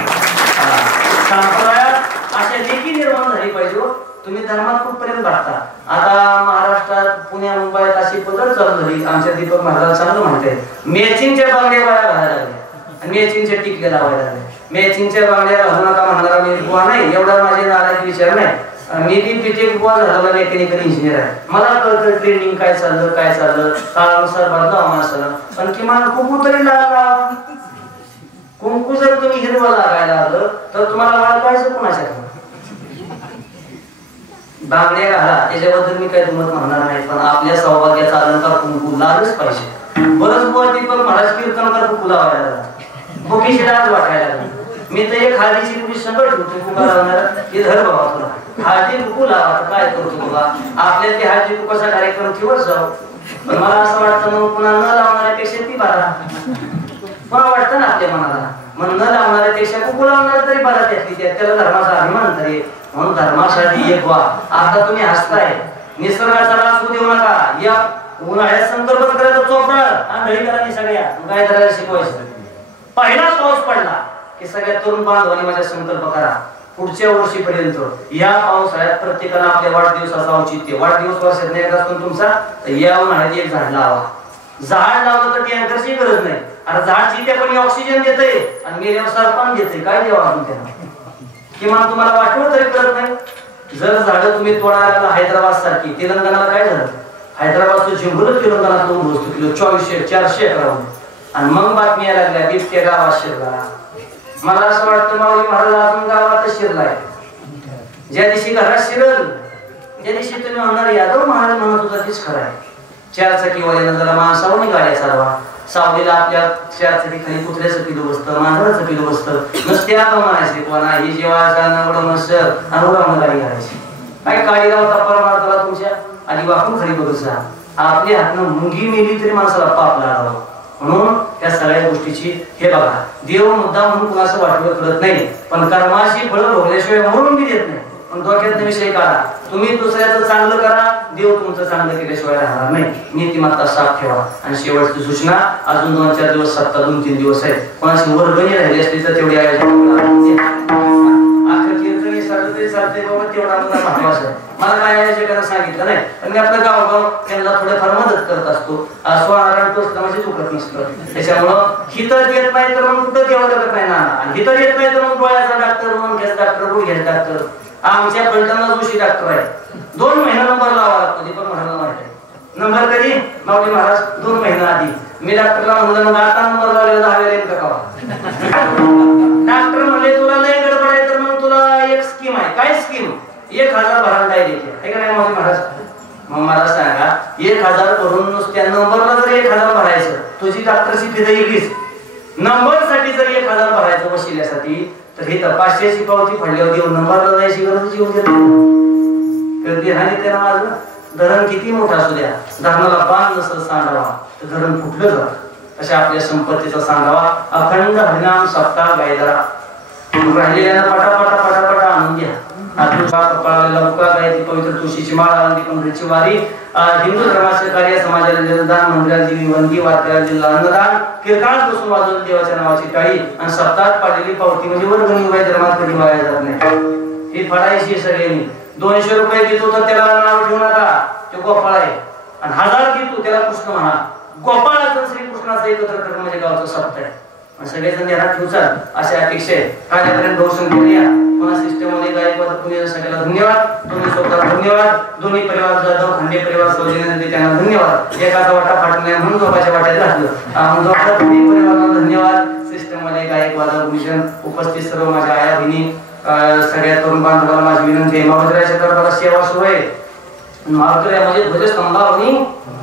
संप्रदायात अशा लेखी निर्माण झाली पाहिजे. तुम्ही धर्मात कुठपर्यंत वाटता. आता महाराष्ट्रात पुण्या मुंबईत अशी पद्धत चालू झाली. आमच्या दीपक महाराज चांगलं म्हणतात, मॅचिंगच्या बांगड्या बाया घालायला लागल्या आणि मॅचिंगच्या टिकल्या लावायला लागल्या. मॅचिंगच्या बांगड्या घालून आता म्हणणारा मी बुवा नाही, एवढा माझे नाराज विचार नाही. मी बी बीटेक बुवा झालेला मेकॅनिकल इंजिनियर आहे. मला कळतं ट्रेनिंग काय चाललं काळानुसार बदलाव माणसानं. पण किमान कुंकू तरी लावा. कुंकू जर तुम्ही हिरवं लागायला आलं तर तुम्हाला वाळकायचं कोणाच्या बांगड्या घाला, त्याच्याबद्दल मी काही दुमत म्हणणार नाही. पण आपल्या सौभाग्याचा अलंकार कुंकू लावलंच पाहिजे. बरंच बुवा दीपक महाराज कीर्तनकार कुंकू लावायला भुकीची डाळ वाटायला लागली. मी तर एक हळदीची पुढी संकट होतो कुंका लावणार की धर बाबा तुला हळदी कुंकू लावा. काय करतो तुला आपल्या ते हळदी कुंकाचा कार्यक्रम ठेवत जाऊ. पण मला असं वाटतं मग पुन्हा न लावणाऱ्यापेक्षा ती बरा. मला वाटतं ना आपल्या मनाला मग न लावणाऱ्यापेक्षा कुंकू लावणार तरी बरा. त्याला धर्माचा अभिमान तरी म्हणून धर्मासाठी एक व्हा. आता तुम्ही हसताय, निसर्गाचा रास होऊ देऊ नका. या उन्हाळ्यात संकल्प करायचा चोपडा आंधळी करा सगळ्या काय करायला शिकवायचं. पहिला पाऊस पडला की सगळ्या तरुण बांधवांनी माझा संकल्प करा पुढच्या वर्षीपर्यंत या पावसाळ्यात प्रत्येकाला आपल्या वाढदिवसाचं औचित्य, वाढदिवस वर्षात एकदा असतो तुमचा, तर या उन्हाळ्यात एक झाड लावा. झाड लावलं तर टँकरची गरज नाही. आणि झाड जिथे पण ऑक्सिजन देते आणि मेल्यावर सरपण देते. काय द्यावं आपण त्यांना किमान तुम्हाला वाटवं तरी करत नाही. जर झाडं तुम्ही तोडायला हैदराबाद सारखी, तेलंगणाला काय झालं, हैदराबादचं जिंबुलं तेलंगणात 2 वस्तू किलो 2400-400 एकरावर. आणि मग बातमी यायला लागल्या बिबट्या गावात शिरला. मला असं वाटतं माऊली महाराज अजून गावातच शिरलाय. ज्या दिवशी घरात शिरल त्या दिवशी तुम्ही म्हणणार यादव महाराज म्हणत होता तेच खरं आहे. 4 चाकीवाल्यानं जरा माणसावनी गाड्या चालवा. सावलीला आपल्या 4 चाकी खाली कुत्र्याचं पिलू बसतं, मांजराचं पिलू बसतं. नुसते आता म्हणायचे कोणा ही जेव्हा उडवणं सर आणि उडवणं गाडी घालायची. काय काळी लावता परमार्थाला तुमच्या आधी वापरून खरी बघत जा. आपल्या हातनं मुंगी मेली तरी माणसाला पाप लागावं. म्हणून त्या सगळ्या गोष्टीची हे बघा देव मुद्दा म्हणून कुणाचं वाटलं करत नाही. पण कर्माची फळं भोगल्याशिवाय म्हणून मी देत नाही. पण डोक्यात विषय काढा. तुम्ही दुसऱ्याचं चांगलं करा, देव तुमचं चांगलं केल्याशिवाय राहणार नाही. नीतिमत्ता साफ ठेवा. आणि शेवटची सूचना अजून 2-4 दिवस सप्ताह 2-3 दिवस आहेत. कोणाची वर्गणी राहिली असली तर तेवढी चालते बाबा तेवढा मला महत्वाचं आहे. मला काय यायचं सांगितलं नाही. पण मी आपलं गावगाव त्यांना थोडंफार मदत करत असतो. स्वनारायण तो म्हणजे चुकत नसतं. त्याच्यामुळं हितं देत नाही तर मग कुठं देवा लागत नाही ना. आणि हितं देत नाही तर मग डोळ्याचा डॉक्टर, मनक्याचा डॉक्टर, गुडघ्याचा डॉक्टर. आमच्या फलटणला जोशी डॉक्टर आहे. 2 महिना नंबर लावा लागतो. दीपक महाराज माहिती आहे नंबर कधी माऊली महाराज 2 महिना आधी. मी डॉक्टरला म्हणलं मग आता नंबर लावलेला 10 वेळेला का डॉक्टर म्हणले तुला लय गडबड आहे तर मग तुला एक स्कीम आहे. काय स्कीम? 1000 भरायला डायरेक्ट आहे का नाही माऊली महाराज? मग मला सांगा 1000 भरून नुसत्या नंबरला जर 1000 भरायचं तुझी डॉक्टरची फी वेगळीच. नंबरसाठी जर 1000 भरायचं वशिल्यासाठी तर हे तर 500ची पावती फाडल्यावर देऊ नंबरला जायची गरज येऊन गेली. त्याला माझं धरण किती मोठं असू द्या, धरणाला बांध नसेल सांगावा तर धरण फुटलं जात. अशा आपल्या संपत्तीचा सांगावा अखंड हरिनाम सप्ताह गायला राहिलेल्या पटापटा आणून घ्या. पवित्र तुळशीची माळ आळंदी पंढरीची वारी, हिंदू धर्माचे कार्य, समाजाला जलदान, मंदिराला विनंती, वारकऱ्याला जिल्हा अन्नदान, कीर्तनात बसून वाजवून देवाच्या नावाची टाळी आणि सप्ताहात पाडलेली पावती म्हणजे वर्गणी वय धर्मात कधी वाया जात नाही. ही फडायची सगळ्यांनी. 200 रुपये देतो तर त्याला नाव ठेवू नका, तो गोपाळ आहे. आणि 1000 देतो त्याला कृष्ण म्हणा. गोपाळाचं श्रीकृष्णाचं एकत्र करणं म्हणजे गावचं सप्ताह आहे. सगळेजण ध्यानात ठेवचाल अशा अपेक्षा आहे. कार्यक्रम दर्शन करूया. पुन्हा सिस्टम मध्ये गायकवाड तुम्ही सगळ्याला धन्यवाद. तुम्ही स्वतः धन्यवाद. दोन्ही परिवार जाधव खांडे परिवार सौजन्याने त्यांना धन्यवाद. एकाचा वाटा फाटला नाही म्हणून दोघांच्या वाट्यात घातलं. दोन्ही परिवारांना धन्यवाद. सिस्टम मध्ये गायकवाड भूषण उपस्थित सर्व माझ्या आया बहिणी सगळ्या तरुण बांधवांना माझी विनंती आहे. महाराजाच्या दरबारात सेवा सुरू आहे. महाराजामध्ये ध्वजस्तंभावनी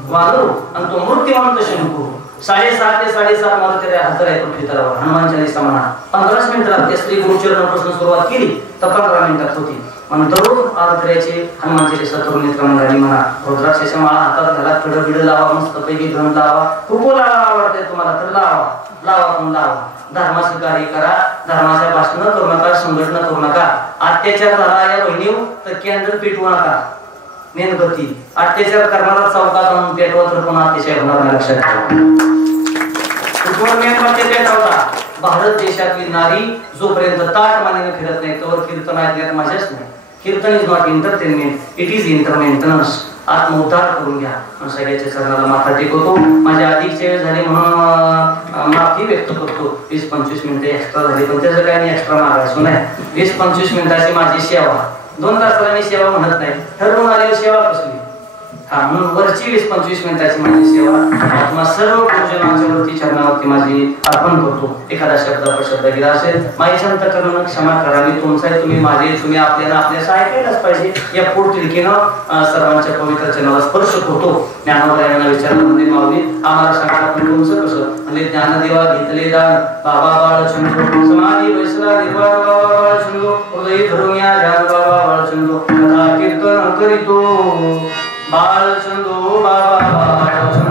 वादरू आणि तो मूर्तिमंत शंकू 7:30 ते 7:30 मारुतीला हजर आहे पृथ्वी तलावावर. हनुमान चालीसा म्हणा 15 मिनिटात त्या स्त्री गुरुचरणापासून सुरुवात केली तर 15 मिनिटात होती. म्हणून दररोज आरतीची हनुमान चालीसा तरुण मित्रांना झाली म्हणा. रुद्राक्षाच्या माळा हातात घाला, कडं बिडं लावा, मस्तपैकी घन लावा, खूप लावा. आवडते तुम्हाला तर लावा पण लावा. धर्माचं कार्य करा. धर्माच्या भाषण करू नका, संघटना करू नका. अत्याचार झाला या बहिणीवर तर केंद्र पेटवू नका. मेणबत्ती अत्याचार करणारा चौकात आणून पेटवा तर पण अत्याचार होणार नाही. लक्षात ठेवा. मेणबत्ती पेटवता. भारत देशातली नारी जोपर्यंत ताट मानेने फिरत नाही तोवर कीर्तन ऐकण्यात मजाच नाही. Kirtan is not entertainment, it is entertainments. आत्मोद्धार करून घ्या. सगळ्याच्या चरणाला माथा टेकवतो. माझ्या अधिकची वेळ झाली म्हणून माफी व्यक्त करतो. 20-25 मिनिटे एक्स्ट्रा झाली, पण त्याचं काही एक्स्ट्रा मागायचो नाही. 20-25 मिनिटाची माझी सेवा, 2 तासाला मी सेवा म्हणत नाही, ठरवून आल्यावर सेवा कसली. म्हणून वरची 20-25 मिनिटाची माझी सेवा तुम्हाला सर्व गुरुजनांच्या वरती चरणावरती माझी अर्पण करतो. एखादा शब्द अपशब्द गेला असेल माझी शांत करणं क्षमा करावी. तुमचा तुम्ही माझे, तुम्ही आपल्याला आपल्याला ऐकायलाच पाहिजे. या पोटतिडकीनं सर्वांच्या पवित्र चरणाला स्पर्श करतो. ज्ञानोदयांना विचारलं म्हणजे माऊली आम्हाला सांगा पण तुमचं कसं. म्हणजे ज्ञानदेवा घेतले दान बाबा बाळचंद्र, समाधी बैसला निर्वाण बाबा बाळचंद्र, हृदय धरून या ध्यान बाबा बाळचंद्र, कथा कीर्तन करीतो बाळचंद्र बाबा बाळचंद्र.